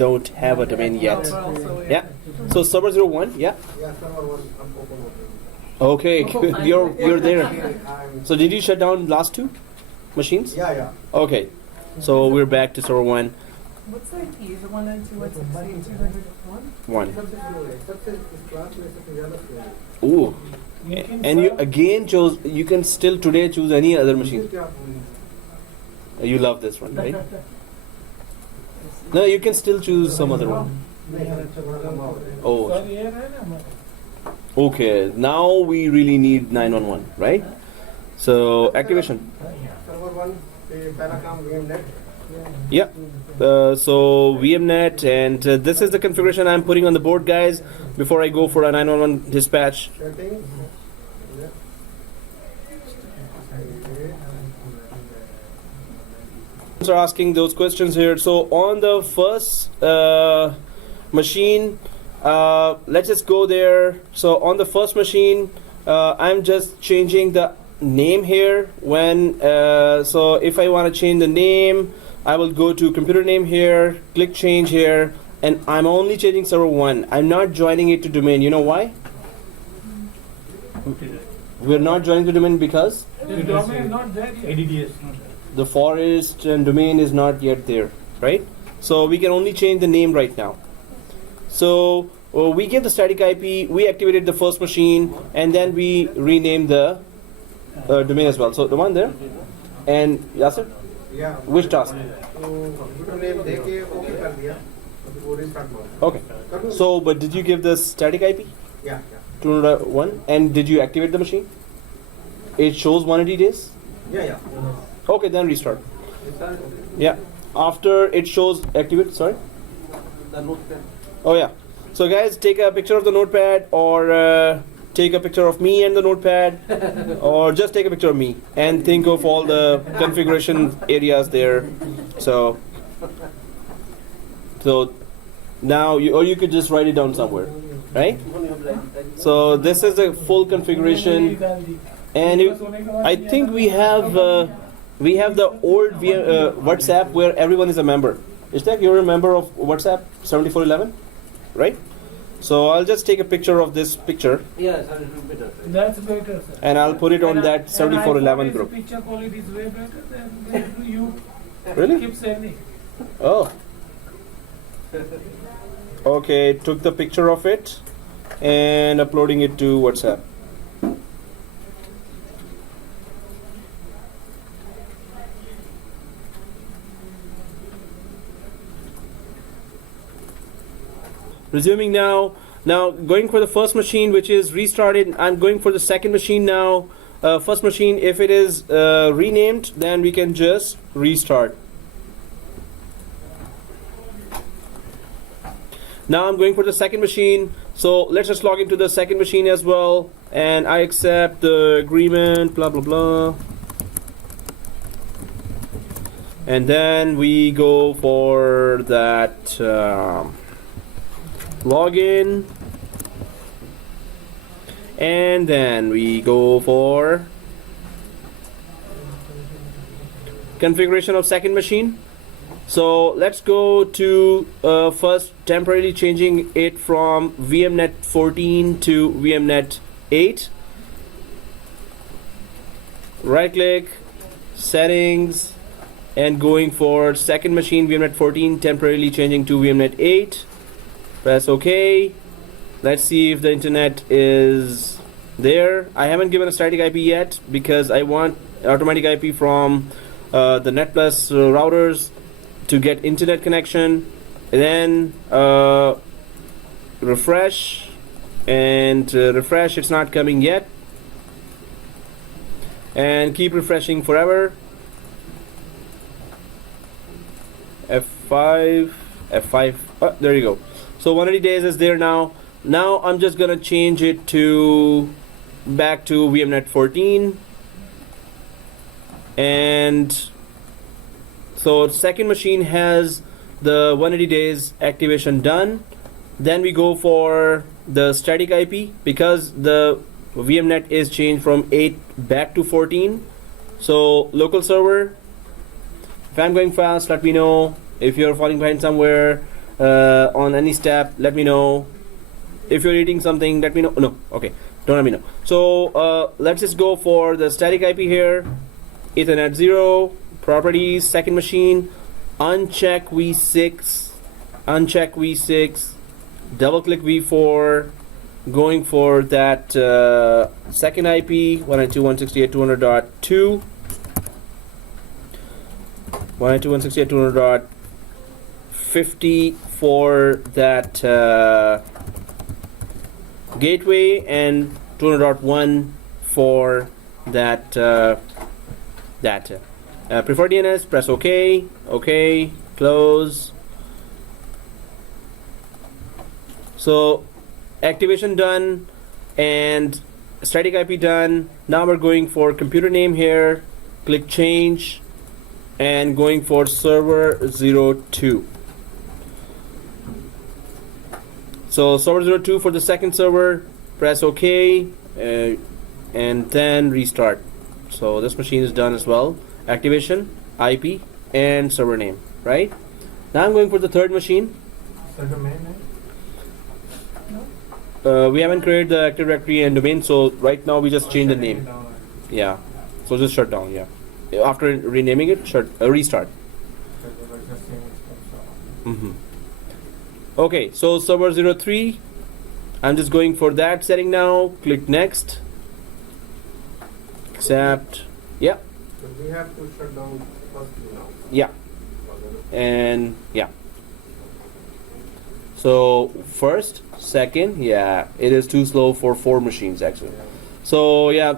don't have a domain yet. But also, Yeah. So server 01, yeah. Yeah, server one, I'm open. Okay, you're there. I'm, So did you shut down last two machines? yeah. Okay. So we're back to server 1. What's the IP? Is it 192.168.201? 1. सबसे इस class में सबसे ज़्यादा slow है. Ooh. You can And you serve- again chose, you can still today choose any other machine. क्या बोलूं? You love this one, right? No, you can still choose some other one. नहीं यार अच्छा बड़ा लंबा हो गया. Oh, सर ये है ना हमारा okay. Now we really need 911, right? So activation. Server one पे पहला काम VMnet. Yeah. So VMnet, and this is the configuration I'm putting on the board, guys, before I go for a 911 dispatch. Settings. Yeah. Are asking those questions here. So on the first machine, let's just go there. So on the first machine, I'm just changing the name here. When so if I want to change the name, I will go to computer name here, click change here, and I'm only changing server 1. I'm not joining it to domain. You know why? We're not joining the domain because the domain is not there yet. ADDS not there. the forest and domain is not yet there, right? So we can only change the name right now. So we get the static IP, we activated the first machine, and then we renamed the domain as well. So the one there, and Yasir, Yeah. which task? तो computer name देके OK कर दिया. अभी वो restart mode. Okay. So, but did you give the static IP Yeah. to one, and did you activate the machine? It shows 180 days. Yeah. Okay, then restart. Restart. Yeah. After it shows activate. Sorry. The notepad. Oh yeah. So guys, take a picture of the notepad, or take a picture of me and the notepad, or just take a picture of me and think of all the configuration areas there. So now you could just write it down somewhere, right? So this is the full configuration, and I think we have the old WhatsApp where everyone is a member. Ishtak, you're a member of WhatsApp 7411, right? So I'll just take a picture of this picture, Yeah, sir, it will be better. That's better, sir. and I'll put it on And that 7411 iPhone group. Picture quality is way better than you Really? keep sending. Oh. Okay, took the picture of it and uploading it to WhatsApp. Resuming now. Now going for the first machine, which is restarted. I'm going for the second machine now. First machine, if it is renamed, then we can just restart. Now I'm going for the second machine. So let's just log into the second machine as well. And I accept the agreement, blah, blah, blah. And then we go for that login. And then we go for configuration of second machine. So let's go to first temporarily changing it from VMnet 14 to VMnet 8. Right click, settings, and going for second machine VMnet 14, temporarily changing to VMnet 8. Press OK. Let's see if the internet is there. I haven't given a static IP yet because I want automatic IP from the Netplus routers to get internet connection. And then refresh, and refresh, it's not coming yet, and keep refreshing forever. F5, F5. Oh, there you go. So 180 days is there now. Now I'm just gonna change it to back to VMnet 14, and so second machine has the 180 days activation done. Then we go for the static IP because the VMnet is changed from 8 back to 14. So local server, if I'm going fast, let me know. If you're falling behind somewhere on any step, let me know. If you're eating something, let me know. No, okay, don't let me know. So let's just go for the static IP here. Ethernet 0, properties, second machine, uncheck V6, uncheck V6, double click V4, going for that second IP 192.168.200.2, 192.168.200.50 for that gateway, and 200.1 for that preferred DNS. Press OK, OK, close. So activation done and static IP done. Now we're going for computer name here. Click change and going for server 02. So server 02 for the second server. Press OK and then restart. So this machine is done as well. Activation, IP, and server name. Right. Now I'm going for the third machine. Is that the main name? We haven't created the Active Directory and domain, so right now we just change the name. Yeah, so just shut down. Yeah, after renaming it, restart. Okay, so server 03. I'm just going for that setting now. Click next. Accept. Yeah. But we have to shut down first now. Yeah. And yeah. So first, second, yeah, it is too slow for 4 machines actually. So yeah,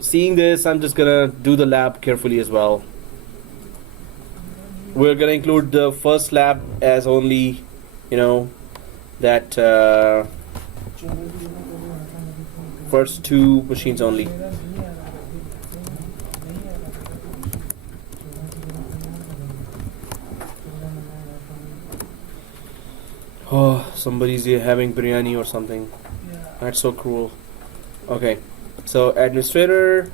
seeing this, I'm just gonna do the lab carefully as well. We're gonna include the first lab as only, you know, that first 2 machines only. Oh, somebody's here having biryani or something. That's so cruel. Okay, so administrator,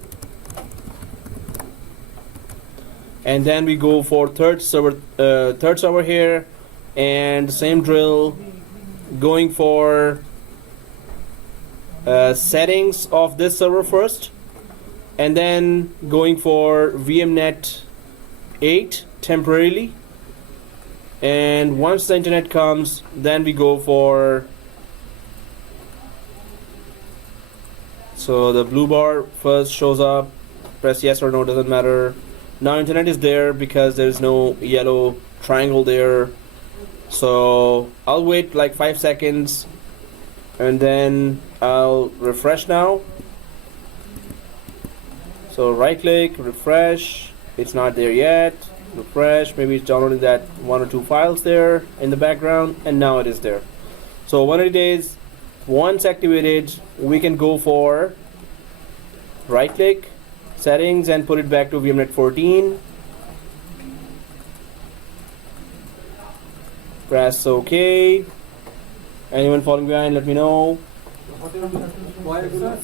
and then we go for third server here, and same drill, going for settings of this server first, and then going for VMnet 8 temporarily. And once the internet comes, then we go for, so the blue bar first shows up, press yes or no, doesn't matter. Now internet is there because there is no yellow triangle there. So I'll wait like 5 seconds and then I'll refresh now. So right click, refresh, it's not there yet. Refresh, maybe it's downloading that 1 or 2 files there in the background, and now it is there. So 180 days, once activated, we can go for right click, settings, and put it back to VMnet 14. Press OK. Anyone falling behind, let me know.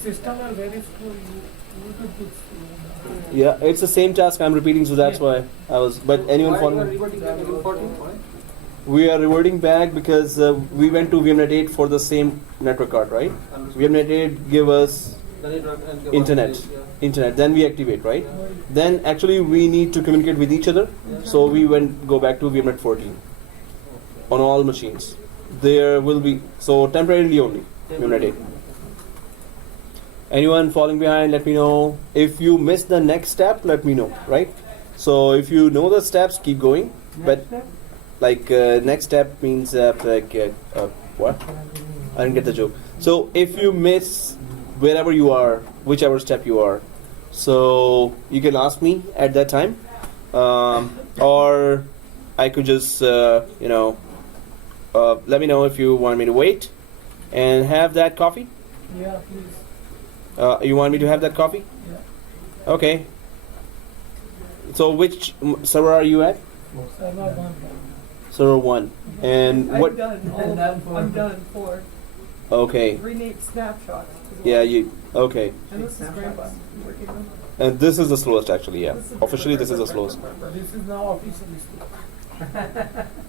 System are very slow. You could put Yeah, it's the same task I'm repeating, so that's why I was. But anyone following? We are reverting back because we went to VMnet 8 for the same network card, right? VMnet 8 give us internet. Then we activate, right? Then actually we need to communicate with each other, so we go back to VMnet 14 on all machines. There will be, so temporarily only VMnet 8. Anyone falling behind, let me know. If you miss the next step, let me know, right? So if you know the steps, keep going. But like next step means what? I didn't get the joke. So if you miss wherever you are, whichever step you are, so you can ask me at that time, or I could just let me know if you want me to wait and have that coffee. Yeah, please. You want me to have that coffee? Yeah. Okay. So which server are you at? Server 1. Server 1. And I'm what? done. And that for- I'm done. 4. Okay. Rename snapshots. as well. Yeah, you. Okay. And this is Grandpa working on. And this is the slowest actually. Yeah. This is Officially, this is the slowest. This is now officially slow.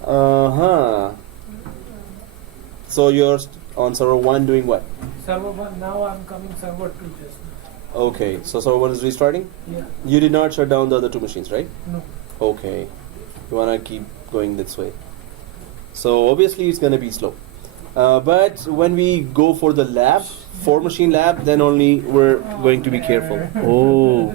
Uh-huh. So you're on server 1 doing what? Server 1, now I'm coming server 2 just now. Okay, so server 1 is restarting? Yeah. You did not shut down the other 2 machines, right? No. Okay. You wanna keep going this way. So obviously it's gonna be slow. But when we go for the lab, 4 machine lab, then only we're going to be careful. Oh.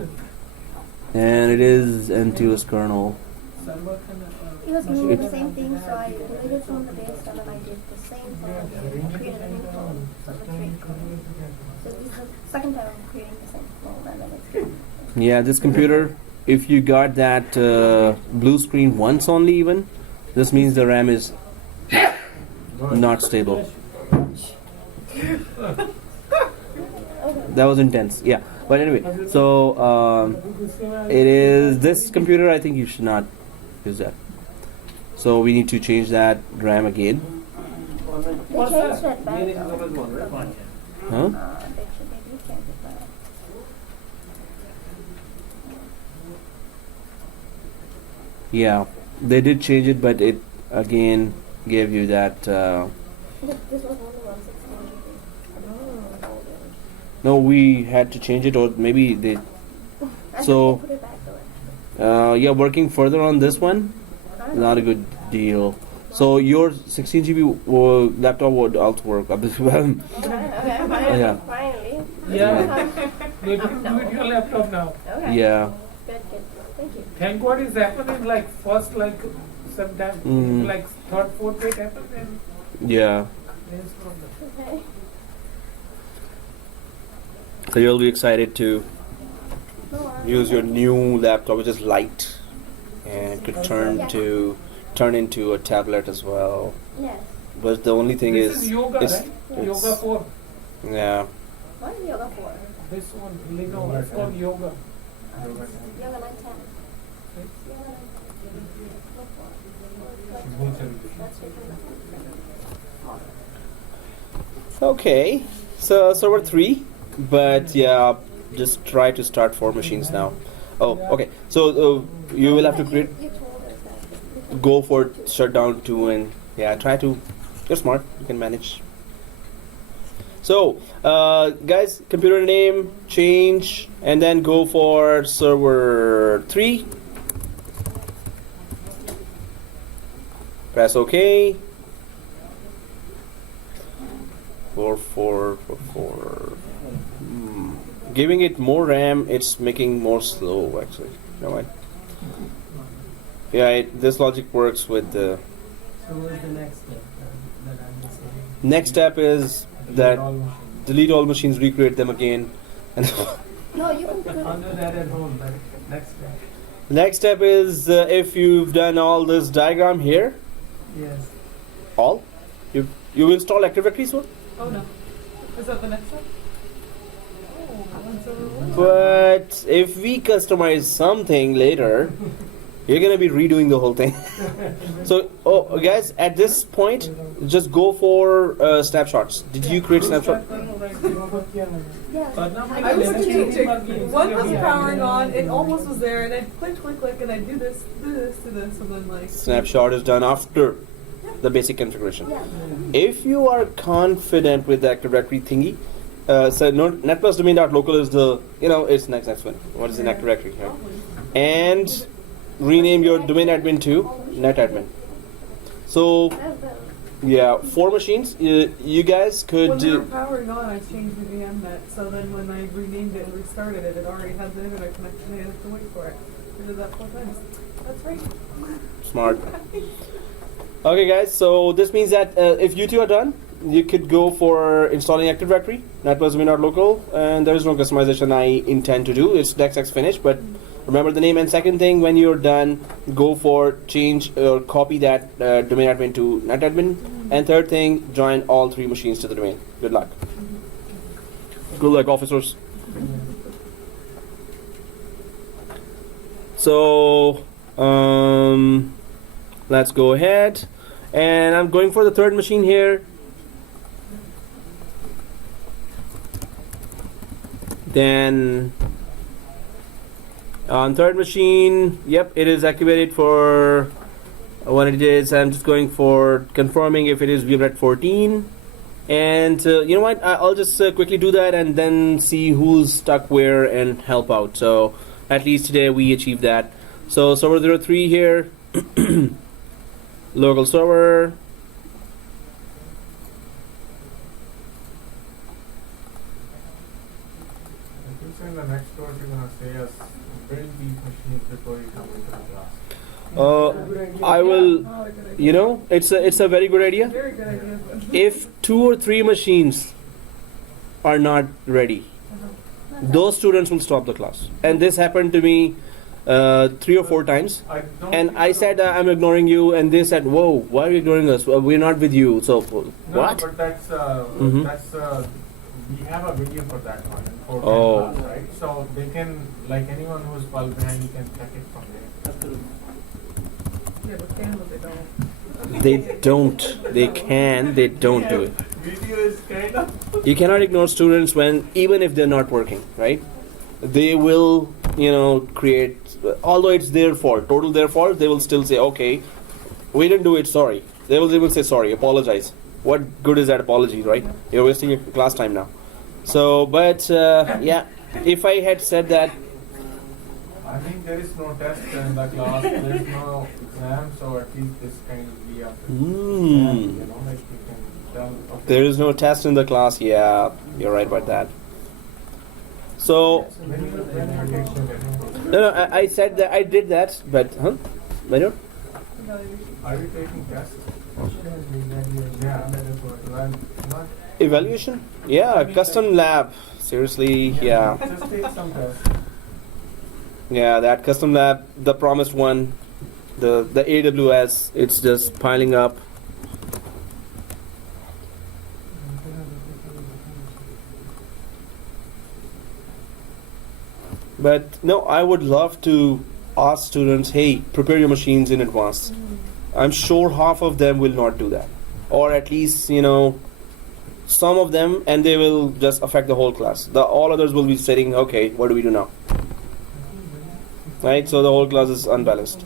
And it is NTOS kernel. Server can, It was doing the same thing, so I deleted from the desktop and I did the same thing again. I created a new clone, server 3. So this is the second time I'm creating the same clone and then it's good. Yeah, this computer, if you got that blue screen once only even, this means the RAM is not stable. That was intense. Yeah. But anyway, so it is this computer. I think you should not use that. So we need to change that RAM again. They changed it back though. Huh? They did change it back. Yeah, they did change it, but it again gave you that. This was only 116 GB. No, we had to change it, or maybe they. I So- put it back though. Yeah, working further on this one, not a good deal. So your 16 GB laptop would also work. Okay, finally. Yeah. Finally. yeah. They can do it your laptop now. Okay. Yeah. Good, good. Thank you. Thank God it's happening like first like sometime Mm. like third, fourth date happened and Yeah. there's problem. Okay. So you'll be excited to No worries. use your new laptop, which is light, and could turn into a tablet as well. Yes. But the only thing This is yoga, it's- right? it's- Yoga 4. Yeah. What is yoga for? This one, Lenovo, it's called yoga. Yoga 910. Yoga 910. That's Okay. So server 3, but yeah, just try to start 4 machines now. Oh, okay. So you will have to create. You told us that. Go for shutdown 2 and yeah, try to. You're smart. You can manage. So, guys, computer name change and then go for server 3. Press OK. 4. Giving it more RAM, it's making more slow actually. You know what? Yeah, this logic works with the. So what's the next step that I'm missing? Next step is that All machines. delete all machines, recreate them again. And No, you can put I'll do that at home, but next step. next step is if you've done all this diagram here, Yes. all you install Active Directory soon. Oh no. Is that the next one? Oh, But if we customize something later, you're gonna be redoing the whole thing. So, guys, at this point, just go for snapshots. Did you create snapshot? yeah. I was changing. One was powering on, it almost was there, and I'd click, and I'd do this, and then like. Snapshot is done after the basic configuration. Yeah. If you are confident with the Active Directory thingy, so Netplus domain.local is the, it's next one. What is an Active Directory here? And rename your domain admin to netadmin. So, That's better. yeah, 4 machines. You guys could When we were do. powering on, I changed the VM net, so then when I renamed it and restarted it, it already had the internet connection. I didn't have to wait for it. I did that 4 times. That's right. Smart. Okay, guys. So this means that if you two are done, you could go for installing Active Directory, Netplus domain.local, and there is no customization I intend to do. It's DexX finished, but remember the name. And second thing, when you're done, go for change or copy that domain admin to netadmin. And third thing, join all 3 machines to the domain. Good luck. Good luck, officers. So let's go ahead, and I'm going for the third machine here. Then on third machine, yep, it is activated for what it is. I'm just going for confirming if it is VMnet 14. And you know what, I'll just quickly do that and then see who's stuck where and help out. So at least today we achieved that. So server 03 here, local server. I think so in the next course you're gonna say us build these machines before you come into the class. I will, you know, it's a very good idea. Very good idea. If 2 or 3 machines are not ready, those students will stop the class. And this happened to me 3 or 4 times. I don't And think I so. said, I'm ignoring you, and they said, whoa, why are you ignoring us? We're not with you. So, No, what? but that's Mhm. We have a video for that one for Oh. class, right? So they can, like anyone who's fall behind, you can check it from there. Yeah, but Canva they don't. They don't. They can, they don't do it. Video is kind of. You cannot ignore students when, even if they're not working, right? They will, you know, create, although it's their fault, total their fault, they will still say, okay, we didn't do it, sorry. They will say sorry, apologize. What good is that apology, right? You're wasting your class time now. So, but yeah, if I had said that, I think there is no test in the class. There is no exam, so at least this kind of be a you know, like you can tell. Okay. there is no test in the class, yeah, you're right about that. So, When you're taking no, I said that, I did that, but, Mayor? Are you taking tests? Yeah, that is what. Well, not Evaluation? Yeah, custom lab. Seriously, yeah. just take some tests. Yeah, that custom lab, the promised one, the AWS, it's just piling up. But no, I would love to ask students, hey, prepare your machines in advance. I'm sure half of them will not do that. Or at least, you know, some of them, and they will just affect the whole class. All others will be sitting, okay, what do we do now? Right, so the whole class is unbalanced.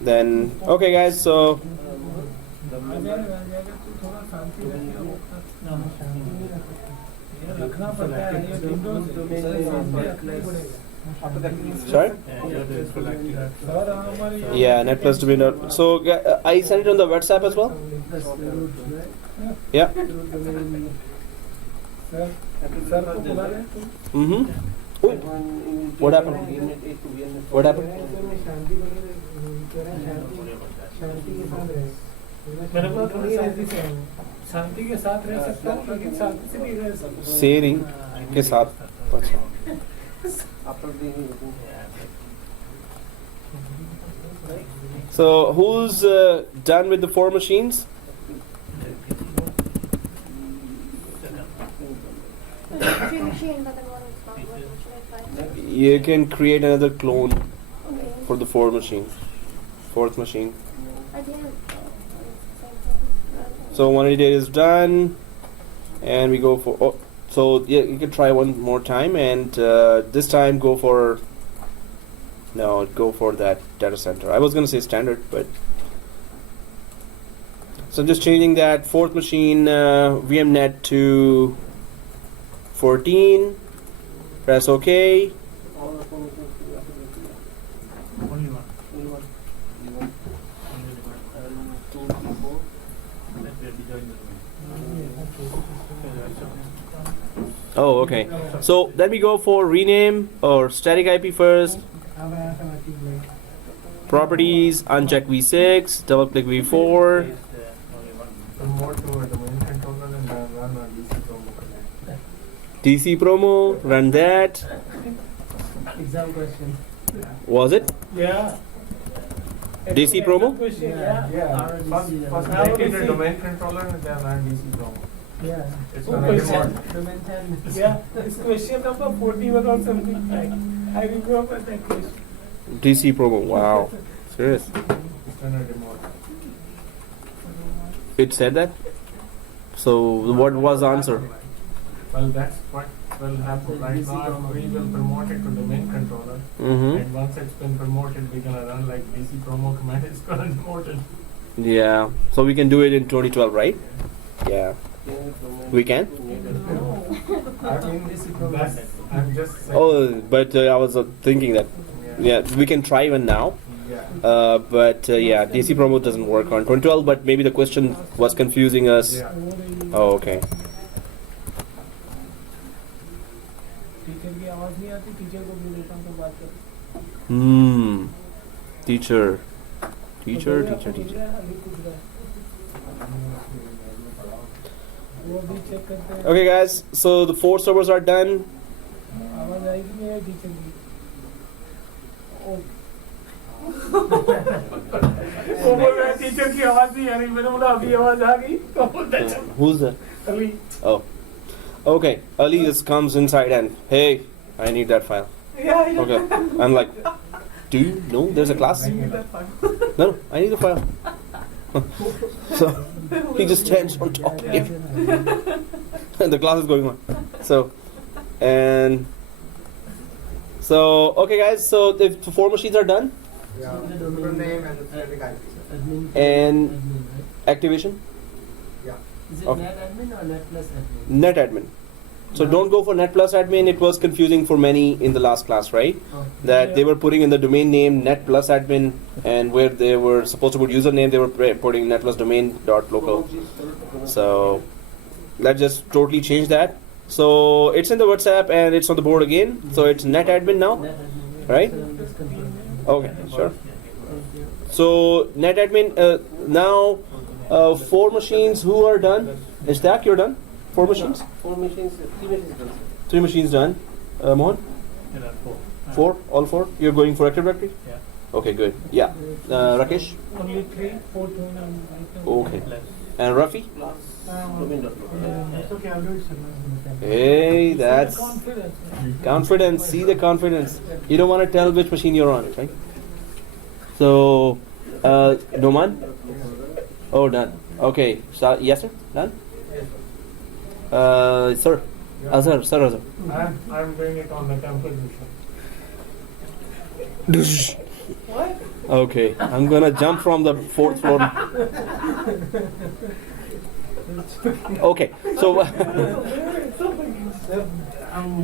Then, okay guys, so sorry? Yeah, Netplus to be not. So I sent it on the WhatsApp as well. That's the root, right? Yeah. Root domain. Mm-hmm. What happened? What happened? शांति के साथ रह सकता हूँ लेकिन शांति से नहीं रह सकता। Sharing के साथ. अच्छा. So who's done with the 4 machines? Every machine, but then one is not working. Should I try? You can create another clone Okay. for the 4 machine. 4th machine. At the end, same thing. So 188 is done, and we go for. Oh, so yeah, you can try one more time, and this time go for. No, go for that data center. I was gonna say standard, but. So I'm just changing that 4th machine VMnet to 14. Press OK. Only one. Oh, okay. So then we go for rename or static IP first. Properties, uncheck v6, double click v4. Promote to a domain controller and then run a DC promo connect. DC promo, run that. Exam question. Was it? Yeah. DC promo? Yeah. First Now make we it a see. domain controller and then run DC promo. Yeah. It's Oh, gonna question. remote. Yeah, it's question number 41 or something like. I remember that question. DC promo. Wow. Serious. It's gonna remote. It said that. So what was the answer? Well, that's what will happen right now. We will promote it to domain controller, Mm-hmm. and once it's been promoted, we're gonna run like DC promo command. It's gonna remote it. Yeah. So we can do it in 2012, right? Yeah. We can? I mean, that's, I'm just saying. Oh, but I was thinking that. Yeah. Yeah, we can try even now. Yeah. But yeah, DC promo doesn't work on 2012. But maybe the question was confusing us. Yeah. Oh, okay. Teacher की आवाज नहीं आती teacher को भी देता हूँ तो बात कर Hmm. Teacher. Teacher. वो भी चेक करते हैं Okay, guys. So the 4 servers are done. आवाज आएगी नहीं टीचर की वो बोल रहा है टीचर की आवाज नहीं आ रही मैंने बोला अभी आवाज आ गई तो बोलता है Who's that? Ali Oh. Okay. Ali just comes inside and hey, I need that file. yeah Okay. I'm like, do you know there's a class? No, I need the file. So he just stands on top of it. And the class is going on. So okay guys, so the 4 machines are done. Yeah. Full name and the static IP. Admin. And- Admin, right? Activation, Yeah. Is it Okay. net admin or Netplus admin? net admin. So don't go for Netplus admin. It was confusing for many in the last class, right? Oh. That they were putting in the domain name Netplus admin, and where they were supposed to put username, they were putting Netplus domain dot local. So let's just totally change that. So it's in the WhatsApp and it's on the board again. So it's net admin now. Net admin. Right? So I'm just confirming. Okay, sure. Thank you. So net admin now 4 machines who are done. Is that you're done? 4 machines? 4 machines, 3 machines done. 3 machines done. Mohan? 4? All 4? You're going for Active Directory? Yeah. Okay, good. Yeah. Rakesh? only 3 4 2 and Okay. And Rafi? Domain dot local. It's okay, I'll do it, sir. Hey, that's confidence confidence. See the confidence. You don't want to tell which machine you're on, right? So, Noman? Oh, done. Okay. So, yes, sir? Done? Sir? Azhar, sir, Azhar. I'm doing it on the campus mission. what Okay, I'm gonna jump from the 4th floor. Okay, so I'm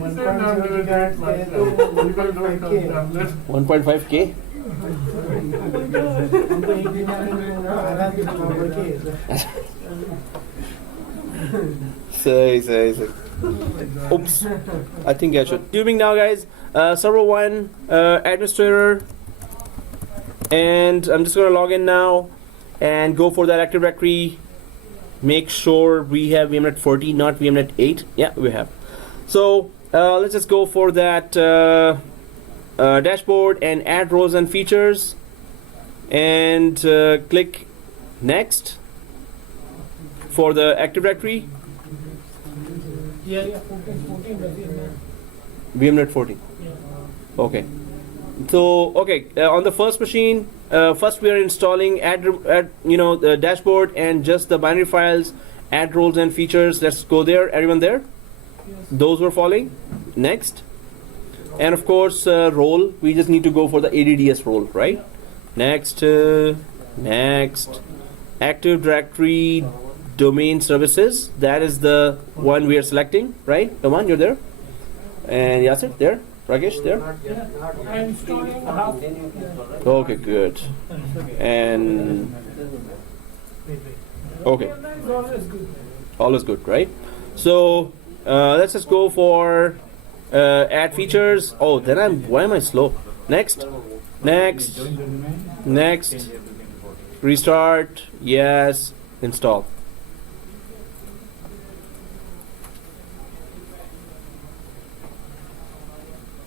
He said not do that, but you will do it on the tablet. 1.5K. हमको एक दिन में आराम से खबर के Say. Oops. I think I should. Doing now, guys. Server 1, administrator, and I'm just gonna log in now and go for that Active Directory. Make sure we have VMnet 14, not VMnet 8. Yeah, we have. So let's just go for that dashboard and add roles and features, and click next for the Active Directory. yeah 14 VMnet 14. yeah Okay. So okay, on the first machine, first we are installing add the dashboard and just the binary files, add roles and features. Let's go there. Everyone there? yes Those were following. Next, and of course role. We just need to go for the ADDS role, right? Next, next, Active Directory domain services. That is the one we are selecting, right? Come on, you're there. And Yasir, there. Rakesh, there. I'm installing half Then you install, right? Okay, good. And okay, it's always good all is good, right? So let's just go for add features. Oh, then why am I slow? Next, next, restart. Yes, install.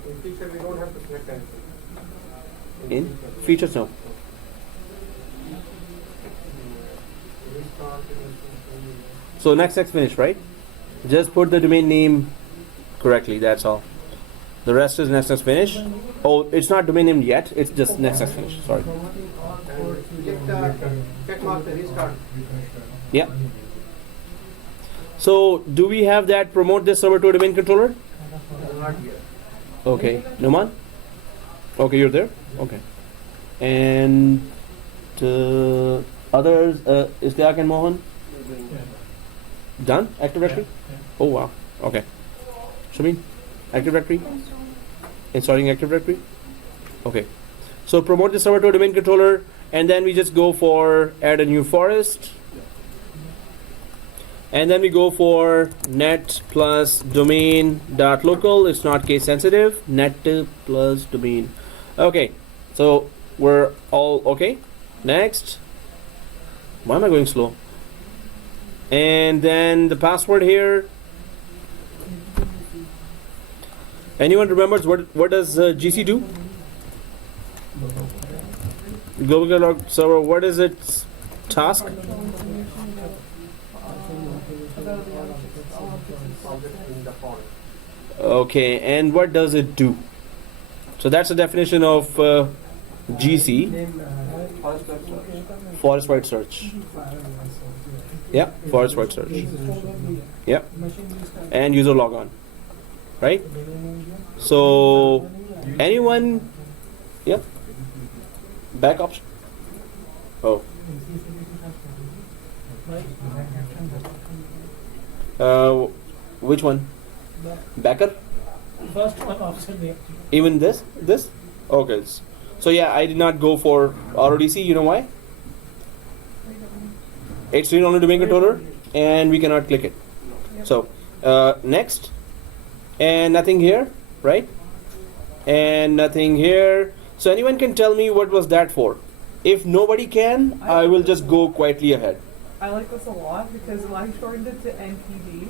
In feature, we don't have to select anything. In features, no. So next finish, right? Just put the domain name correctly, that's all. The rest is next finish. Oh, it's not domain name yet, it's just next finish, sorry. Check mark the restart. Yeah. So do we have that promote this server to a domain controller? Not here. Okay, Numan? Okay, you're there? Okay. And others, Istiaq and Mohan? Done? Active Directory? Oh wow, okay. Shamin? Active Directory? Installing Active Directory? Okay. So promote the server to a domain controller, and then we just go for add a new forest. And then we go for net plus domain dot local. It's not case sensitive. Net plus domain. Okay, so we're all okay. Next. Why am I going slow? And then the password here. Anyone remembers what does GC do? Global log server. What is its task? Okay, and what does it do? So that's the definition of GC, forest wide search. Yeah, forest wide search. Yeah, and user logon, right? So anyone, yeah, back option. Oh. Which one? Backer? First one option there. Even this? Okay. So yeah, I did not go for RODC. You know why? It's read only domain controller, and we cannot click it. So next, and nothing here, right? And nothing here. So anyone can tell me what was that for? If nobody can, I will just go quietly ahead. I like this a lot because I shortened it to NPD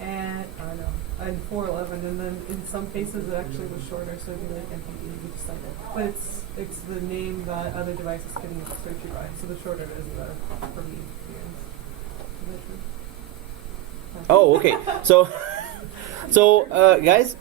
and I don't know, and 411, and then in some cases it actually was shorter, so it'd be like NPD, you just type it. But it's the name that other devices can search you by, so the shorter it is, the better for me. Is that true? Oh, okay. So guys,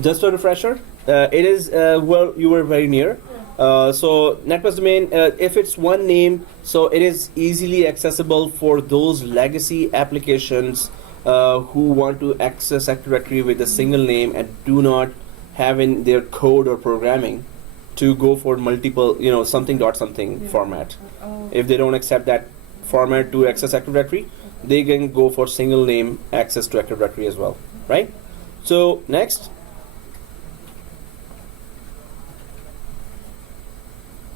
just a refresher. It is well, you were very near. So Netplus domain, if it's one name, so it is easily accessible for those legacy applications who want to access Active Directory with a single name and do not have in their code or programming to go for multiple, something dot something format. Oh. If they don't accept that format to access Active Directory, they can go for single name access to Active Directory as well, right? So next.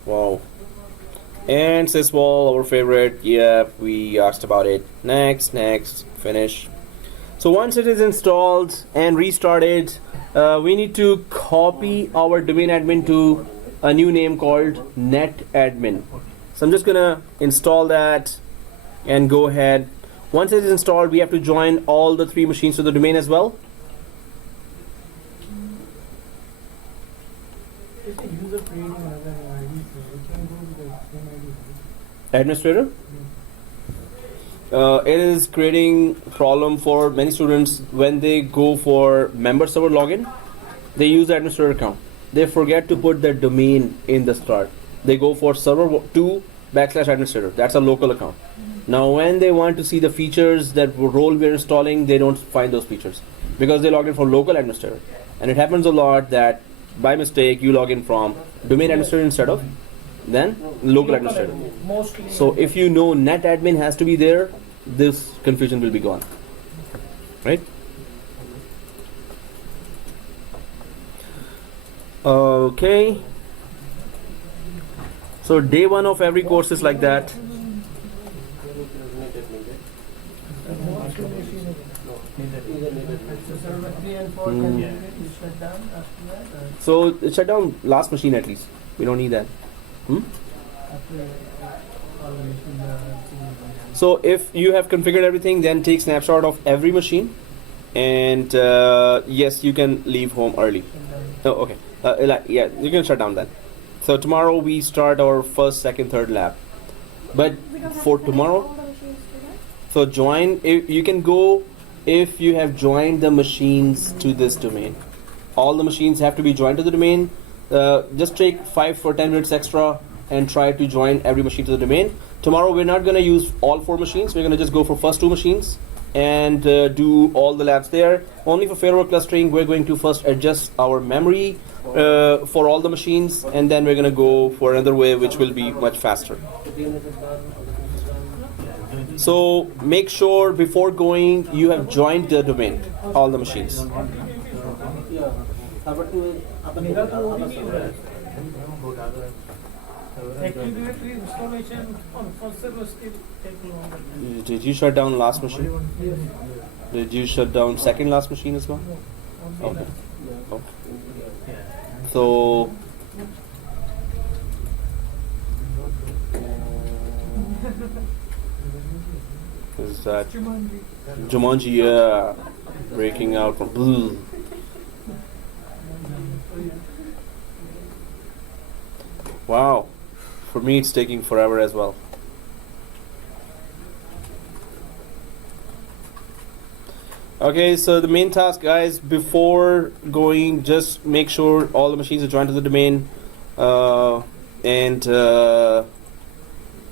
Wow. And sysvol, our favorite. Yeah, we asked about it. Next, finish. So once it is installed and restarted, we need to copy our domain admin to a new name called netadmin. So I'm just gonna install that and go ahead. Once it is installed, we have to join all the 3 machines to the domain as well. If the user creating another ID, so we can go to the same ID. Administrator? It is creating problem for many students when they go for member server login. They use the administrator account. They forget to put their domain in the start. They go for server2/administrator. That's a local account. Now when they want to see the features that role we're installing, they don't find those features because they log in for local administrator. And it happens a lot that by mistake you log in from domain administrator instead of then local administrator. Mostly. So if you know netadmin has to be there, this confusion will be gone, right? Okay. So day 1 of every course is like that. So it shut down last machine at least. We don't need that. So if you have configured everything, then take snapshot of every machine, and yes, you can leave home early. Oh, okay. Yeah, you can shut down then. So tomorrow we start our first, second, third lab. But We don't have for to connect tomorrow, all the machines to that? so join, if you can go if you have joined the machines to this domain. All the machines have to be joined to the domain. Just take 5 or 10 minutes extra and try to join every machine to the domain. Tomorrow we're not going to use all 4 machines. We're going to just go for first 2 machines and do all the labs there. Only for failover clustering, we're going to first adjust our memory for all the machines, and then we're going to go for another way which will be much faster. So make sure before going you have joined the domain, all the machines. Active Directory installation on first server still take longer. Did you shut down last machine? Yes. Did you shut down second last machine as well? No, Okay. Okay. So is that Jumanji. Jumanji? Yeah, breaking out from blue. Wow, for me it's taking forever as well. Okay, so the main task, guys, before going, just make sure all the machines are joined to the domain, and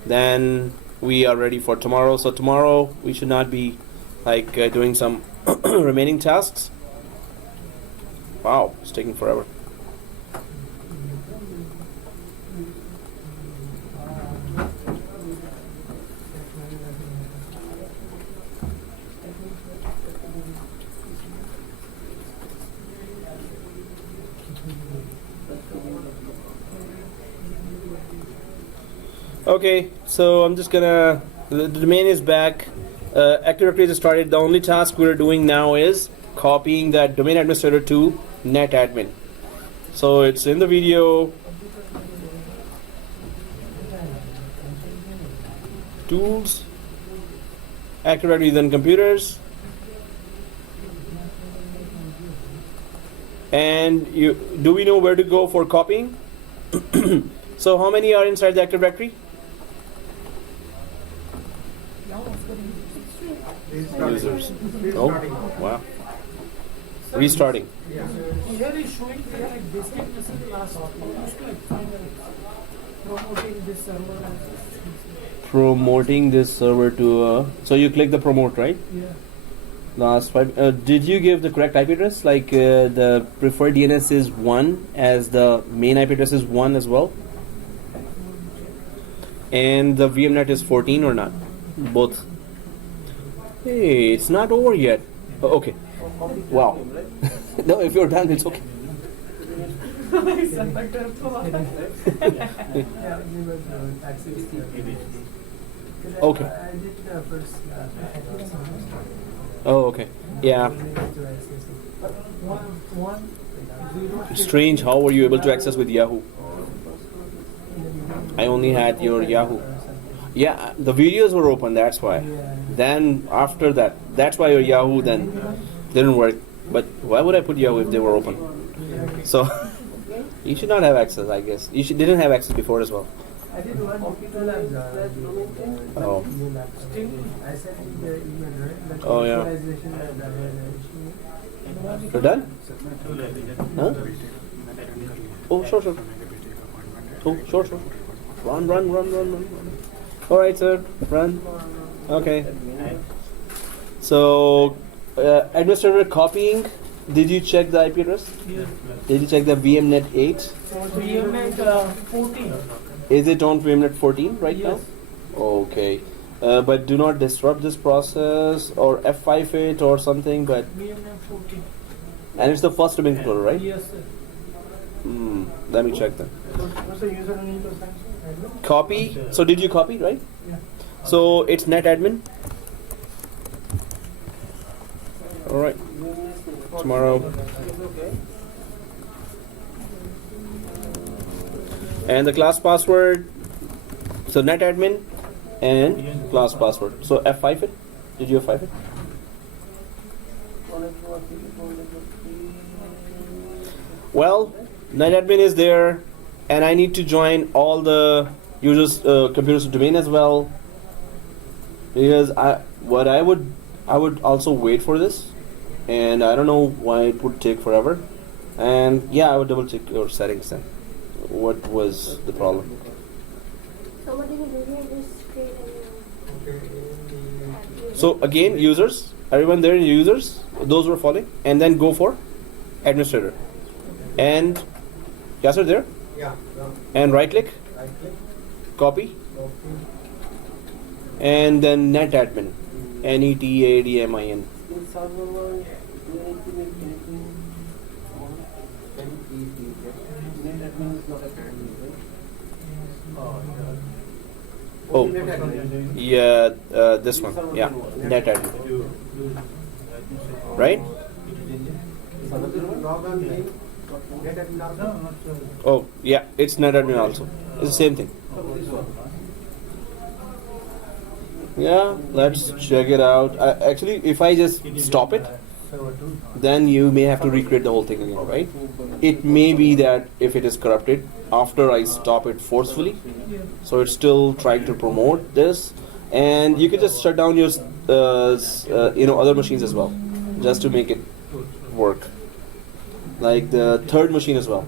then we are ready for tomorrow. So tomorrow we should not be like doing some remaining tasks. Wow, it's taking forever. Okay, so I'm just gonna, the domain is back. Active Directory is started. The only task we're doing now is copying that domain administrator to netadmin. So it's in the video. Tools, Active Directory, then computers. And do we know where to go for copying? So how many are inside the Active Directory? Users. Oh, wow. Restarting. Here is showing that like distinct message last almost like 5 minutes. Promoting this server as Promoting this server to so you click the promote, right? yeah. Last 5. Did you give the correct IP address? Like the preferred DNS is 1 as the main IP address is 1 as well? And the VMnet is 14 or not? Both. Hey, it's not over yet. Oh, okay. Wow. No, if you're done, it's okay. Yeah, we will access the Okay. I did the first Oh, okay. Yeah. Strange. How were you able to access with Yahoo? I only had your Yahoo. Yeah, the videos were open. That's why. Then after that, that's why your Yahoo then didn't work. But why would I put Yahoo if they were open? So you should not have access, I guess. You didn't have access before as well. I did one labs. Oh. I sent you the email, right? Like Oh, yeah. visualization and You're done? Huh? Oh, sure. Oh, sure. Run. All right, sir. Run. Okay. So, administrator copying. Did you check the IP address? Yes. Did you check the VMnet 8? VMnet 14. Is it on VMnet 14 right Yes. now? Okay. But do not disrupt this process or F5 it or something. But VMnet 14. and it's the first domain controller, right? Yes, sir. Let me check then. What's the username to sign? Copy. So did you copy, right? Yeah. So it's netadmin. All right. Tomorrow. And the class password. So netadmin and class password. So F5 it. Did you F5 it? Well, netadmin is there, and I need to join all the users computers domain as well, because I would also wait for this, and I don't know why it would take forever. And yeah, I would double check your settings then. What was the problem? So what did you do here? Just create a new app user. So again, users, everyone there in users, those who are following, and then go for administrator. And yes, sir, there. Yeah. And right click, Right click. copy, Copy. and then netadmin, NETADMIN. In server one, do you need to make anything on NetAdmin is not a admin, right? Oh, Only NetAdmin. yeah, this one, yeah, netadmin, right? Is another one? Log on name. NetAdmin also. Oh, yeah, it's netadmin also. It's the same thing. This one. Yeah, let's check it out. Actually, if I just stop it, then you may have to recreate the whole thing again, right? It may be that if it is corrupted after I stop it forcefully, so it's still trying to promote this, and you can just shut down your other machines as well, just to make it work, like the third machine as well.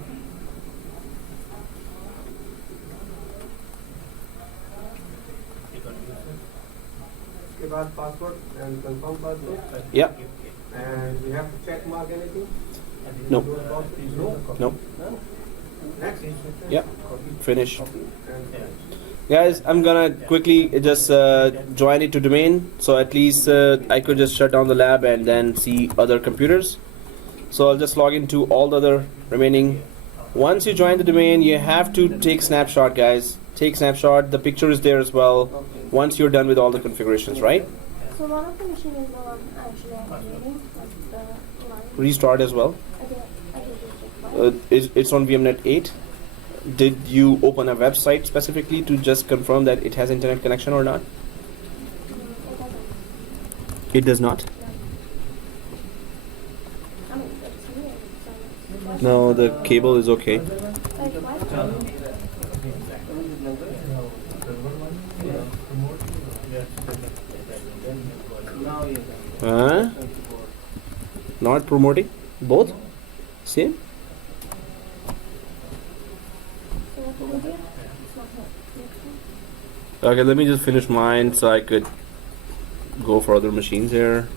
उसके बाद password and confirm password. Yeah, And we have to check mark anything. no, No. no, Next. yeah, finish. And Guys, I'm gonna quickly just join it to domain, so at least I could just shut down the lab and then see other computers. So I'll just log into all the other remaining. Once you join the domain, you have to take snapshot, guys. Take snapshot. The picture is there as well. Once you're done with all the configurations, right? So one of the machine is the one actually activating, like the line. Restart as well. I can just check It's on VMnet 8. Did you open a website specifically to just confirm that it has internet connection or not? it doesn't. It does not. I mean, it's weird. So No, the cable is okay. like why? Now yes. Huh? Not promoting? Both? Same? So what do we do? It's not here. Next one. Okay, let me just finish mine so I could go for other machines here.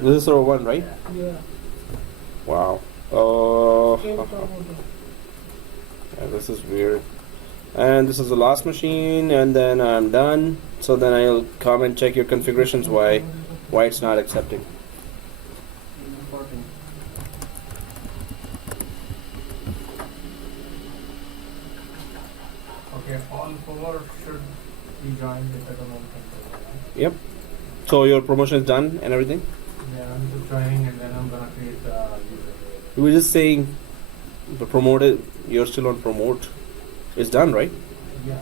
This is server 1, right? Yeah. Wow. Yeah, this is weird. And this is the last machine, and then I'm done. So then I'll come and check your configurations why it's not accepting. Important. Okay, all four should be joined with the domain controller. Yep. So your promotion is done and everything? Yeah, I'm just joining and then I'm gonna create the user. You were just saying the promoted, you're still on promote. It's done, right? Yeah.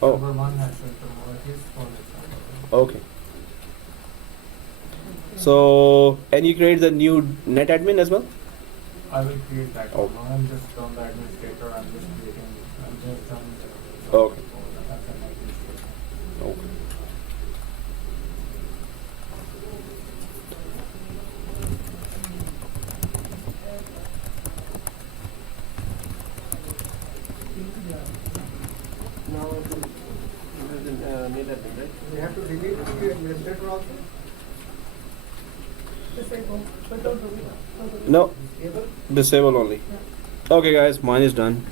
Oh, Number one has been promoted. His phone is not. okay. So, and you create the new NetAdmin as well? I will create that Oh. one. I'm just on the administrator. I'm just on the Okay. as an administrator. Okay. Now it is NetAdmin, right? we have to delete the administrator also. Disable, but don't delete it. Don't delete it. No, Disable. disable only. Okay guys, mine is done.